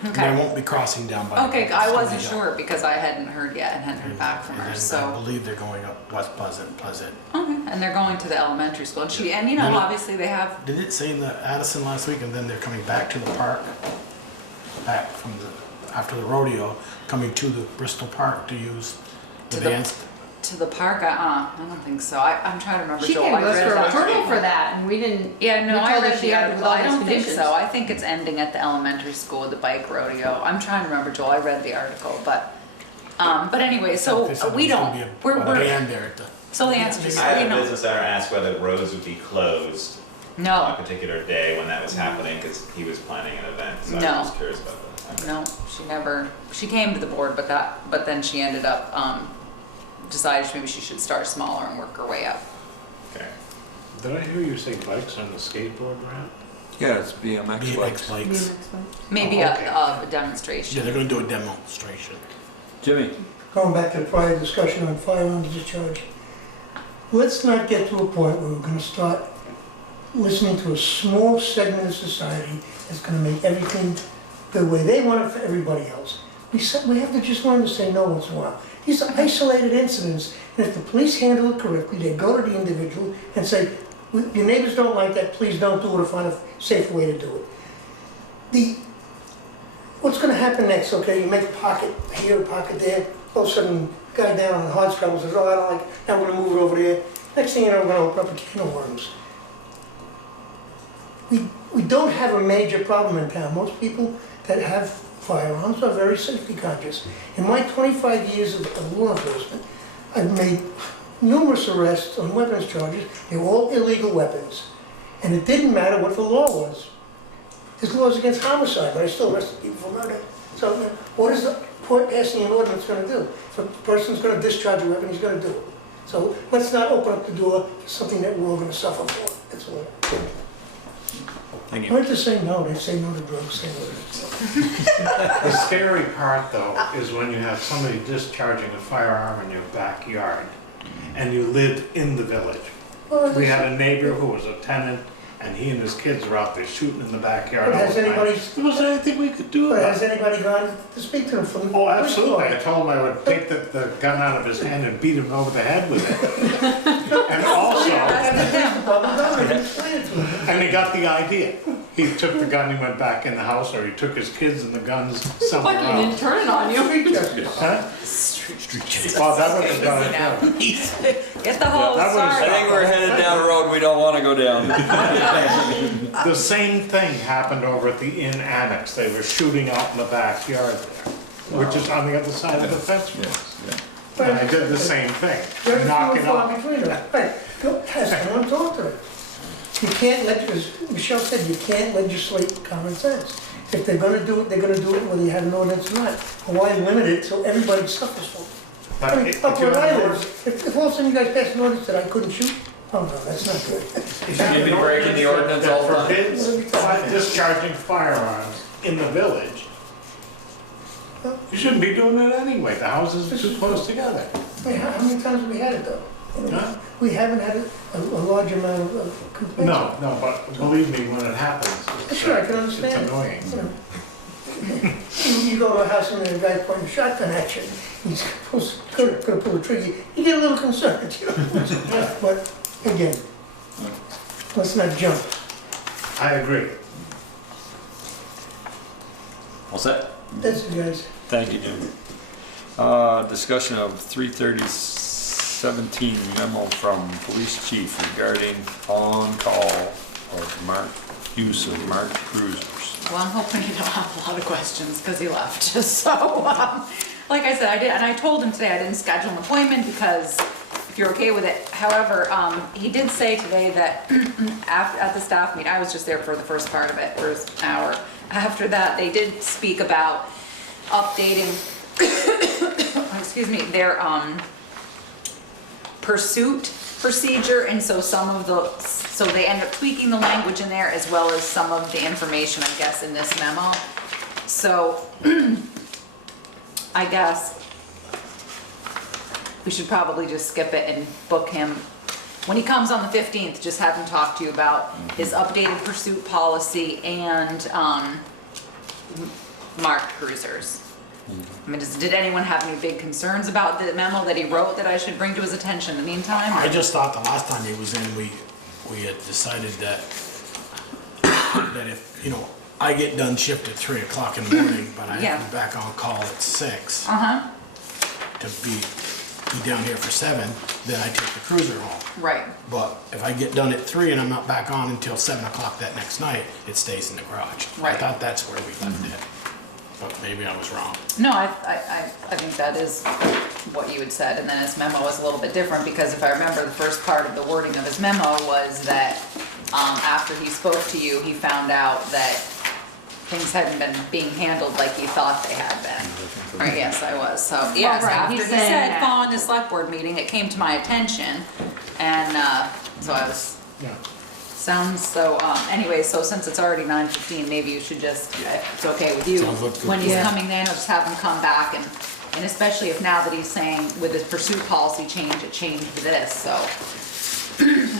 Okay. They won't be crossing down by. Okay, I wasn't Stony Hill. sure because I hadn't heard yet and hadn't heard back from her, And I so. believe they're going up West Pleasant. Okay, and they're going to the elementary school, and No, no. obviously they have. Did it say in the Addison last week, and then they're coming back to the park, back from after the rodeo, coming to the Bristol Park to use the dance? To the park, I don't think so. I'm trying to remember. She Joel, came I to us read for that approval article. for that, and we didn't. Yeah, no, we I told her read she the had with article. all I these don't think conditions. so. I think it's ending at the elementary school with the bike rodeo. I'm trying to remember, Joel. I read the article, but anyway, so They said we there's don't. gonna be a We're band there at the. so the answer is I had we a don't. business owner ask whether roads would be closed on a No, particular day when that was happening, because he was planning an event, so No. I was curious about that. no, she never. She came to the board, but then she ended up decided maybe she should start smaller and work her way up. Okay. Did I hear you say bikes on the skateboard ramp? Yeah, it's BMX bikes. bikes. Maybe Oh, okay. a demonstration. Yeah, they're gonna do a demonstration. Jimmy. Going back to the prior discussion on firearms discharge, let's not get to a point where we're gonna start listening to a small segment of society that's gonna make everything the way they want it for everybody else. we have to just learn to say no once in a while. These are isolated incidents, and if the police handle it correctly, they go to the individual and say, your neighbors don't like that, please don't do it, or find a safer way to do it. What's gonna happen next, okay, you make a pocket here, a pocket there, all of a sudden, guy down on Hardscrabble says, oh, I don't like, I'm gonna move it over there. Next thing you know, we're gonna open up a can of worms. We don't have a major problem in town. Most people that have firearms are very safety conscious. In my 25 years of law enforcement, I've made numerous arrests on weapons charges. They were all illegal weapons. And it didn't matter what the law was. There's laws against homicide, but I still arrested people for murder. So what is the court passing an ordinance going to do? If a person's going to discharge a weapon, he's going to do it. So let's not open up the door to something that we're all going to suffer for. That's all. Thank Learn to say no. They say no to drugs, say no to The scary part, though, is when you have somebody discharging a firearm in your backyard, and you live in the village. We had a neighbor who was a tenant, and he and his kids were out there shooting in the backyard all the time. There wasn't anything we could do about it. Has anybody gone to speak to him from the... Oh, absolutely. I told him I would take the gun out of his hand and beat him over the head with it. And also... And he got the idea. He took the gun, he went back in the house, or he took his kids and the guns somewhere Like he else. didn't turn it on you. Huh? Well, that would have done it. Get the whole I think we're headed down a road we don't want to go down. The same thing happened over at the Inn Annex. They were shooting out in the backyard there, which is on the other side of the fence. And I did the same thing, knocking out. Right, go ask them and talk to them. You can't as Michelle said, you can't legislate common sense. If they're gonna do it, they're gonna do it whether you have an ordinance or not. Why limit it so everybody suffers for it? But I mean, if up you where have I an live, if all of a sudden you guys pass an ordinance that I couldn't shoot, oh no, that's not good. You should be breaking the ordinance all the time. Forbids discharging firearms in the village. You shouldn't be doing it anyway. The houses are too close together. Wait, how many times have we had it though? Huh? We haven't had a large amount of complaints. No, but believe me, when it happens, Sure, I can understand. it's annoying. You go to a house and there's a guy pointing a shotgun at you, he's gonna pull a trigger, you get a little concerned, you know? But again, let's not jump. I agree. All set? That's it, guys. Thank you, Jim. Discussion of 33017 memo from police chief regarding on-call or use of marked cruisers. Well, I'm hoping you don't have a lot of questions because he left. So, like I said, I told him today I didn't schedule an appointment because if you're okay with it. However, he did say today that at the staff meeting, I was just there for the first part of it, for an hour. After that, they did speak about updating, excuse me, their pursuit procedure, and so so they end up tweaking the language in there as well as some of the information, I guess, in this memo. So I guess we should probably just skip it and book him. When he comes on the 15th, just have him talk to you about his updated pursuit policy and marked cruisers. I mean, did anyone have any big concerns about the memo that he wrote that I should bring to his attention in the meantime? I just thought the last time he was in, we had decided that if, you know, I get done shift at 3 o'clock in the morning, but I have to be back on call at 6 to be down here for 7, then I take the cruiser home. Right. But if I get done at 3 and I'm not back on until 7 o'clock that next night, it stays in the garage. Right. I thought that's where we left it, but maybe I was wrong. No, I think that is what you had said, and then his memo was a little bit different, because if I remember, the first part of the wording of his memo was that after he spoke to you, he found out that things hadn't been being handled like he thought they had been. Right, yes, I was, so, yes, right, after he's he saying said, that. following the select board meeting, it came to my attention, and so I was, sounds so, anyway, so since it's already 9:15, maybe you should just, if it's okay with you, Sounds like good. when he's coming in, I'll just have him come back, and especially if now that he's saying with his pursuit policy change, it changed to this, so.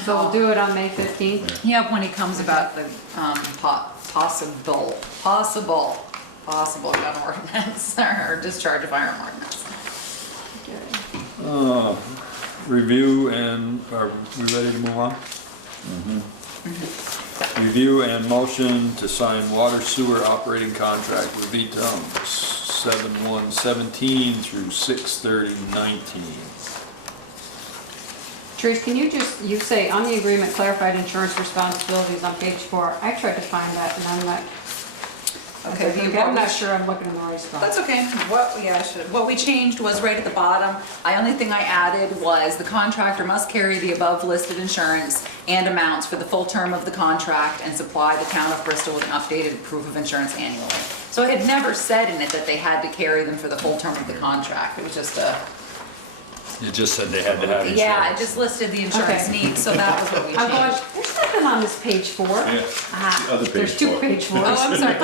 So we'll do it on May 15th? Yep, when he comes about the possible possible gun ordinance or discharge of firearm ordinance. Review and, are we ready to move on? Review and motion to sign water sewer operating contract with VTOM 7117 through 6/30/19. Trish, can you say on the agreement clarified insurance responsibilities on page 4? I tried to find that and I'm not, Okay, I'm not sure I'm looking in the right spot. That's okay. What we changed was right at the bottom. The only thing I added was the contractor must carry the above listed insurance and amounts for the full term of the contract and supply the town of Bristol with an updated proof of insurance annually. So it had never said in it that they had to carry them for the full term of the contract. It was just a, It just said they had to have insurance. yeah, it just listed the insurance Okay. needs, so that was what we Oh gosh, changed. there's nothing on this page 4. Yeah. Ah, Other page there's 2 4. page 4s. Oh, I'm sorry. I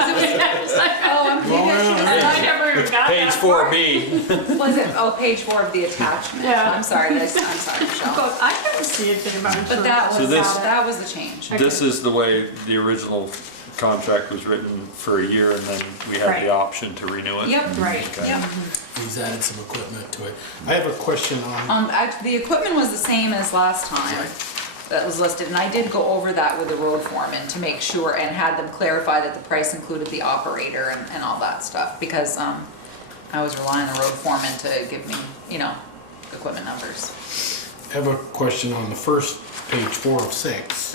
never even got Page that. 4B. Was it, page 4 of the attachment? Yeah. I'm sorry, I'm sorry, Michelle. Goes, I couldn't see anything about insurance. But that So was, this- that was the change. This is the way the original contract was written for a year, and then we had Right. the option to renew it. Yep, Right. Okay. yep. He's added some equipment to it. I have a question on, The equipment was the same as last time that was listed, and I did go over that with the road foreman to make sure and had them clarify that the price included the operator and all that stuff, because, I was relying on the road foreman to give me, equipment numbers. I have a question on the first page 4 of 6,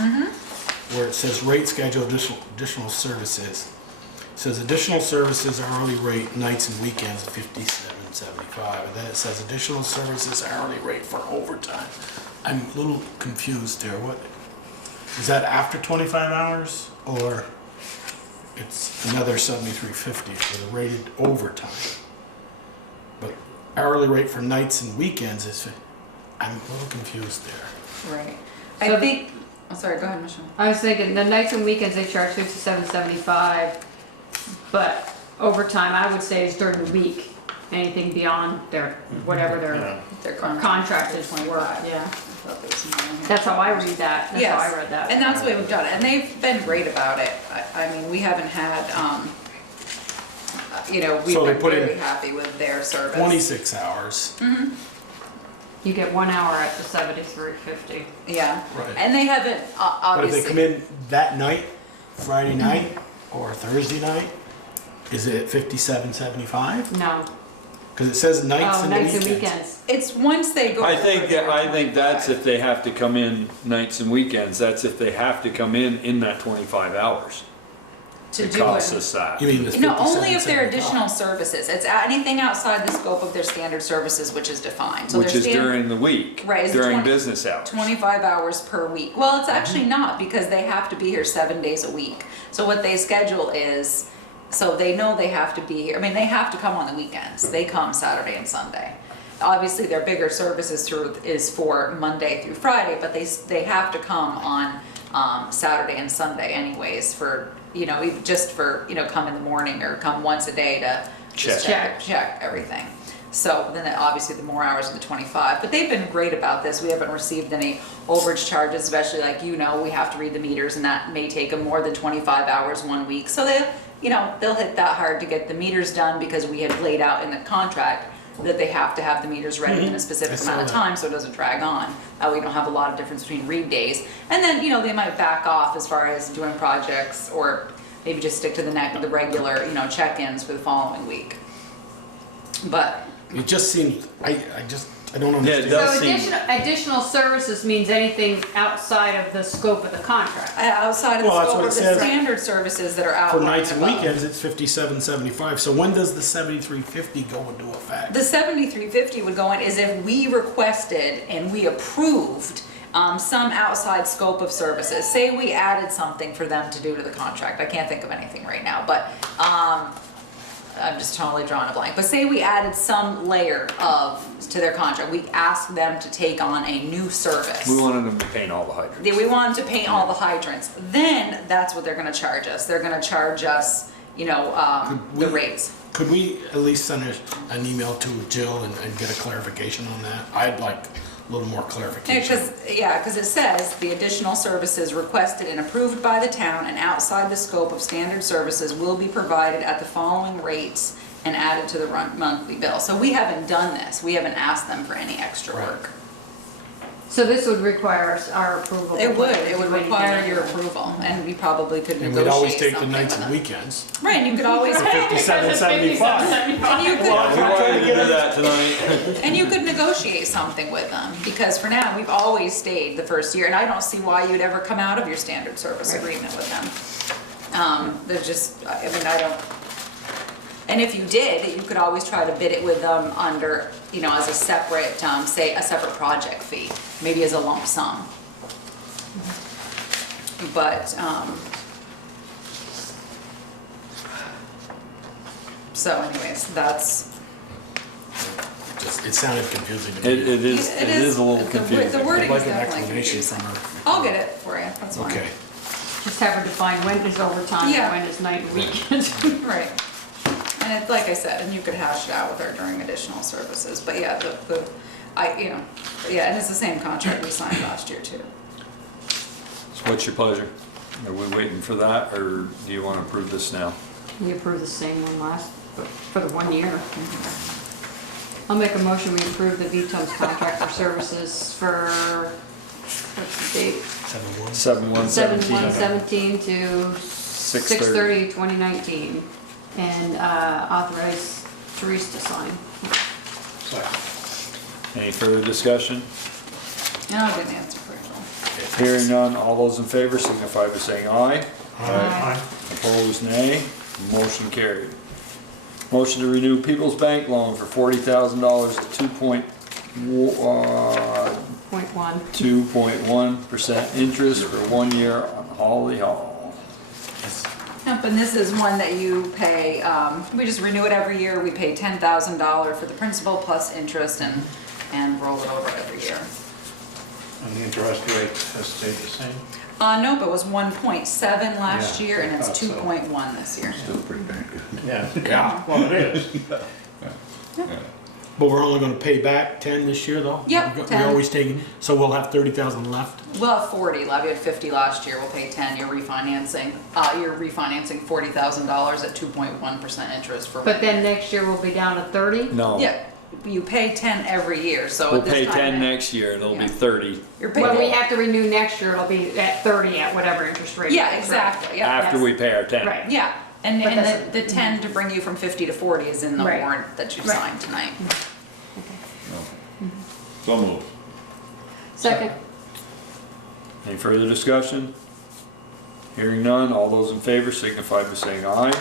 where it says rate schedule additional services. It says additional services hourly rate nights and weekends $57.75, and then it says additional services hourly rate for overtime. I'm a little confused there. What is that, after 25 hours, or it's another $73.50 for the rated overtime? But hourly rate for nights and weekends is, I'm a little confused there. Right. So I think, sorry, go ahead, Michelle. I was thinking the nights and weekends they charge $57.75, but overtime I would say is during the week. Anything beyond their whatever their contracted work. Yeah. That's how I read that. That's how I read that. And that's the way we've done it, and they've been great about it. I mean, we haven't had, we've So they been put in very happy with their service. 26 hours. You get 1 hour at the $73.50. Yeah. Right. And they haven't, But obviously. if they come in that night, Friday night or Thursday night, is it $57.75? No. Because it says nights and nights weekends. and weekends. It's once they go. I think that's if they have to come in nights and weekends, that's if they have to come in that 25 hours. To It do costs it. us that. You mean the No, only if they're 57.75? additional services. It's anything outside the scope of their standard services, which is defined. So Which their is during the week, Right, it's during 20 business hours. 25 hours per week. Well, it's actually not, because they have to be here 7 days a week. So what they schedule is, so they know they have to be here. I mean, they have to come on the weekends. They come Saturday and Sunday. Obviously, their bigger services is for Monday through Friday, but they have to come on Saturday and Sunday anyways for, even just for, come in the morning or come once a day to just check everything. So then obviously the more hours of the 25, but they've been great about this. We haven't received any overage charges, especially like, we have to read the meters and that may take them more than 25 hours 1 week. So they'll hit that hard to get the meters done because we had laid out in the contract that they have to have the meters ready in a specific amount of time so it doesn't drag on. We don't have a lot of difference between read days. And then, they might back off as far as doing projects or maybe just stick to the regular, check-ins for the following week. But It just seems, I don't understand. Yeah, it does So seem. additional services means anything outside of the scope of the contract. outside of the Well, that's scope what of it the says. standard services that are For outlined nights and above. weekends, it's $57.75. So when does the $73.50 go into effect? The $73.50 would go in is if we requested and we approved some outside scope of services. Say we added something for them to do to the contract. I can't think of anything right now, but I'm just totally drawing a blank. But say we added some layer to their contract. We asked them to take on a new service. We wanted them to paint all the hydrants. We want them to paint all the hydrants. Then that's what they're gonna charge us. They're gonna charge us, the rates. Could we at least send an email to Jill and get a clarification on that? I'd like little more clarification. Because it says, the additional services requested and approved by the town and outside the scope of standard services will be provided at the following rates and added to the monthly bill. So we haven't done this, we haven't asked them for any extra work. So this would require our approval? It would require your approval, and we probably could And negotiate we'd always take the something nights with and them. weekends. Right, and you could always. For $57.75. And you could. We wanted to do that tonight. And you could negotiate something with them, because for now, we've always stayed the first year, and I don't see why you'd ever come out of your standard service agreement with them. They're just, I mean, I don't, and if you did, you could always try to bid it with them under, you know, as a separate, say, a separate project fee, maybe as a lump sum. But, so anyways, that's. It sounded confusing to me. It is a little confusing. The wording I'd is like an definitely explanation confusing. from her. I'll get it for you, that's fine. Okay. Just have her define when is overtime Yeah. and when is night and weekend. Right. And it's, like I said, and you could hash it out with her during additional services, but yeah, yeah, and it's the same contract we signed last year too. So what's your pleasure? Are we waiting for that, or do you want to approve this now? We approved the same one for the 1 year. I'll make a motion, we approve the VTUM's contract for services for, what's the date? 7/1/17. 7/1/17 to 6/30/2019. And authorize Therese to sign. Any further discussion? And I'll get an answer for you. Hearing none, all those in favor signify by saying aye. Aye. Opposed, nay. Motion carried. Motion to renew People's Bank loan for $40,000 at 2.1% interest for 1 year on Holly Hall. Yep, and this is one that you pay, we just renew it every year, we pay $10,000 for the principal plus interest and roll it over every year. And the interest rate has stayed the same? No, but it was 1.7 last Yeah, year, and it's thought so. 2.1 this year. Still pretty darn good. Yeah. Yeah. Well, it is. But we're only gonna pay back 10 this year though? Yep, We're 10. always taking, so we'll have 30,000 left? Well, 40, we had 50 last year, we'll pay 10, you're refinancing $40,000 at 2.1% interest for. But then next year we'll be down to 30? No. Yeah, you pay 10 every year, so We'll at this pay time. 10 next year, and it'll be Yeah. 30 You're paying. When we have to renew next year, it'll be at 30 at whatever interest rate. Yeah, it is, exactly, yeah. after we pay our 10. Right. Yeah, and, But and that's- the 10 to bring you from 50 to 40 is in the Right. warrant that you Right. signed tonight. So moved. Second. Any further discussion? Hearing none, all those in favor signify by saying aye.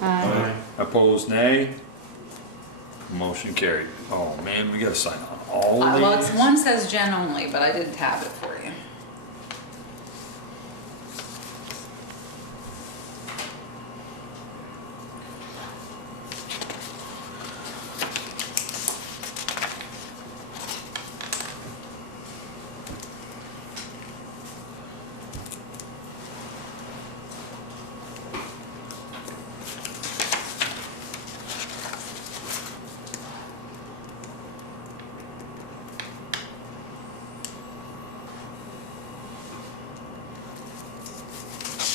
Aye. Opposed, nay. Motion carried. Oh man, we gotta sign on all Well, these. it's one says Jen only, but I did tab it for you.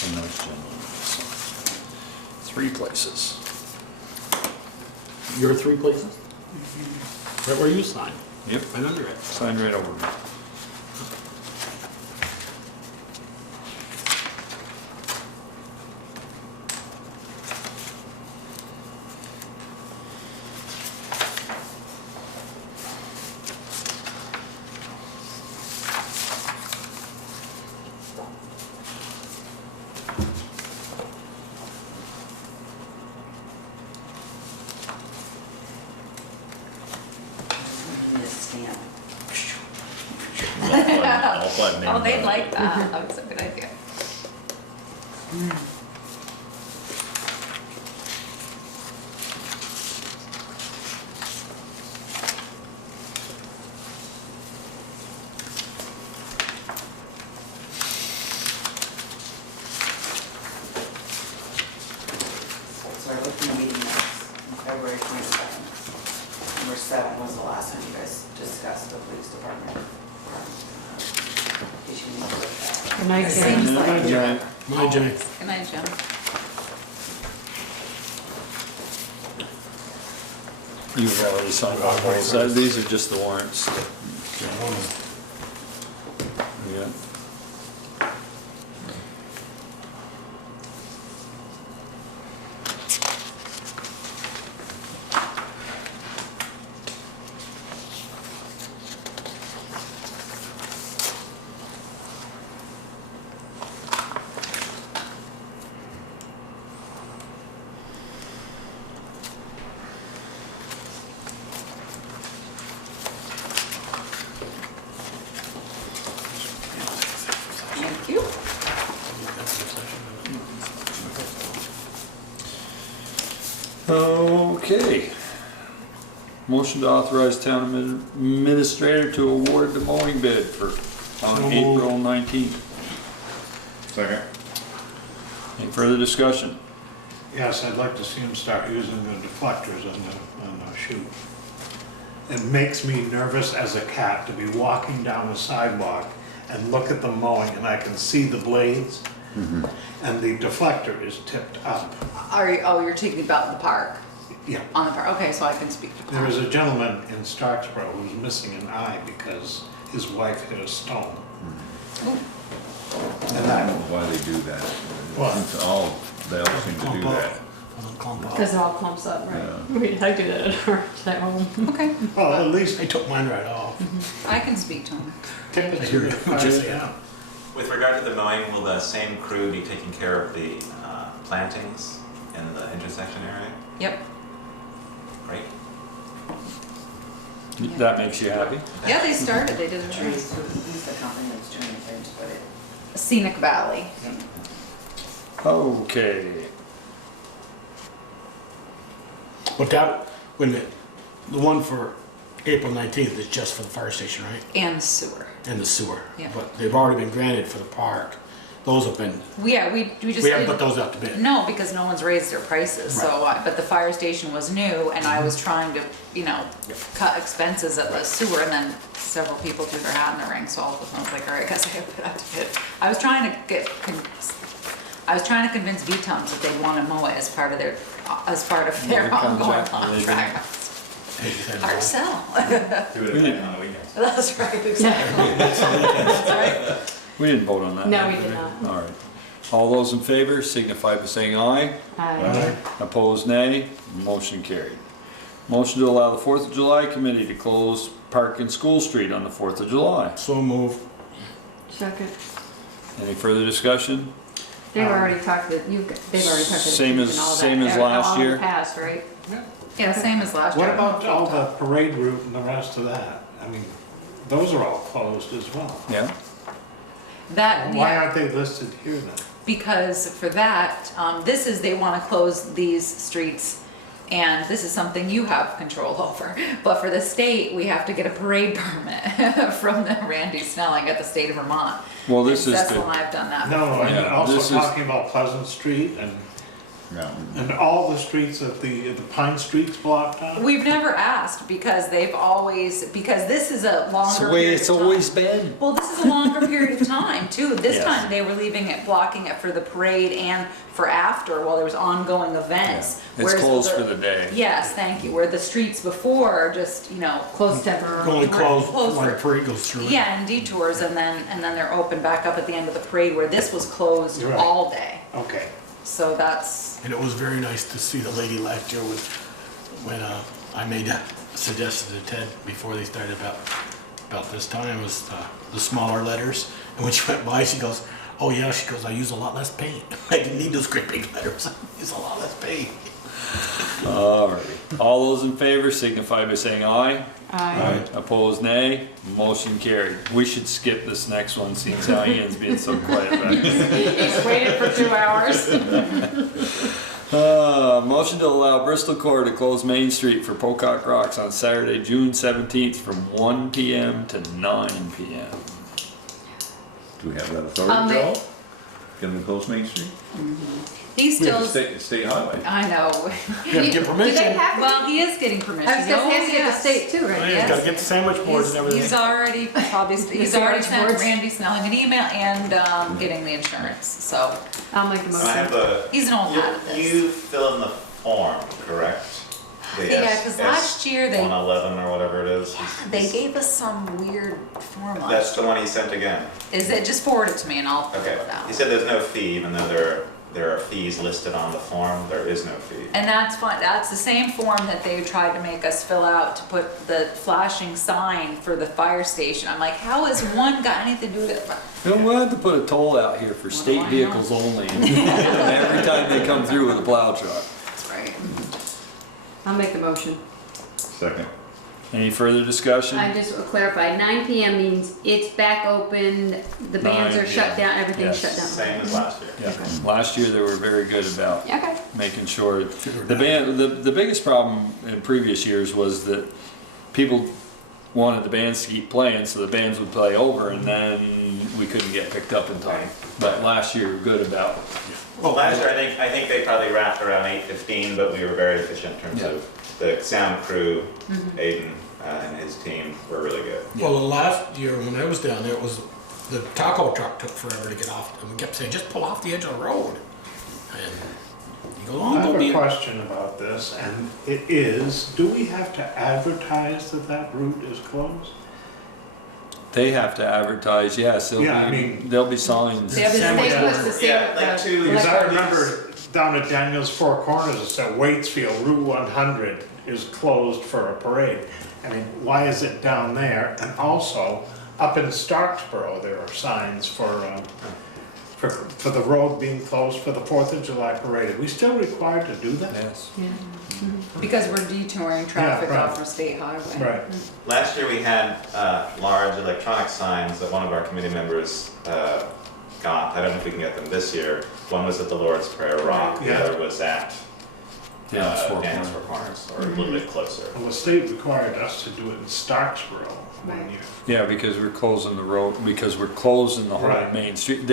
And those gentlemen. 3 places. Your 3 places? Right where you sign? Yep. Right under it. Sign right over me. Oh, they'd like that, that was a good idea. So I looked in the meeting notes on February 27th. And we're set 07 was the last time you guys discussed the police department. Issue with that. Good night, Jim. Seems like. Yeah. My Jimmy. Good night, Jim. You've already signed all those. These are just the warrants. Yeah. Thank you. Okay. Motion to authorize town administrator to award the mowing bid for on So April 19th. Second. Any further discussion? Yes, I'd like to see them start using the deflectors on the chute. It makes me nervous as a cat to be walking down the sidewalk and look at the mowing and I can see the blades and the deflector is tipped up. You're talking about the park? Yeah. On the park, okay, so I can speak to park. There was a gentleman in Starksboro who was missing an eye because his wife hit a stone. I don't know why they do that. What? They all seem to do that. Because it all clumps up, right? I do that at home. Okay. Well, at least I took mine right off. I can speak to him. tip it I to hear the you. fire. Yeah. With regard to the mowing, will the same crew be taking care of the plantings in the intersection area? Yep. Great. That makes you happy? Yeah, they started, they did a Who's the company that's doing the things, but it. Scenic Valley. Okay. But that, wait a minute, the one for April 19th is just for the fire station, right? And sewer. And the sewer. Yeah. But they've already been granted for the park. Those have been, Yeah, we just. we haven't didn't- put those out to bid. No, because no one's raised their prices, so, but the fire station was new, and I was trying to, cut expenses at the sewer, and then several people threw their hat in the ring, so all of a sudden I was like, all right, I guess I have to put out to bid. I was trying to convince VTOM that they want to mow it as part of their ongoing contract. Hard sell. Do it again on the weekends. That's right, exactly. That's right. We didn't vote on that. No, we did not. All right. All those in favor signify by saying aye. Aye. Opposed, nay. Motion carried. Motion to allow the 4th of July committee to close Park and School Street on the 4th of July. So move. Second. Any further discussion? They've already talked to, they've already talked to the Same chief as- and all that. same as last All in year? the past, right? Yeah, same as last year. What about all the parade route and the rest of that? I mean, those are all closed as well. Yeah. That, Why yeah, aren't they listed here then? because for that, they want to close these streets, and this is something you have control over. But for the state, we have to get a parade permit from the Randy Snelling at the state of Vermont. Well, this And is Cecil the, and I have done that. No, I'm Yeah, also this is- talking about Pleasant Street and all the streets of the Pine Street's blocked out. We've never asked because because this is a it's longer the way period it's of time. always been. Well, this is a longer period of time too. This Yes. time they were leaving it, blocking it for the parade and for after while there was ongoing events. It's Whereas closed for the day. Yes, thank you. Where the streets before are just, Closed temporarily. Only closed Closed when for- the parade goes through. yeah, and detours, and then they're open back up at the end of the parade, where this was closed Right. all day. Okay. So that's, And it was very nice to see the lady last year when I made a suggestion to Ted before they started about this time was the smaller letters. And when she went by, she goes, "Oh yeah," she goes, "I use a lot less paint. I didn't need those great big letters. I use a lot less paint." Alright. All those in favor signify by saying aye. Aye. Opposed, nay. Motion carried. We should skip this next one, seeing how Ian's being so quiet back there. He's waited for 2 hours. Motion to allow Bristol Core to close Main Street for Pocock Rocks on Saturday, June 17th from 1 p.m. to 9 p.m. Do we have that authority, Joe? Can we close Main Street? He's We have still, a state highway. I know. You gotta get permission. Do they have Well, he is getting permission. I was gonna say, Oh, has to get the yes. state too, Oh, right? yeah, gotta get the sandwich boards and everything. He's already probably, he's sandwich already sent boards? Randy Snelling an email and, getting the insurance, so I'll make a I have motion. a, he's an old hat at this. you fill in the form, correct? The Yeah, because last year they, 111 or whatever it is. they gave us some weird form That's last the one he sent again. Is it, just forward it to me and I'll fill Okay. it out. He said there's no fee, even though there are fees listed on the form. There is no fee. And that's fine, that's the same form that they tried to make us fill out to put the flashing sign for the fire station. I'm like, how has one got anything to do with it? We'll have to put a toll out here for state I vehicles only, every time they come through with a plow truck. That's right. I'll make the motion. Second. Any further discussion? I just will clarify, 9 PM means it's back open, the bands 9 are shut p.m. down, everything's Yes. shut down. Same as last year. Yeah. Last year, they were very good about Okay. making sure, the band, the biggest problem in previous years was that people wanted the bands to keep playing, so the bands would play over, and then we couldn't get picked up in time. But last year, were good about, Well, last year, I think they probably wrapped around 8:15, but we were very efficient in terms Yeah. of the sound crew. Aiden and his team were really good. Well, the last year when I was down there, it was the taco truck took forever to get off, and we kept saying, just pull off the edge of the road. And you go, I oh, have go a be. question about this, and it is, do we have to advertise that that route is closed? they have to advertise, yes, Yeah, I mean- there'll be signs. Yeah, but Sandwich the state puts the board. same. Yeah, like two- Because I electronics. remember down at Daniel's Four Corners, it said Waitsfield, Route 100 is closed for a parade. I mean, why is it down there? And also, up in Starksboro, there are signs for the road being closed for the 4th of July parade. Are we still required to do that? Yes. Yeah. Because we're detouring traffic right. off of State Highway. Right. Last year, we had large electronic signs that one of our committee members got. I don't know if we can get them this year. One was at the Lord's Prayer Rock, the Yeah. other was at Daniel's Four Daniel's Corners. Four Corners, or a little bit closer. Well, the state required us to do it in Starksboro one Right. year. Yeah, because we're closing the road, because we're closing the whole Right. main street.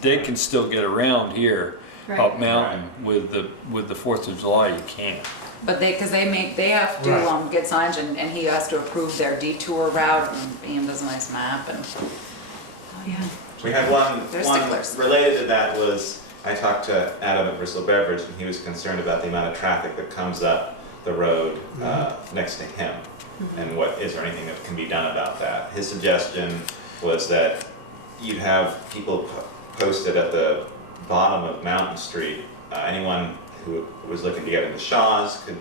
They can still get around here, Right. up mountain, with the 4th of July, you can't. But they have to, Right. get signs and he has to approve their detour route and Ian does a nice map and, oh yeah. We had one They're sticklers. related to that was, I talked to Adam at Bristol Beverage, and he was concerned about the amount of traffic that comes up the road next to him. And is there anything that can be done about that? His suggestion was that you'd have people posted at the bottom of Mountain Street. Anyone who was looking to get into Shaw's could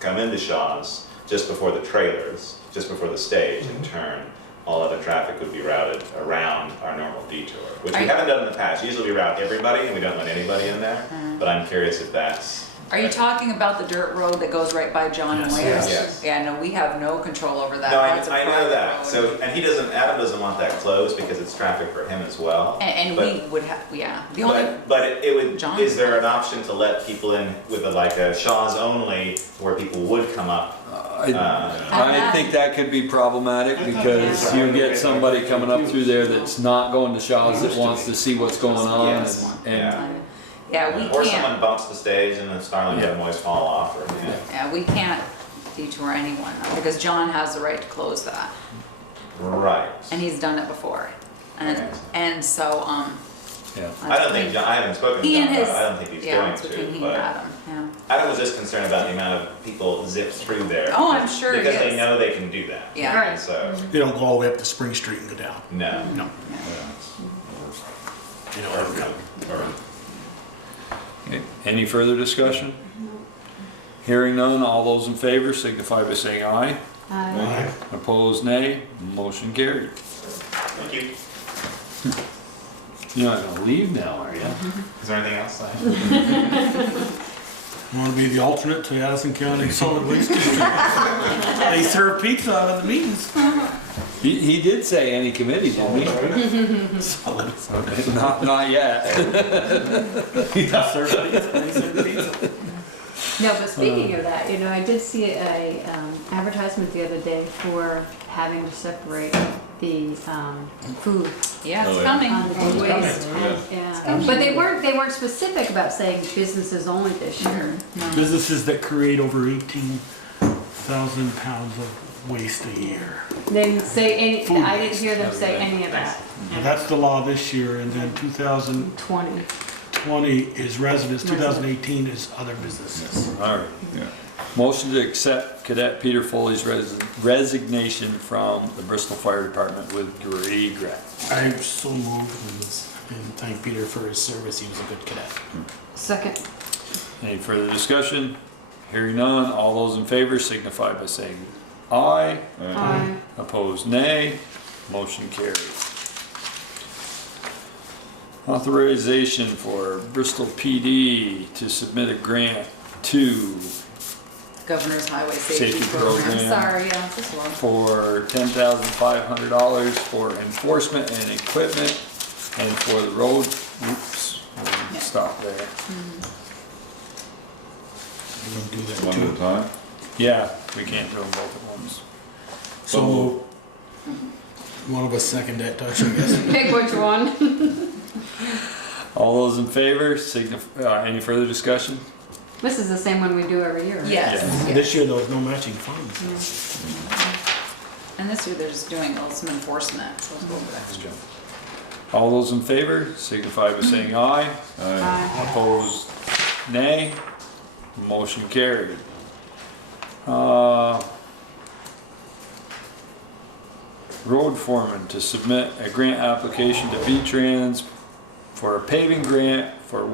come into Shaw's just before the trailers, just before the stage, and turn. All other traffic would be routed around our normal detour, which we haven't done in the past. Usually we route everybody and we don't let anybody in there, but I'm curious if that's... Are you talking about the dirt road that goes right by John and Ware's? Yes. Yeah, no, we have no control over that. No, That's a I know private that. road. So, and Adam doesn't want that closed because it's traffic for him as well. And But- we would have, yeah. The only, But it would, John- is there an option to let people in with like a Shaw's only, where people would come up? I think that could be problematic, because you get somebody coming up through there that's not going to Shaw's, that wants to see what's going on, Yes. and yeah, we Or can't, someone bumps the stage and the Starling boys fall off, or, yeah. yeah, we can't detour anyone because John has the right to close that. Right. And he's done it before. And so, yeah. I don't think, I haven't spoken to He John and about it, his, I don't think he's yeah, going it's between to, he and but Adam, yeah. Adam was just concerned about the amount of people zip through there. Oh, I'm sure he Because they is. know they can do that. Yeah. Right. So, They don't go all the way up to Spring Street and go down. no. No. You know, every come. Okay. Any further discussion? Hearing none, all those in favor signify by saying aye. Aye. Opposed, nay. Motion carried. Thank you. You're not gonna leave now, are you? Is there anything else? I want to be the alternate to Addison County Solid Waste District. They serve pizza out of the meetings. He did say any committee, didn't he? Solid. Not yet. They serve pizza. They serve pizza. No, but speaking of that, I did see a advertisement the other day for having to separate the food. Yeah, it's Oh, yeah. coming. On the It's waste. coming. Yeah. But they weren't specific about saying businesses only this year. Businesses that create over 18,000 pounds of waste a year. They didn't say any, Food I didn't waste. hear them say any of that. And that's the law this year, and then 2020 20. is residents, 2018 is other businesses. All right. Motion to accept Cadet Peter Foley's resignation from the Bristol Fire Department with regret. I so moved and thank Peter for his service. He was a good cadet. Second. Any further discussion? Hearing none, all those in favor signify by saying aye. Aye. Opposed, nay. Motion carries. Authorization for Bristol PD to submit a grant to Governor's Highway Safety Safety Program. Program. Sorry, yeah, this one. for $10,500 for enforcement and equipment and for the road. Oops, we'll stop there. We'll do that One too. at a time? Yeah, we can't do them both at once. So, one of us second that, Tosh, I guess. Pick which one. All those in favor, any further discussion? This is the same one we do every year, right? Yes. Yeah. This year, there was no matching funds. And this year they're just doing some enforcement, so it's a little bit extra. All those in favor signify by saying aye. Aye. Opposed, nay. Motion carried. Road foreman to submit a grant application to V-Trans for a paving grant for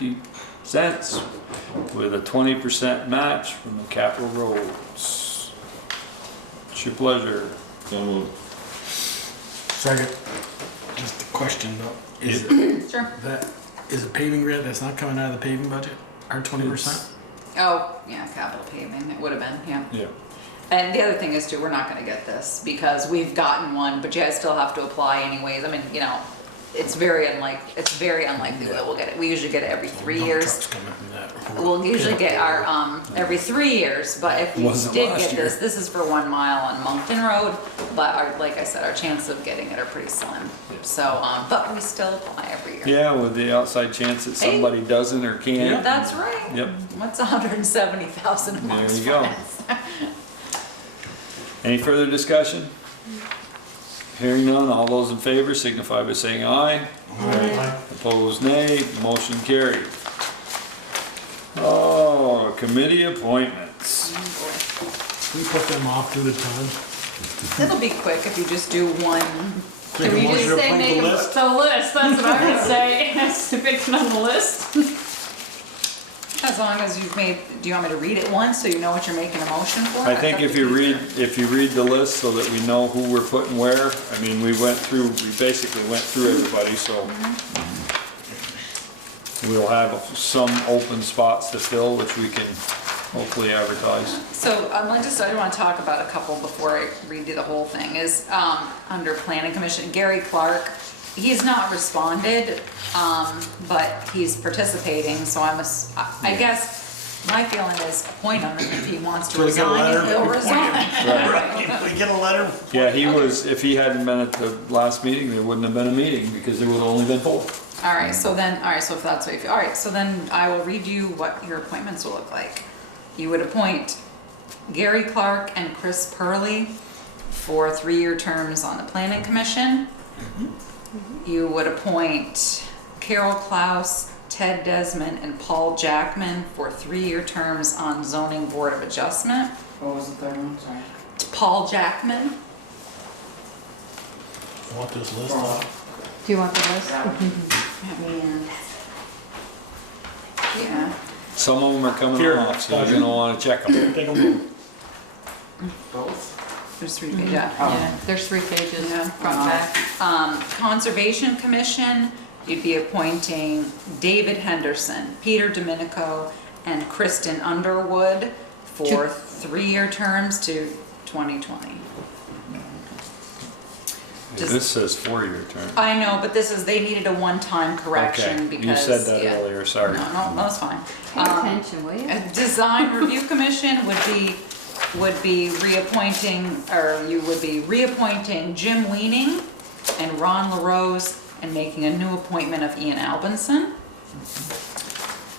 $170,974.50 with a 20% match from the capital roads. It's your pleasure. So moved. Second. Just a question though, is it, Sure. that, is a paving grant that's not coming out of the paving budget, our 20%? Oh, yeah, capital paving, it would have been, yeah. Yeah. And the other thing is too, we're not gonna get this because we've gotten one, but you guys still have to apply anyways. I mean, it's very unlikely that we'll get it. We usually get it every 3 years. We'll usually get our, every 3 years, but if we Wasn't did last get year. this is for 1 mile on Moncton Road, but like I said, our chances of getting it are pretty slim. So, but we still apply every year. Yeah, with the outside chance that somebody doesn't or can't. That's right. Yep. What's 170,000 a month? There you go. Any further discussion? Hearing none, all those in favor signify by saying aye. Aye. Opposed, nay. Motion carried. Oh, committee appointments. We put them off to the time. It'll be quick if you just do one. Make a Can you motion just to say approve make the a list? the list? That's what I would say. Stick it on the list. As long as you've made, do you want me to read it once so you know what you're making a motion for? I think if you read the list so that we know who we're putting where, I mean, we basically went through everybody, so we'll have some open spots to fill, which we can hopefully advertise. So I want to talk about a couple before I read you the whole thing, is under Planning Commission, Gary Clark, he's not responded, but he's participating, so I guess my feeling is appoint him, and if he wants to resign, he'll resign. We get a letter. Yeah, he was, if he hadn't been at the last meeting, there wouldn't have been a meeting because there would have only been 4. All right, so then I will read you what your appointments will look like. You would appoint Gary Clark and Chris Purley for 3-year terms on the Planning Commission. You would appoint Carol Klaus, Ted Desmond, and Paul Jackman for 3-year terms on Zoning Board of Adjustment. What was the third one? Sorry. Paul Jackman. I want this list off. Do you want the list? Yeah. Some of them are coming Here, off, so you're gonna wanna check them. Take them. Both? There's 3 pages. Yeah. There's 3 pages. Yeah, front back. Conservation Commission, you'd be appointing David Henderson, Peter Domenico, and Kristen Underwood for 3-year terms to 2020. This says 4-year term. I know, but they needed a one-time correction Okay, because. you said that yeah. earlier, sorry. No, that's fine. Pay attention, will you? A design review commission would be reappointing, or you would be reappointing Jim Weaning and Ron LaRose and making a new appointment of Ian Albinson.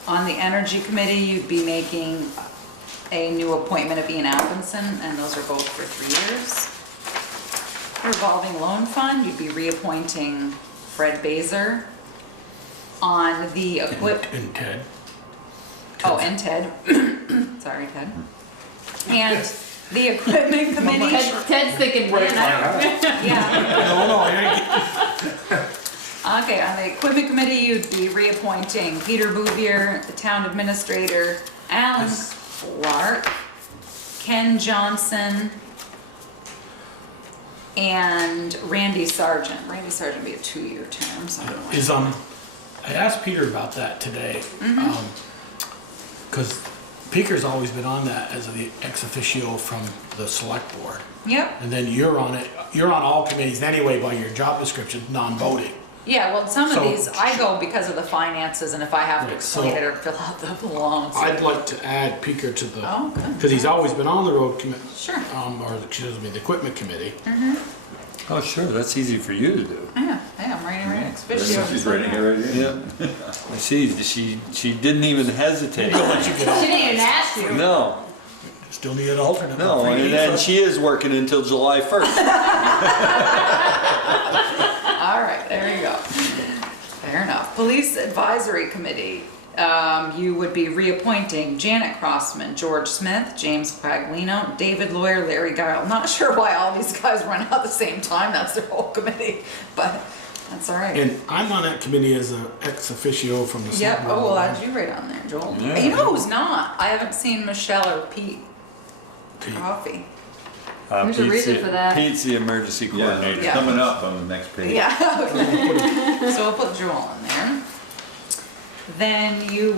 On the energy committee, you'd be making a new appointment of Ian Albinson, and those are both for 3 years. Revolving loan fund, you'd be reappointing Fred Baser. On the And Ted. Oh, and Ted. Sorry, Ted. And the equipment committee. Ted's thinking, man, Okay, on the equipment committee, you'd be reappointing Peter Bouvier, the town administrator, Alan Clark, Ken Johnson, and Randy Sargent. Randy Sargent would be a 2-year term, so I don't know. I asked Peter about that today, Mm-hmm. because Peter's always been on that as the ex officio from the select board. Yep. And then you're on it, you're on all committees anyway by your job description, non-voting. Yeah, well, some of So- these, I go because of the finances, and if I have to Right, explain so- it or fill out the loans. I'd like to add Peter to the, Oh, good. because he's always been on the road committee. Sure. Or, excuse me, the equipment committee. Mm-hmm. Oh, sure, that's easy for you to do. Yeah, I'm writing right next. Officio. She's writing it right in. Yeah. I see, she didn't even hesitate. She didn't even ask you. No, Still need an alternate. no, and then she is working until July 1st. All right, there you go. Fair enough. Police Advisory Committee, you would be reappointing Janet Crossman, George Smith, James Paglino, David Lawyer, Larry Guile. Not sure why all these guys run out at the same time. That's their whole committee, but that's all right. And I'm on that committee as an ex officio from the select Yep. board. Oh, well, add you right on there, Joel. Yeah. You know who's not? I haven't seen Michelle or Pete. Coffee. There's a reason for that. Pete's the emergency Yeah, coordinator. it's coming up on the next page. Yeah. So we'll put Joel in there. Then you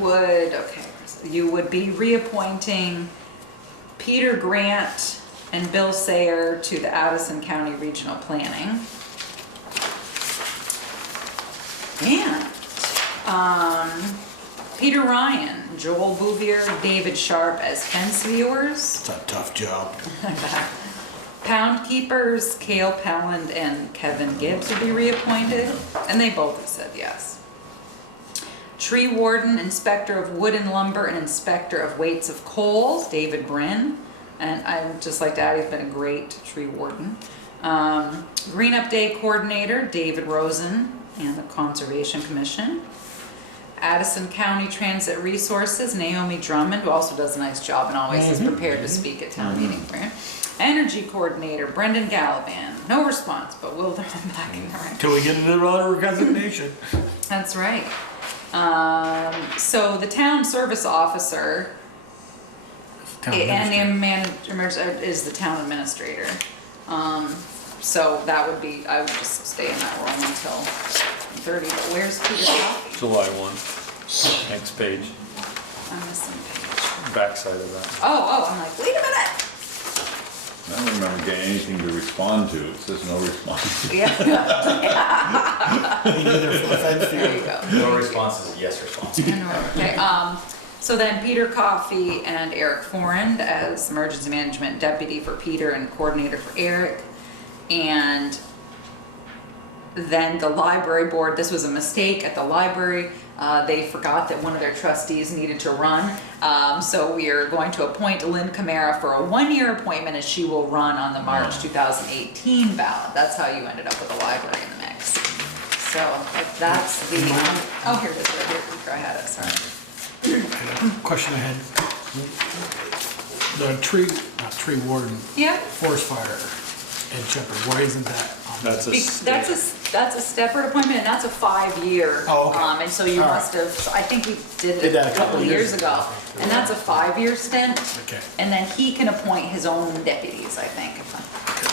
would be reappointing Peter Grant and Bill Sayer to the Addison County Regional Planning. And Peter Ryan, Joel Bouvier, David Sharp as fence viewers. It's a tough job. Pound keepers, Cale Pelland and Kevin Gibbs will be reappointed, and they both have said yes. Tree warden, inspector of wood and lumber, and inspector of weights of coal, David Brin. And I'd just like to add, he's been a great tree warden. Green Up Day coordinator, David Rosen, and the Conservation Commission. Addison County Transit Resources, Naomi Drummond, who also does a nice job and always is prepared to speak at town meeting. Right? Energy coordinator, Brendan Gallivan. No response, but we'll throw him back in there. Till we get another resignation. That's right. So the town service officer and the manager is the town administrator. So that would be, I would just stay in that role until 30. But where's Peter Coffey? July 1, next page, I'm missing a page. backside of that. Oh, I'm like, wait a minute. I don't remember getting anything to respond to. It says no response. Yeah. There you go. No response is a yes response. Okay, so then Peter Coffey and Eric Forand as emergency management deputy for Peter and coordinator for Eric. And then the library board, this was a mistake at the library. They forgot that one of their trustees needed to run. So we are going to appoint Lynn Camara for a 1-year appointment, as she will run on the March 2018 ballot. That's how you ended up with the library in the mix. So if that's the, oh, here it is, right here, Peter, I had it, sorry. Question I had. The tree, not tree warden, Yeah. forest fire and shepherd, why isn't that on? That's a That's a separate appointment, and that's a 5-year. Oh, okay. And so you All right. must have, I think we did Did it that a couple of years ago. And that's a 5-year stint. Okay. And then he can appoint his own deputies, I think, if I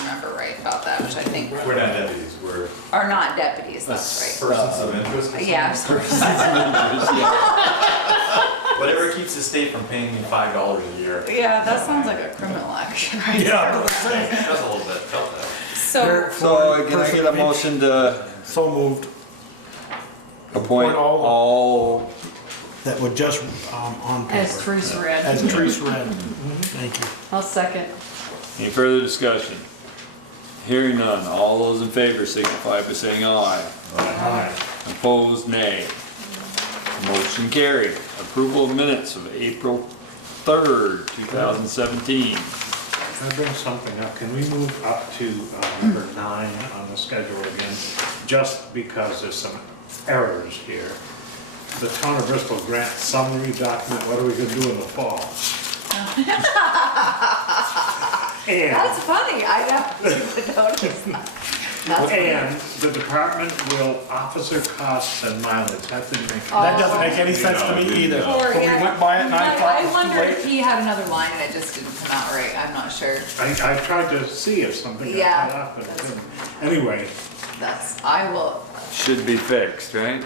remember right about that, which I think We're not deputies, we're are not deputies, that's right. persons of interest. Yeah. Whatever keeps the state from paying me $5 a year. Yeah, that sounds like a criminal action, right? Yeah. That's a little bit, felt that. So, So can I get a motion to So moved. appoint all, That would just, on paper. As Teresa read. As Teresa read. Thank you. I'll second. any further discussion? Hearing none, all those in favor signify by saying aye. Aye. Opposed, nay. Motion carried. Approval of minutes of April 3rd, 2017. Can I bring something up? Can we move up to number 9 on the schedule again? Just because there's some errors here. The Town of Bristol grant summary document, what are we gonna do in the fall? And, that's funny, I don't even notice that. That's and the department will officer costs and mileage, that didn't make. That doesn't make any sense to me either. Or, When we yeah, went by it and I thought it I was too wonder if late. he had another line and it just didn't come out right, I'm not sure. I tried to see if something got Yeah. cut off, but it didn't. Anyway, I will, Should be fixed, right?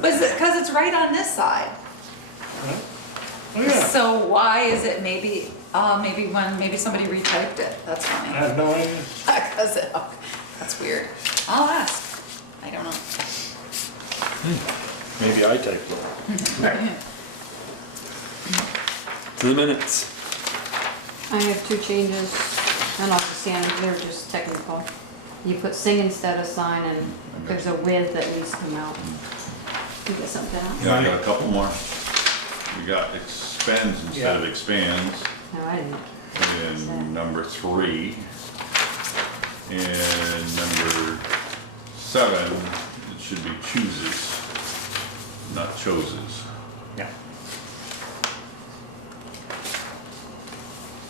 but is it, cause it's right on this side. oh yeah, So why is it maybe somebody retyped it, that's I funny. have no idea. That's weird. I'll ask, I don't know. Maybe I typed it. To the minutes. I have 2 changes. I'm not just saying, they're just technical. You put sing instead of sign, and there's a with that needs to come out. You get something out? Yeah, I got a couple more. We got expends instead of expands No, I didn't. in number 3. And number 7, it should be chooses, not choses. Yeah.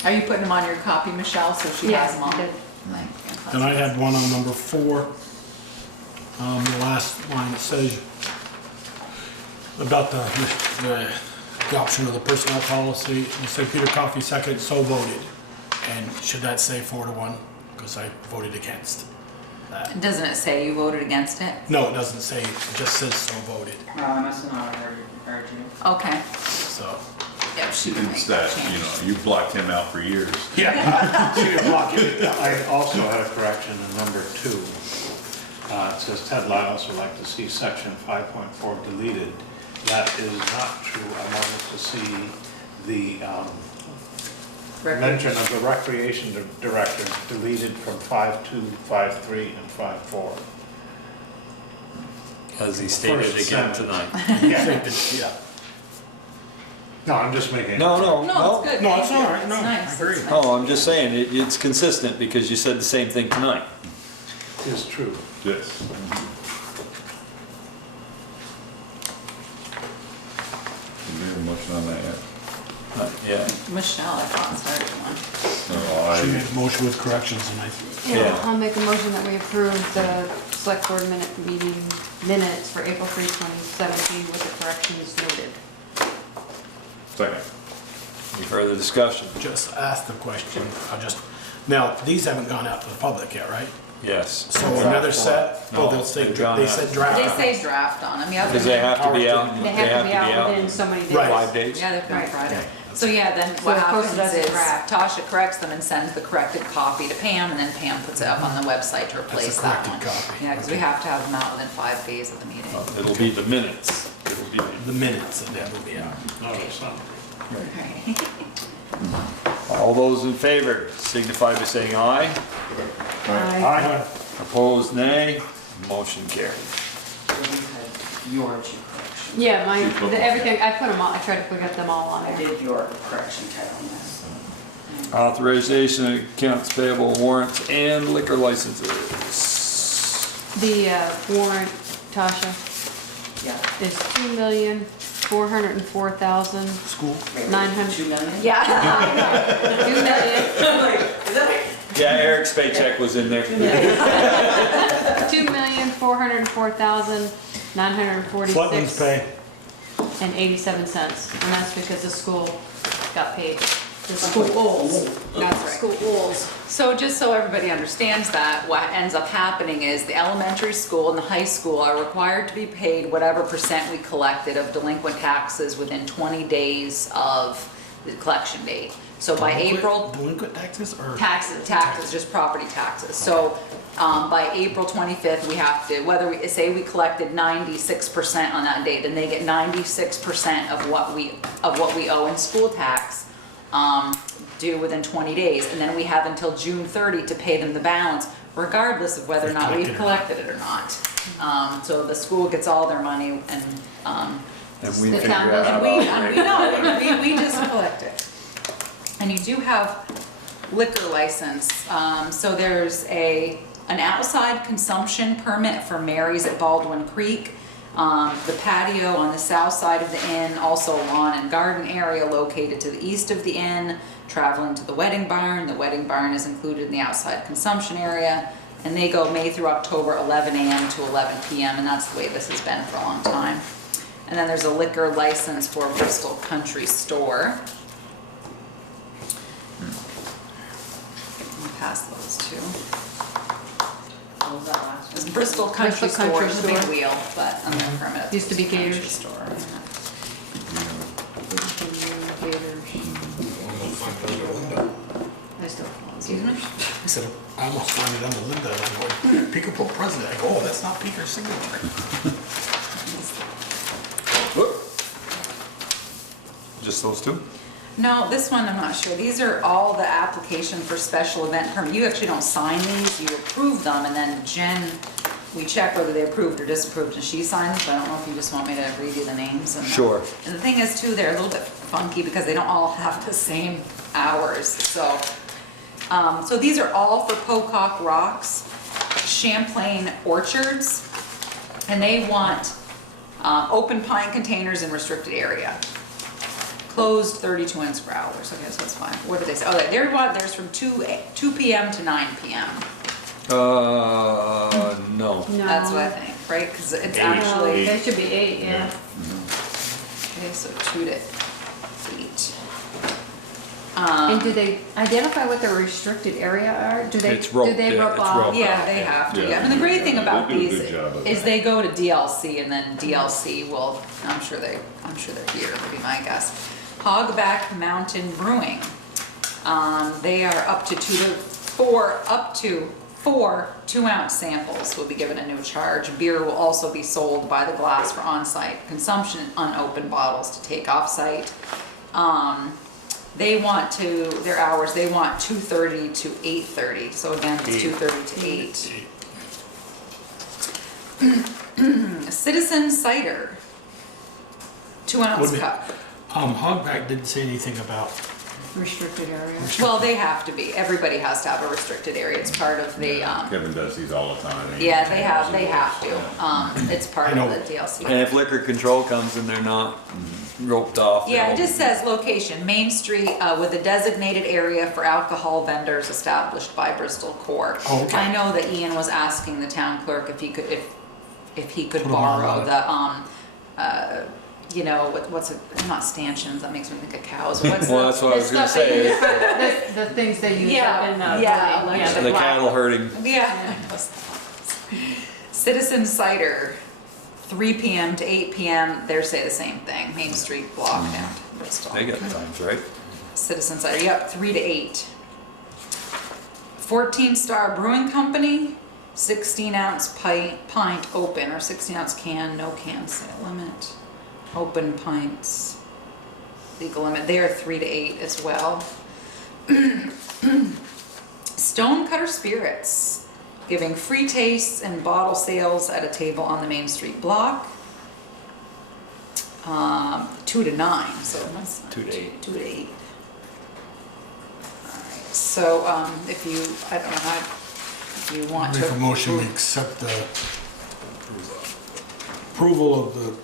Are you putting them on your copy, Michelle, so she Yeah, has them all? I did. Then I had one on number 4. The last line, it says about the adoption of the personnel policy. You say Peter Coffey second, so voted. And should that say 4-1? Because I voted against that. Doesn't it say you voted against it? No, it doesn't say, it just says so voted. I must have not heard you. Okay. So, Yeah, she can make It's that that, change. you blocked him out for years. yeah. She didn't block it. I also had a correction in number 2. It says Ted Lyles would like to see section 5.4 deleted. That is not true. I wanted to see the mention of the recreation director deleted from 5.2, 5.3, and 5.4. As he stated First again sentence. tonight. Yeah. No, I'm just making. No, No, it's good. No, it's thank you. all right. It's No, nice. I agree. It's nice. Oh, I'm just saying, it's consistent because you said the same thing tonight. Is true. Yes. Did we have a motion on that yet? Yeah. Michelle, I thought started one. No, She I, made a motion with corrections and I, Yeah. I'll make a motion that we approve the select board meeting minutes for April 3, 2017 with the corrections noted. second. Any further discussion? just asked the question. Now, these haven't gone out to the public yet, right? Yes. So another set, No, they'll say, they've gone they out. said draft. They say draft on them, yeah. Because they have to be out. They have to be out within so many days. Right. 5 days. Yeah, they're coming Right. Friday. So yeah, then So what it's happens posted as a is draft. Tasha corrects them and sends the corrected copy to Pam, and then Pam puts it up on the website to replace that corrected one. copy. Yeah, because we have to have them out within 5 days of the meeting. It'll be the minutes. It'll be The minutes of that will be out. No, it's not. Okay. all those in favor signify by saying aye. Aye. Opposed, nay. Motion carried. So you had your 2 corrections. Yeah, everything, I put them all, I tried to put them all on I there. did your correction title on this. Authorization of accounts payable warrants and liquor licenses. The warrant, Tasha, Yeah. is 2,404,000. School. 900. 2 million? Yeah. 2 million. Is that right? Yeah, Eric's paycheck was in there. 2,404,946. Selectmen's pay. And 87 cents, and that's because the school got paid. The Schools. That's right. Schools. So just so everybody understands that, what ends up happening is the elementary school and the high school are required to be paid whatever percent we collected of delinquent taxes within 20 days of the collection date. So by April, Delinquent taxes or? taxes, just property taxes. So by April 25th, we have to, whether we, say we collected 96% on that day, then they get 96% of what we owe in school tax, due within 20 days. And then we have until June 30 to pay them the balance, regardless of whether or not we've collected it or not. So the school gets all their money and we the figure town out doesn't, how we just collect it. And you do have liquor license. So there's an outside consumption permit for Mary's at Baldwin Creek. The patio on the south side of the inn, also lawn and garden area located to the east of the inn, traveling to the wedding barn. The wedding barn is included in the outside consumption area. And they go May through October, 11 a.m. to 11 p.m. And that's the way this has been for a long time. And then there's a liquor license for Bristol Country Store. Pass those two. What was that last one? It's Bristol Country Bristol Store, Country it's a big Store. wheel, but on the permit. Used to be Bristol Country Gators. Store. Excuse me? I said, I almost found it under Linda, and I'm going, Peekapoo president. I go, oh, that's not Peeker's signature. Just those two? No, this one I'm not sure. These are all the application for special event permit. You actually don't sign these, you approve them, and then Jen, we check whether they approved or disapproved, and she signs. So I don't know if you just want me to read you the names. And Sure. And the thing is too, they're a little bit funky because they don't all have the same hours. So, so these are all for Pocock Rocks, Champlain Orchards, and they want open pine containers in restricted area. Closed 32 inch growlers. Okay, so that's fine. What do they say? Oh, they want theirs from 2 p.m. to 9 p.m. No. That's what I think, right? Because it's No, actually. they should be 8, yeah. Okay, so 2 to 8. And do they identify what their restricted area are? Do they? It's roped, Do they yeah, rope it's off? roped. Yeah, they have to. Yeah. Yeah. And the great thing about They do a these good job of is that. they go to DLC, and then DLC will. I'm sure they're here. Would be my guess. Hogback Mountain Brewing. They are up to 4 2-ounce samples will be given a new charge. Beer will also be sold by the glass for on-site consumption, unopened bottles to take off-site. They want their hours, they want 2:30 to 8:30. So again, it's 2:30 to 8. Citizen Cider, 2-ounce cup. Hogback didn't say anything about. Restricted area. Well, they have to be. Everybody has to have a restricted area. It's part of the. Kevin does these all the time. Yeah, they have to. It's part of the DLC. And if liquor control comes and they're not roped off. Yeah, it just says location, Main Street, with a designated area for alcohol vendors established by Bristol Core. Oh, okay. I know that Ian was asking the town clerk if he could, if he could Put 'em all borrow on the, you know, what's it, not stanchions, that makes me think of cows. What's Well, the- that's what I was gonna Stuff they use say. for the things they use Yeah, up in the. yeah, election. The cattle herding. Yeah. Citizen Cider, 3 p.m. to 8 p.m. They say the same thing. Main Street block down to Bristol. They got times, right? Citizen Cider, yep, 3 to 8. 14 Star Brewing Company, 16-ounce pint open, or 16-ounce can, no can sale limit. Open pints, legal limit. They are 3 to 8 as well. Stonecutter Spirits, giving free tastes and bottle sales at a table on the Main Street block. 2 to 9, so that's 2 to 8. 2 to 8. Alright, so if you, I don't know how, if you want to. Make a motion, we accept the approval of the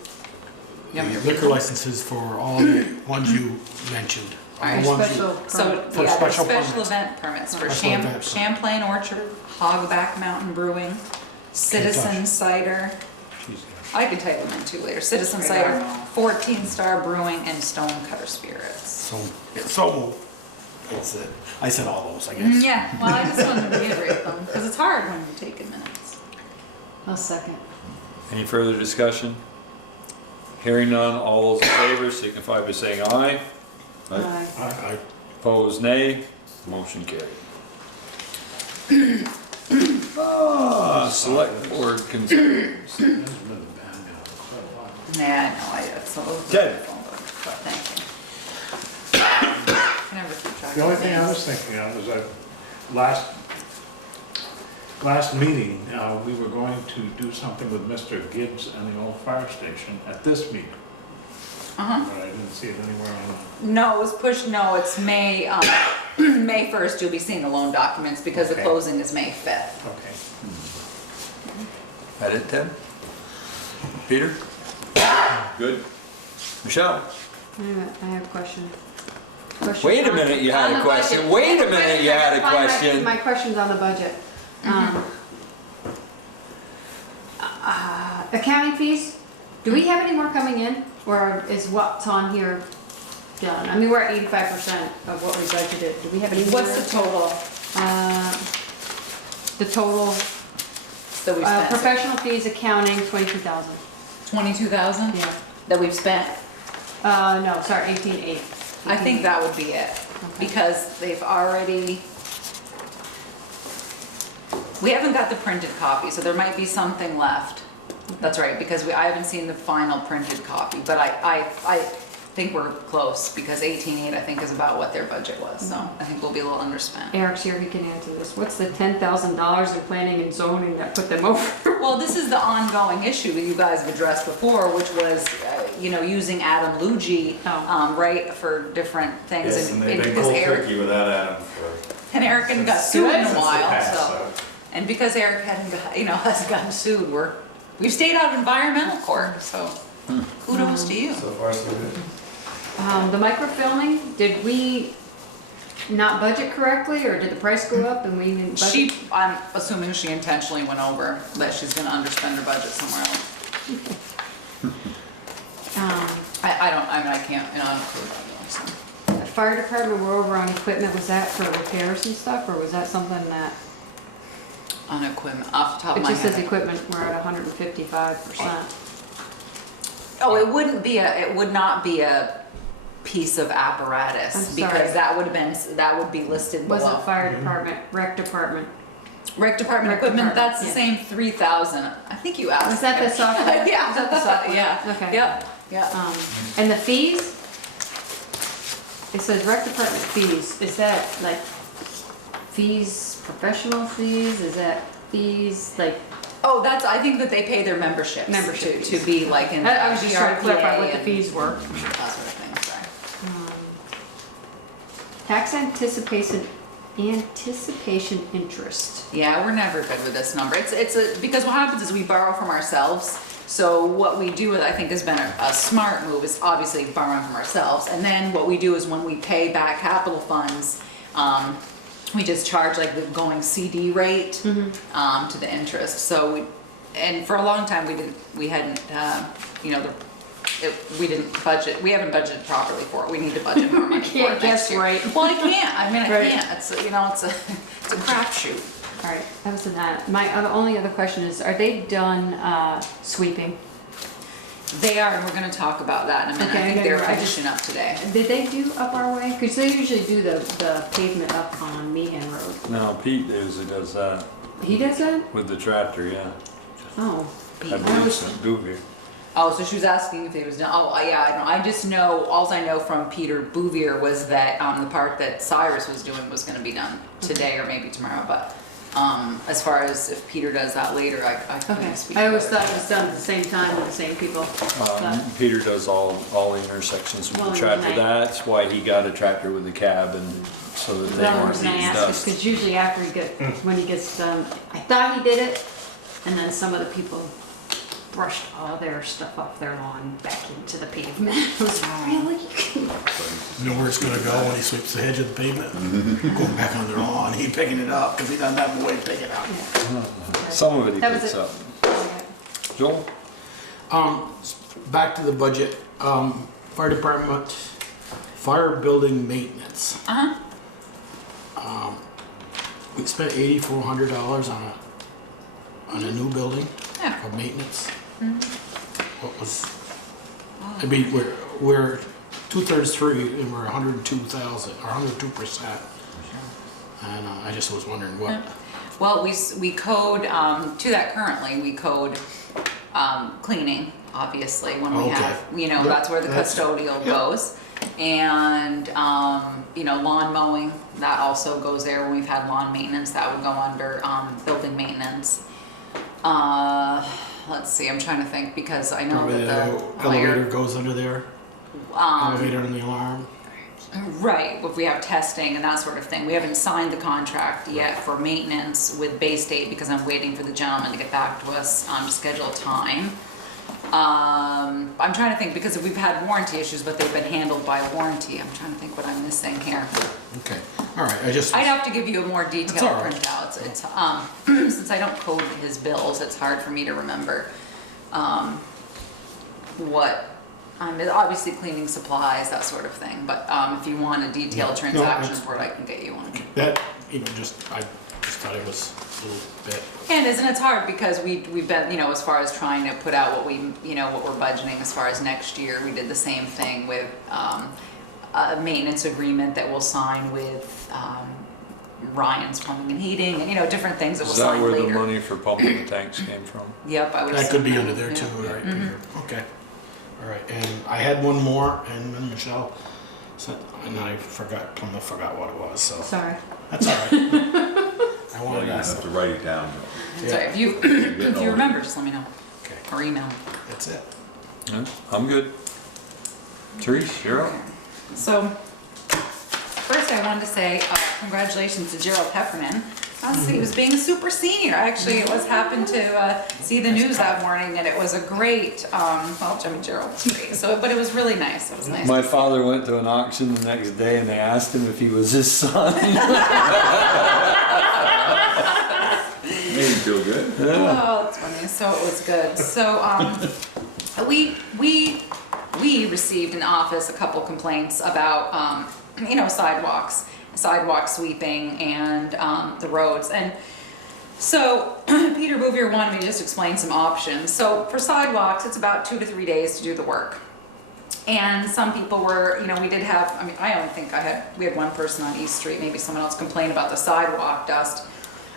liquor licenses for all the ones you mentioned. Alright, The ones you- special So, For yeah, there's special special permits. event permits for Special event permit. Champlain Orchard, Hogback Mountain Brewing, Citizen touch. Cider. I can type them in too later. Citizen Cider, 14 Star Brewing, and Stonecutter Spirits. So moved. That's it. I said all those, I guess. Yeah, well, I just wanted to reiterate them, because it's hard when you're taking minutes. I'll second. Any further discussion? Hearing none, all those in favor signify by saying aye. Aye. I Opposed, nay. Motion carried. Select board concerns. Yeah, I know, it's a little. Ted. But thank you. I never keep track The only of thing I names. was thinking of was that last meeting, we were going to do something with Mr. Gibbs and the old fire station at this meeting, Uh-huh. but I didn't see it anywhere on No, it was pushed, no, it's May, May 1st, you'll be seeing the loan documents because the Okay. closing is May 5th. the, okay. That it, Ted? Peter? Good. Michelle? I have a question. Wait a minute, you had a question. Wait a minute, you had a question. My question's on the budget. Accounting fees, do we have any more coming in, or is what's on here done? I mean, we're at 85% of what we budgeted. Do we have any more? What's the total The total, that we've spent? professional fees, accounting, 22,000. 22,000? Yeah. That we've spent? No, sorry, 18,800. I think that would be it, because they've already, we haven't got the printed copy, so there might be something left. That's right, because I haven't seen the final printed copy, but I think we're close, because 18.8 I think is about what their budget was, so I think we'll be a little underspent. Eric's here, he can answer this. What's the $10,000 in planning and zoning that put them over? Well, this is the ongoing issue that you guys have addressed before, which was, using Adam Luigi, right, for different things. Yes, and they've been because cold Eric- turkey without Adam for. And Eric hadn't got since- sued in a since the while, past, so. And because Eric hadn't got, hasn't gotten sued, we've stayed out of environmental court, so kudos to you. So far, so good. The microfilming, did we not budget correctly, or did the price go up and we didn't budget? I'm assuming she intentionally went over, that she's gonna underspend her budget somewhere else. I can't, I don't clue about so. The fire department, we're over on equipment, was that for repairs and stuff, or was that something that? On equipment, off the top It of my just says head. equipment, we're at 155%. Oh, it would not be a piece of apparatus, I'm sorry. because that would be listed below. Wasn't fire department, rec department. Rec department Rec equipment, department, that's the yeah. same 3,000. I think you asked. Was that the software? Yeah, Was that the software? yeah. Okay. Yeah. And the fees? It says rec department fees, is that like fees, professional fees, is that fees, like? Oh, I think that they pay their memberships. Membership To be like in. I was just trying to clarify what the BRPA fees were. and That sort of thing, sorry. Tax anticipation interest. Yeah, we're never good with this number. Because what happens is we borrow from ourselves. So what we do, I think has been a smart move, is obviously borrowing from ourselves. And then what we do is when we pay back capital funds, we just charge like the going CD rate to the interest. So and for a long time we hadn't we didn't budget. We haven't budgeted properly for it. We need to budget more money for it next year. Right. Well, I can't. I mean, I Right. can't. It's a crapshoot. All right, that was that. My only other question is, are they done sweeping? They are, and we're gonna talk about that in a minute. Okay, I think they're I finishing up today. Did they do up our way? Because they usually do the pavement up on Meehan Road. No, Pete usually does that He does that? with the tractor, yeah. Oh. I believe so, Bouvier. Oh, so she was asking if it was done. Oh, yeah, I know. I just know, alls I know from Peter Bouvier was that the part that Cyrus was doing was gonna be done today or maybe tomorrow, but as far as if Peter does that later, I Okay. can't speak. I always about thought it was done at the same time with the same people. Peter does all intersections with Well, the tractor. nice. That's why he got a tractor with the cab, and so that they The only weren't reason I beating ask is dust. because usually after when he gets done, I thought he did it, and then some of the people brushed all their stuff off their lawn back into the pavement. I was like, really? You know where it's gonna go when he sweeps the hedge of the pavement? Going back on their lawn, he picking it up, because he doesn't have a way to pick it up. Some of it he That was picks it. up. Joel? Back to the budget, fire department, fire building maintenance. We spent $8,400 on a new building for maintenance. What was, I mean, we're 2/3 through, and we're 102,000, or 102%. And I just was wondering what. Well, we code, to that currently, we code cleaning, obviously, when we Okay. have, you know, Yep, that's where the that's- custodial yep. goes. And, you know, lawn mowing, that also goes there. When we've had lawn maintenance, that would go under building maintenance. Let's see, I'm trying to think, because I know Probably that the the elevator goes under there. Elevator and the alarm. Right, if we have testing and that sort of thing. We haven't signed the contract yet for maintenance with Bay State because I'm waiting for the gentleman to get back to us on schedule time. I'm trying to think, because we've had warranty issues, but they've been handled by warranty. I'm trying to think what I'm missing here. Okay, all right, I just. I'd have to give you a more That's detailed all right. printout. It's, since I don't code his bills, it's hard for me to remember, what, obviously cleaning supplies, that sort of thing, but, if you want a detailed No, transaction that's- report, I can get you one. That, you know, I just thought it was a little bit. And isn't it hard, because we've been, you know, as far as trying to put out what we, you know, what we're budgeting as far as next year, we did the same thing with, a maintenance agreement that we'll sign with, Ryan's Plumbing and Heating, and, you know, different things that we'll Is that sign where later. the money for pumping the tanks came from? Yep, I would That could be assume under there yeah. too, right, Mhm. Peter? Okay, all right, and I had one more, and then Michelle said, and I forgot what it was, so. Sorry. That's all right. I Well, wanted you to ask. have to write it down. That's right. If you, getting if you older. remember, just let me know. Okay. Or email. That's it. Yeah, I'm good. Therese, you're up. So, first I wanted to say congratulations to Gerald Heffernan. He was being a super senior. Actually, it was happened to see the news that morning, and it was a great, well, Jimmy Gerald was great. So, but it was really nice. It was nice. My father went to an auction the next day and they asked him if he was his son. Made him feel good. Oh, that's funny. So it was good. So we received in office a couple complaints about you know, sidewalk sweeping and the roads. And so Peter Bouvier wanted me to just explain some options. So for sidewalks, it's about 2 to 3 days to do the work. And some people were, you know, we did have, I mean, I only think we had one person on East Street, maybe someone else complained about the sidewalk dust.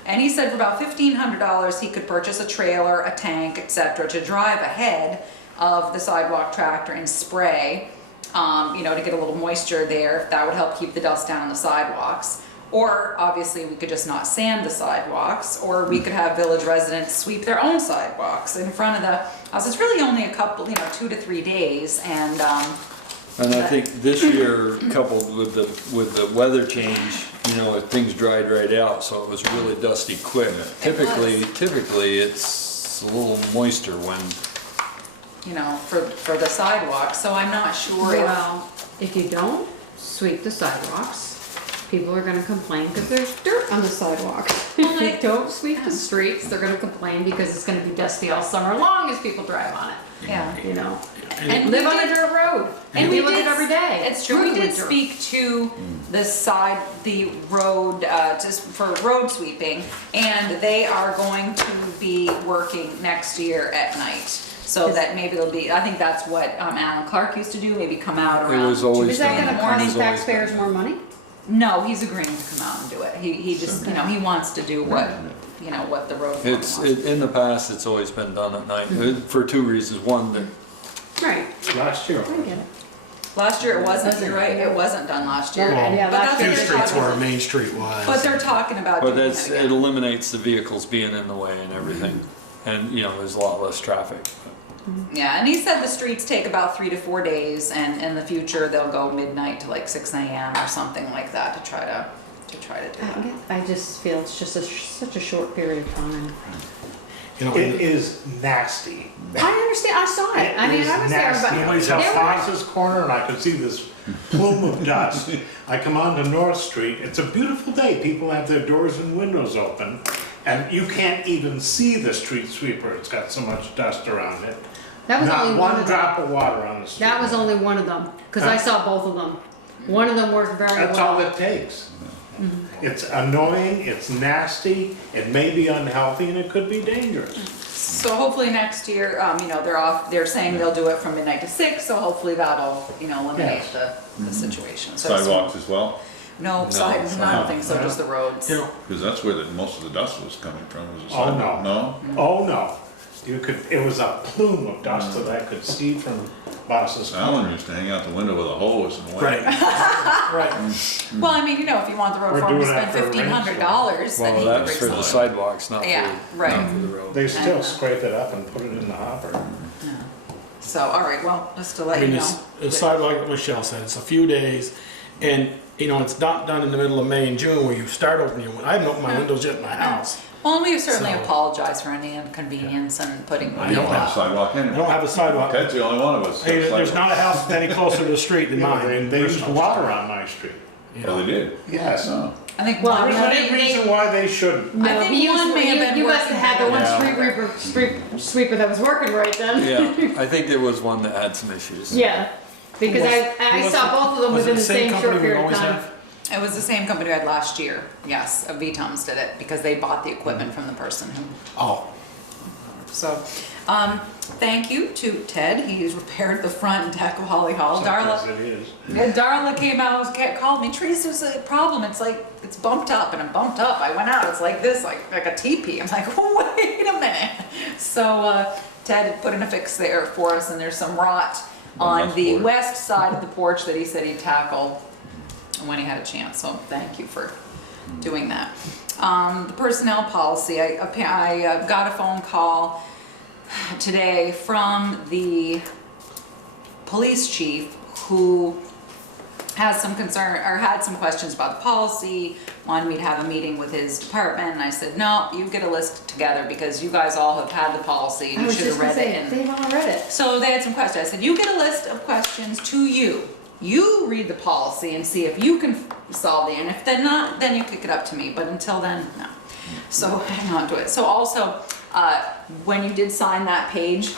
And he said for about $1,500, he could purchase a trailer, a tank, etc., to drive ahead of the sidewalk tractor and spray, you know, to get a little moisture there. That would help keep the dust down on the sidewalks. Or obviously we could just not sand the sidewalks, or we could have village residents sweep their own sidewalks in front of the house. It's really only a couple, you know, 2 to 3 days, and I think this year, coupled with the weather change, you know, things dried right out, so it was really dusty quick. Typically it's a little moister when. you know, for the sidewalks. So I'm not sure Well, if you don't sweep the sidewalks, people are gonna complain because there's dirt on the sidewalks. If you don't sweep the streets, they're gonna complain because it's gonna be dusty all summer long as people drive on it. Yeah. You know, And live we on a did- dirt road, and we look at it every day. It's true. We did Winter. speak to the road, just for road sweeping, and they are going to be working next year at night. So that maybe it'll be, I think that's what Alan Clark used to do, maybe come out around. was always Is that 2 in the gonna morning. cost taxpayers more money? No, he's agreeing to come out and do it. He just, you know, he wants to do what, you know, what the road foreman wants. In the past, it's always been done at night, for 2 reasons. One, that Right. Last year. I get it. Last year it wasn't, you're right, it wasn't done last year. Well, yeah, But last that's Few what they're streets talking where about. Main Street was. But they're talking about but doing that's, it it again. eliminates the vehicles being in the way and everything. And, you know, there's a lot less traffic. Yeah, and he said the streets take about 3 to 4 days, and in the future they'll go midnight to like 6 a.m. or something like that to try to do that. I just feel it's just such a short period of time. You know, It is nasty. I understand, I saw it. I mean, I was there, but Nobody's at Foss's Corner, and I could see this plume of dust. I come onto North Street, it's a beautiful day, people have their doors and windows open, and you can't even see the street sweeper, it's got so much dust around it. that was only Not one one of them. drop of water on the street. That was only one of them, because I saw both of them. One of them worked very well. That's all it takes. It's annoying, it's nasty, it may be unhealthy, and it could be dangerous. So hopefully next year, you know, they're saying they'll do it from midnight to 6, so hopefully that'll, you know, eliminate the situation. So Sidewalks as well? No, sidewalks, I don't think so, just the roads. Because that's where most of the dust was coming from, was the Oh, sidewalk. no. Oh, no. You could, it was a plume of dust that I could see from Boss's Alan corner. used to hang out the window with a hose and wait. Right. Right. Well, I mean, you know, if you want the road Or foreman to do it spend after a $1,500, Well, then he can that's bring for the some. sidewalks, not Yeah, for, right. not for the road. They still And, scrape it up and put it in the hopper. So, all right, well, just to I let you mean, know. it's like Michelle said, it's a few days, and, you know, it's not done in the middle of May and June where you start opening your, I haven't opened my windows yet in my house. Well, we certainly So- apologize for any inconvenience and putting I don't have a sidewalk I anyway. don't have a sidewalk. Ted's the only one of us. Hey, that there's has not a house any closer to the street than mine. They used water on my street. sidewalk. Oh, they did? Yes. Oh. I think Well, one, There's any reason why they shouldn't. No, I think you, one may have been you must have had the one Yeah. street sweeper that was working right then. Yeah, I think there was one that had some issues. Yeah, because I saw both of them Was it within the same short company we period of always time. have? it was the same company we had last year, yes, VTOMs did it, because they bought the equipment from the person who. Oh, So, thank you to Ted, he's repaired the front in Tacawali Hall. As Darla, it is. yeah, Darla came out, called me, Teresa, there's a problem, it's like, it's bumped up, and I'm bumped up, I went out, it's like this, like a teepee. I'm like, wait a minute. So, Ted put in a fix there for us, and there's some rot on the west side of the porch that he said he'd tackle when he had a chance, so thank you for doing that. The personnel policy, I got a phone call today from the police chief who has some concern, or had some questions about the policy, wanted me to have a meeting with his department, and I said, no, you get a list together, because you guys all have had the policy, and I you was should just have gonna read say, it. they've all read it. So they had some questions. I said, you get a list of questions to you. You read the policy and see if you can solve the, and if they're not, then you kick it up to me. But until then, no. So hang on to it. So also, when you did sign that page,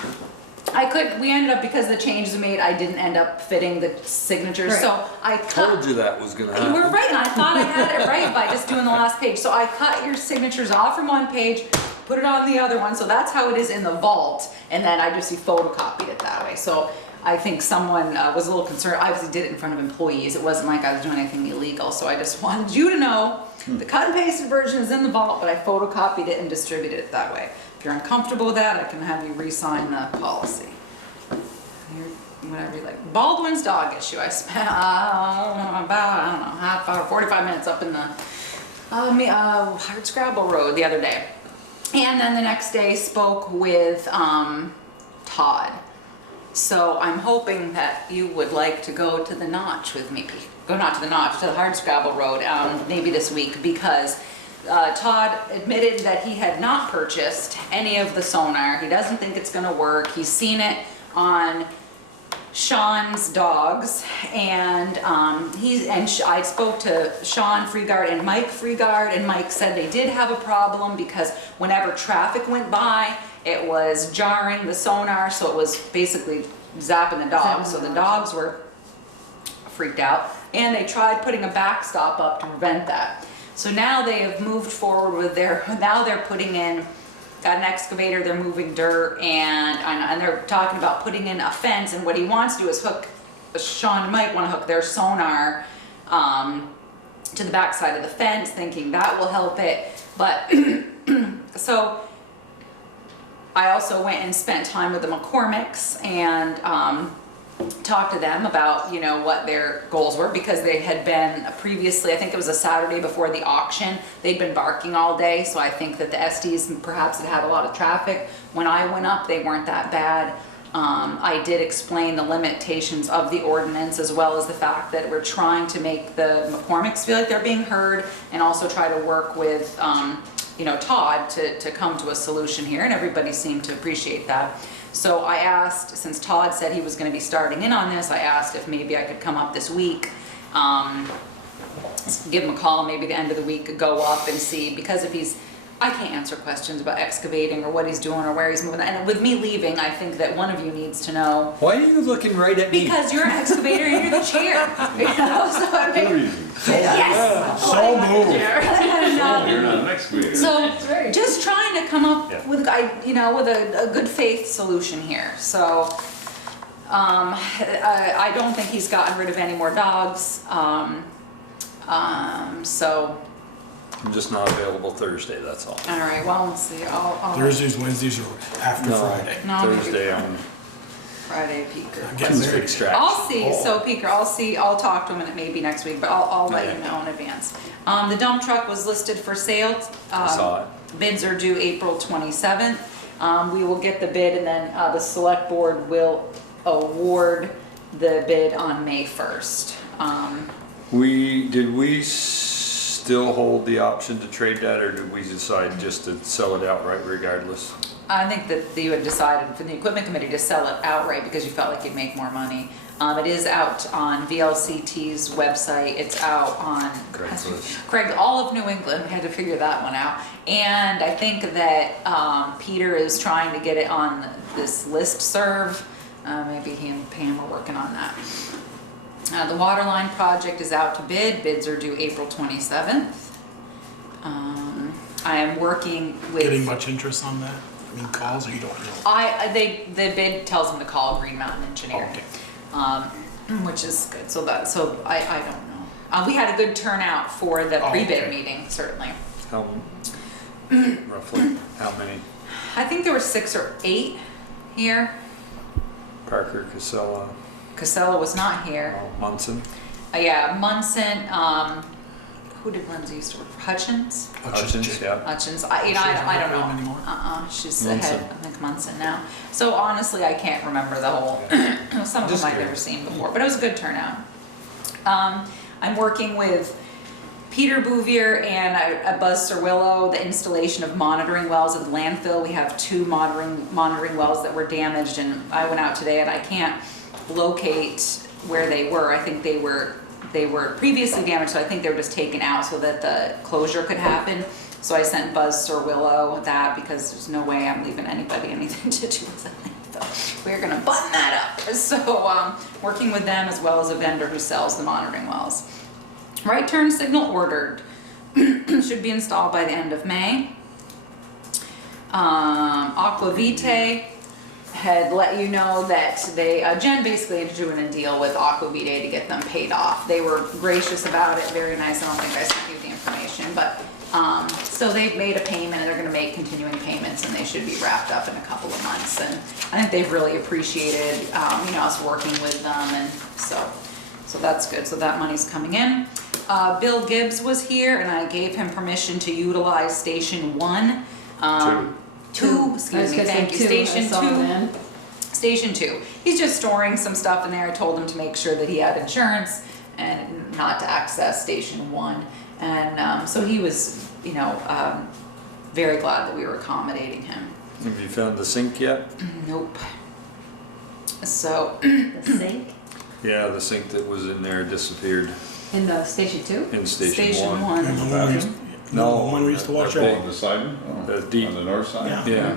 we ended up, because the changes were made, I didn't end up fitting the signatures. Right. So I cut. Told you that was gonna You were happen. right, and I thought I had it right by just doing the last page. So I cut your signatures off from one page, put it on the other one, so that's how it is in the vault, and then I just photocopied it that way. So I think someone was a little concerned. I obviously did it in front of employees. It wasn't like I was doing anything illegal, so I just wanted you to know the cut and pasted version is in the vault, but I photocopied it and distributed it that way. If you're uncomfortable with that, I can have you re-sign the policy. Whatever you like. Baldwin's dog issue. I spent about, I don't know, half hour, 45 minutes up in the Hardscrabble Road the other day. And then the next day spoke with Todd. So I'm hoping that you would like to go to the Notch with me. Go not to the Notch, to the Hardscrabble Road, maybe this week, because Todd admitted that he had not purchased any of the sonar. He doesn't think it's gonna work. He's seen it on Sean's dogs, and I spoke to Sean Freegard and Mike Freegard, and Mike said they did have a problem because whenever traffic went by, it was jarring the sonar, so it was basically zapping the dogs. So the dogs were freaked out, and they tried putting a backstop up to prevent that. So now they have moved forward with now they're putting in, got an excavator, they're moving dirt, and they're talking about putting in a fence, and what he wants to do is Sean and Mike want to hook their sonar to the backside of the fence, thinking that will help it. But so I also went and spent time with the McCormicks and talked to them about, you know, what their goals were, because they had been previously, I think it was a Saturday before the auction, they'd been barking all day, so I think that the SDs perhaps had a lot of traffic. When I went up, they weren't that bad. I did explain the limitations of the ordinance, as well as the fact that we're trying to make the McCormicks feel like they're being heard, and also try to work with you know, Todd to come to a solution here, and everybody seemed to appreciate that. So I asked, since Todd said he was going to be starting in on this, I asked if maybe I could come up this week, give him a call, maybe the end of the week, go up and see, because if he's I can't answer questions about excavating or what he's doing or where he's moving. And with me leaving, I think that one of you needs to know. Why are you looking right at me? Because you're an excavator and you're the chair. You know, so I mean, yes. So moved. You're not an excavator. So just trying to come up with, with a good faith solution here. So I don't think he's gotten rid of any more dogs. So. I'm just not available Thursday, that's all. All right, well, let's see. I'll Thursdays, Wednesdays, or after Friday. No, Thursday on Friday, Peaker. Getting there. extraction. I'll see. So Peaker, I'll talk to him and it may be next week, but I'll let you know in advance. The dump truck was listed for sale. I saw it. Bids are due April 27th. We will get the bid and then the select board will award the bid on May 1st. Did we still hold the option to trade that, or did we decide just to sell it outright regardless? I think that you had decided for the equipment committee to sell it outright because you felt like you'd make more money. It is out on VLCT's website. It's out on Craig, all of New England. We had to figure that one out. And I think that Peter is trying to get it on this listserv. Maybe he and Pam are working on that. The water line project is out to bid. Bids are due April 27th. I am working with... Getting much interest on that? I mean, calls, or you don't know? The bid tells them to call Green Mountain Engineering, which is good. So I don't know. We had a good turnout for the pre-bid meeting, certainly. Roughly, how many? I think there were 6 or 8 here. Parker, Casella was not here. Munson. Yeah, Munson. Who did Lindsay used to work for? Hutchins, yeah. Hutchins. I don't know anymore. She's the head, I think, Munson now. So honestly, I can't remember the whole. Some of them I've never seen before, but it was a good turnout. I'm working with Peter Bouvier and Buzz Cerwillo, the installation of monitoring wells at the landfill. We have 2 monitoring wells that were damaged, and I went out today and I can't locate where they were. I think they were previously damaged, so I think they were just taken out so that the closure could happen. So I sent Buzz Cerwillo that because there's no way I'm leaving anybody anything to do with the landfill. We're gonna button that up. So working with them as well as a vendor who sells the monitoring wells. Right turn signal ordered. Should be installed by the end of May. Aquavitae had let you know that they, Jen basically entered into a deal with Aquavitae to get them paid off. They were gracious about it, very nice. I don't think I sent you the information, but so they've made a payment and they're gonna make continuing payments and they should be wrapped up in a couple of months. And I think they've really appreciated, us working with them, and so that's good. So that money's coming in. Bill Gibbs was here and I gave him permission to utilize Station 1. Two, excuse me, thank you, Station 2. He's just storing some stuff in there. I told him to make sure that he had insurance and not to access Station 1. And so he was, very glad that we were accommodating him. Have you found the sink yet? Nope. So. The sink? Yeah, the sink that was in there disappeared. In the Station 2? In Station 1. No, the one we used to watch on the side, on the north side. Yeah.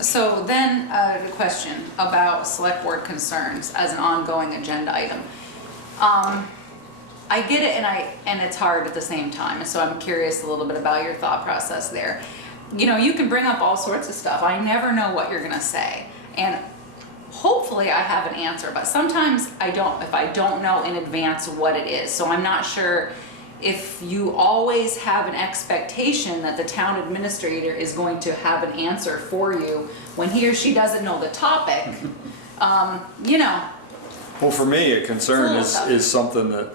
So then the question about select board concerns as an ongoing agenda item. I get it, and it's hard at the same time, and so I'm curious a little bit about your thought process there. You can bring up all sorts of stuff. I never know what you're gonna say, and hopefully I have an answer, but sometimes I don't, if I don't know in advance what it is. So I'm not sure if you always have an expectation that the town administrator is going to have an answer for you when he or she doesn't know the topic. Well, for me, a concern is something that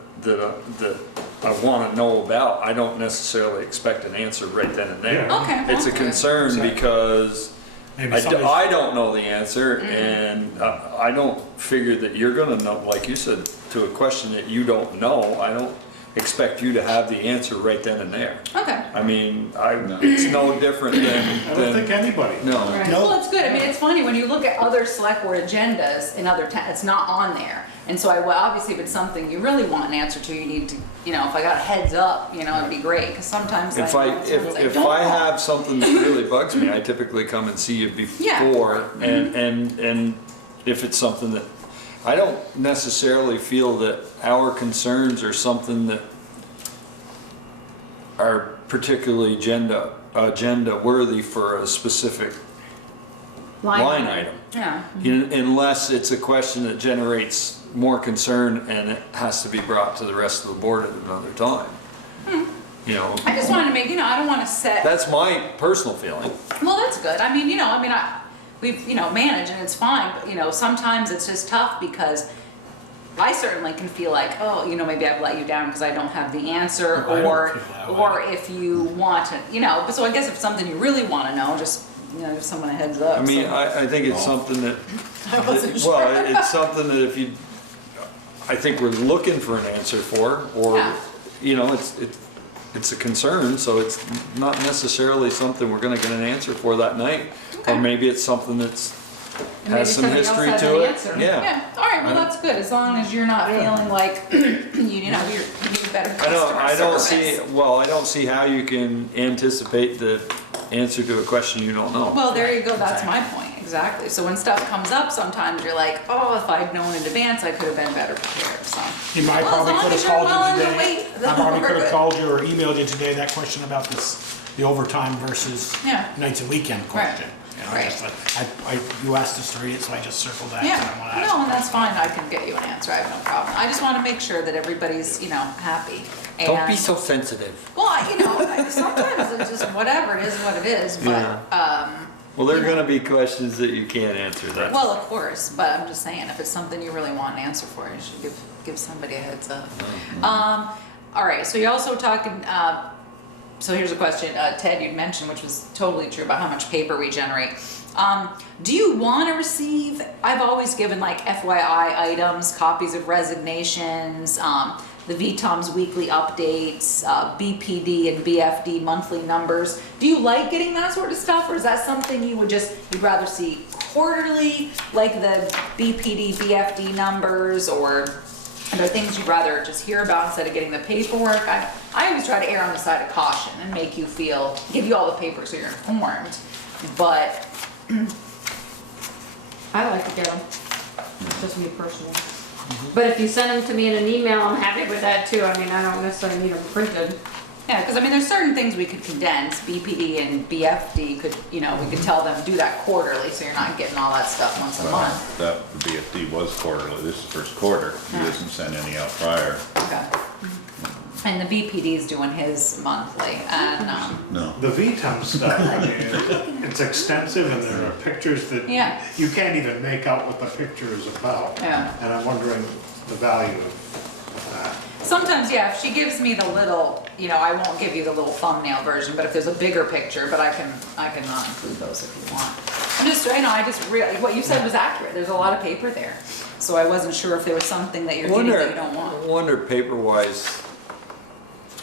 I want to know about. I don't necessarily expect an answer right then and there. Okay. It's a concern because I don't know the answer, and I don't figure that you're going to know. Like you said, to a question that you don't know, I don't expect you to have the answer right then and there. Okay. I mean, it's no different than. I don't think anybody. No. Right. Well, it's good. I mean, it's funny, when you look at other select board agendas in other towns, it's not on there. And so obviously if it's something you really want an answer to, you need to, you know, if I got a heads up, you know, it'd be great, because sometimes If I have something that really bugs me, I typically come and see you before, and if it's something that, I don't necessarily feel that our concerns are something that are particularly agenda worthy for a specific line item. Yeah. Unless it's a question that generates more concern and it has to be brought to the rest of the board at another time. You know, I just wanted to make, you know, I don't want to set. that's my personal feeling. Well, that's good. I mean, you know, we've, you know, managed and it's fine, but you know, sometimes it's just tough because I certainly can feel like, oh, you know, maybe I've let you down because I don't have the answer, or if you want to, you know, but so I guess if it's something you really want to know, just, you know, give someone a heads up. I mean, I think it's something that, I wasn't sure. well, it's something that if you, I think we're looking for an answer for, or, you know, it's a concern, so it's not necessarily something we're gonna get an answer for that night. Or maybe it's something that's, has some history to it. Yeah, all right, well, that's good, as long as you're not feeling like, you know, you're better I don't service. I don't see how you can anticipate the answer to a question you don't know. Well, there you go, that's my point, exactly. So when stuff comes up, sometimes you're like, oh, if I'd known in advance, I could have been better prepared, so. I probably could have called you today. I probably could have called you or emailed you today that question about the overtime versus nights and weekend question. You know, you asked us to read it, so I just circled that. Yeah, no, and that's fine, I can get you an answer, I have no problem. I just want to make sure that everybody's, you know, happy. Don't be so sensitive. Well, you know, sometimes it's just whatever, it is what it is, but, Well, there are gonna be questions that you can't answer. That. well, of course, but I'm just saying, if it's something you really want an answer for, you should give somebody a heads up. All right, so you're also talking, so here's a question, Ted, you'd mentioned, which was totally true, about how much paper we generate. Do you want to receive, I've always given like FYI items, copies of resignations, the VTOM's weekly updates, BPD and BFD monthly numbers. Do you like getting that sort of stuff, or is that something you'd rather see quarterly, like the BPD, BFD numbers, or are there things you'd rather just hear about instead of getting the paperwork? I always try to err on the side of caution and make you give you all the paper so you're informed, but. I like to get them, it's just me personally. But if you send them to me in an email, I'm happy with that too. I mean, I don't necessarily need them printed. Yeah, because I mean, there's certain things we could condense. BPD and BFD could, you know, we could tell them do that quarterly, so you're not getting all that stuff once a month. That the BFD was quarterly. This is the first quarter. He doesn't send any out prior. Okay. And the BPD's doing his monthly, and no. The VTOM stuff, I mean, it's extensive, and there are pictures that you can't even make out what the picture is about. Yeah. And I'm wondering the value of that. sometimes, yeah, if she gives me the little, you know, I won't give you the little thumbnail version, but if there's a bigger picture, but I can not include those if you want. I just really, what you said was accurate. There's a lot of paper there. So I wasn't sure if there was something that you're getting that you don't want. I wonder paper-wise,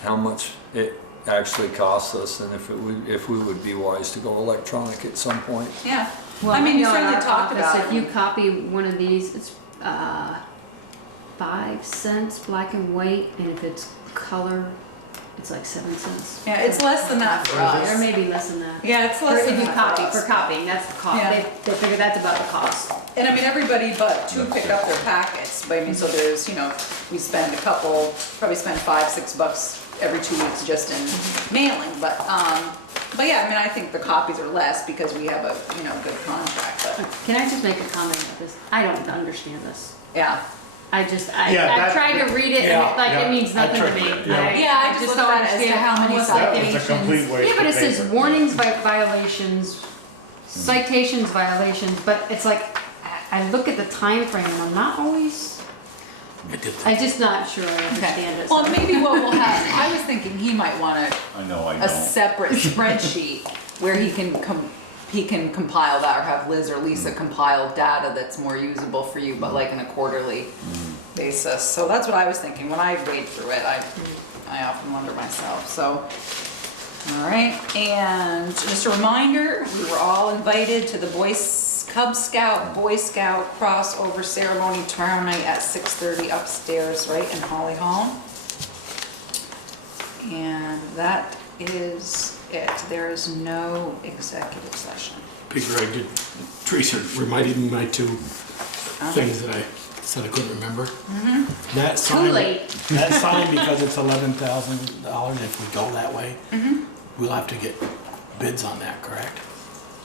how much it actually costs us, and if we would be wise to go electronic at some point. Yeah. Well, I mean, you in certainly our talked office, about if you copy one of these, it's 5 cents black and white, and if it's color, it's like 7 cents. Yeah, it's less than that for us. Or maybe less than that. Yeah, it's less than if you that copy for us. for copying. That's the cost. Yeah. They figure that's about the cost. And I mean, everybody but two pick up their packets. But I mean, so there's, you know, we spend probably spend $5-6 every 2 weeks just in mailing. But yeah, I mean, I think the copies are less because we have a, you know, good contract. But Can I just make a comment about this? I don't understand this. yeah. I tried to read it and it means nothing to me. I just don't understand how many citations. Yeah, but it says warnings by violations, citations violations, but it's like, I look at the time frame and I'm not always, I'm just not sure I understand it. Well, maybe what we'll have, I was thinking he might want a separate spreadsheet where he can compile that, or have Liz or Lisa compile data that's more usable for you, but like in a quarterly basis. So that's what I was thinking. When I wade through it, I often wonder myself. So, all right. And just a reminder, we were all invited to the Boy Cub Scout, Boy Scout crossover ceremony tomorrow night at 6:30 upstairs, right in Holly Hall. And that is it. There is no executive session. Peter, I did, Teresa reminded me of my two things that I said I couldn't remember. That sign, late. That sign, because it's $11,000, if we go that way, we'll have to get bids on that, correct?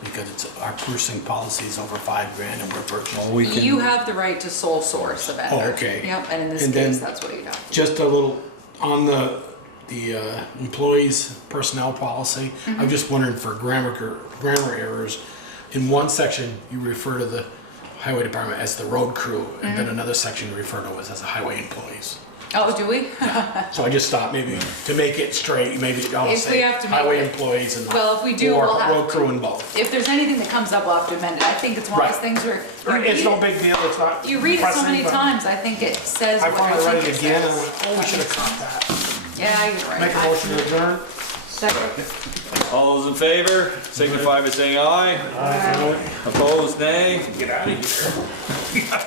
Because it's, our purchasing policy is over $5,000 and we're purchasing. You have the right to sole source a vendor. Oh, okay. Yep, and in this And case, then that's what you have. Just a little, on the employees personnel policy, I'm just wondering for grammar errors, in one section you refer to the highway department as the road crew, and then another section you refer to as the highway employees. Oh, do we? So I just thought maybe to make it straight, maybe I'll If we say have to make highway it- employees and Well, if we do, or we'll have road crew and both. If there's anything that comes up, we'll have to amend it. I think it's one of those Right. things where Right, it's no big deal. It's not. you read it so pressing, many but times, I think it says I what I finally read think it it again and I says. went, oh, we should have caught that. Yeah, you're right. Make a motion to adjourn. Second. All those in favor, signify by saying aye. Aye. Opposed, nay. Get out of here.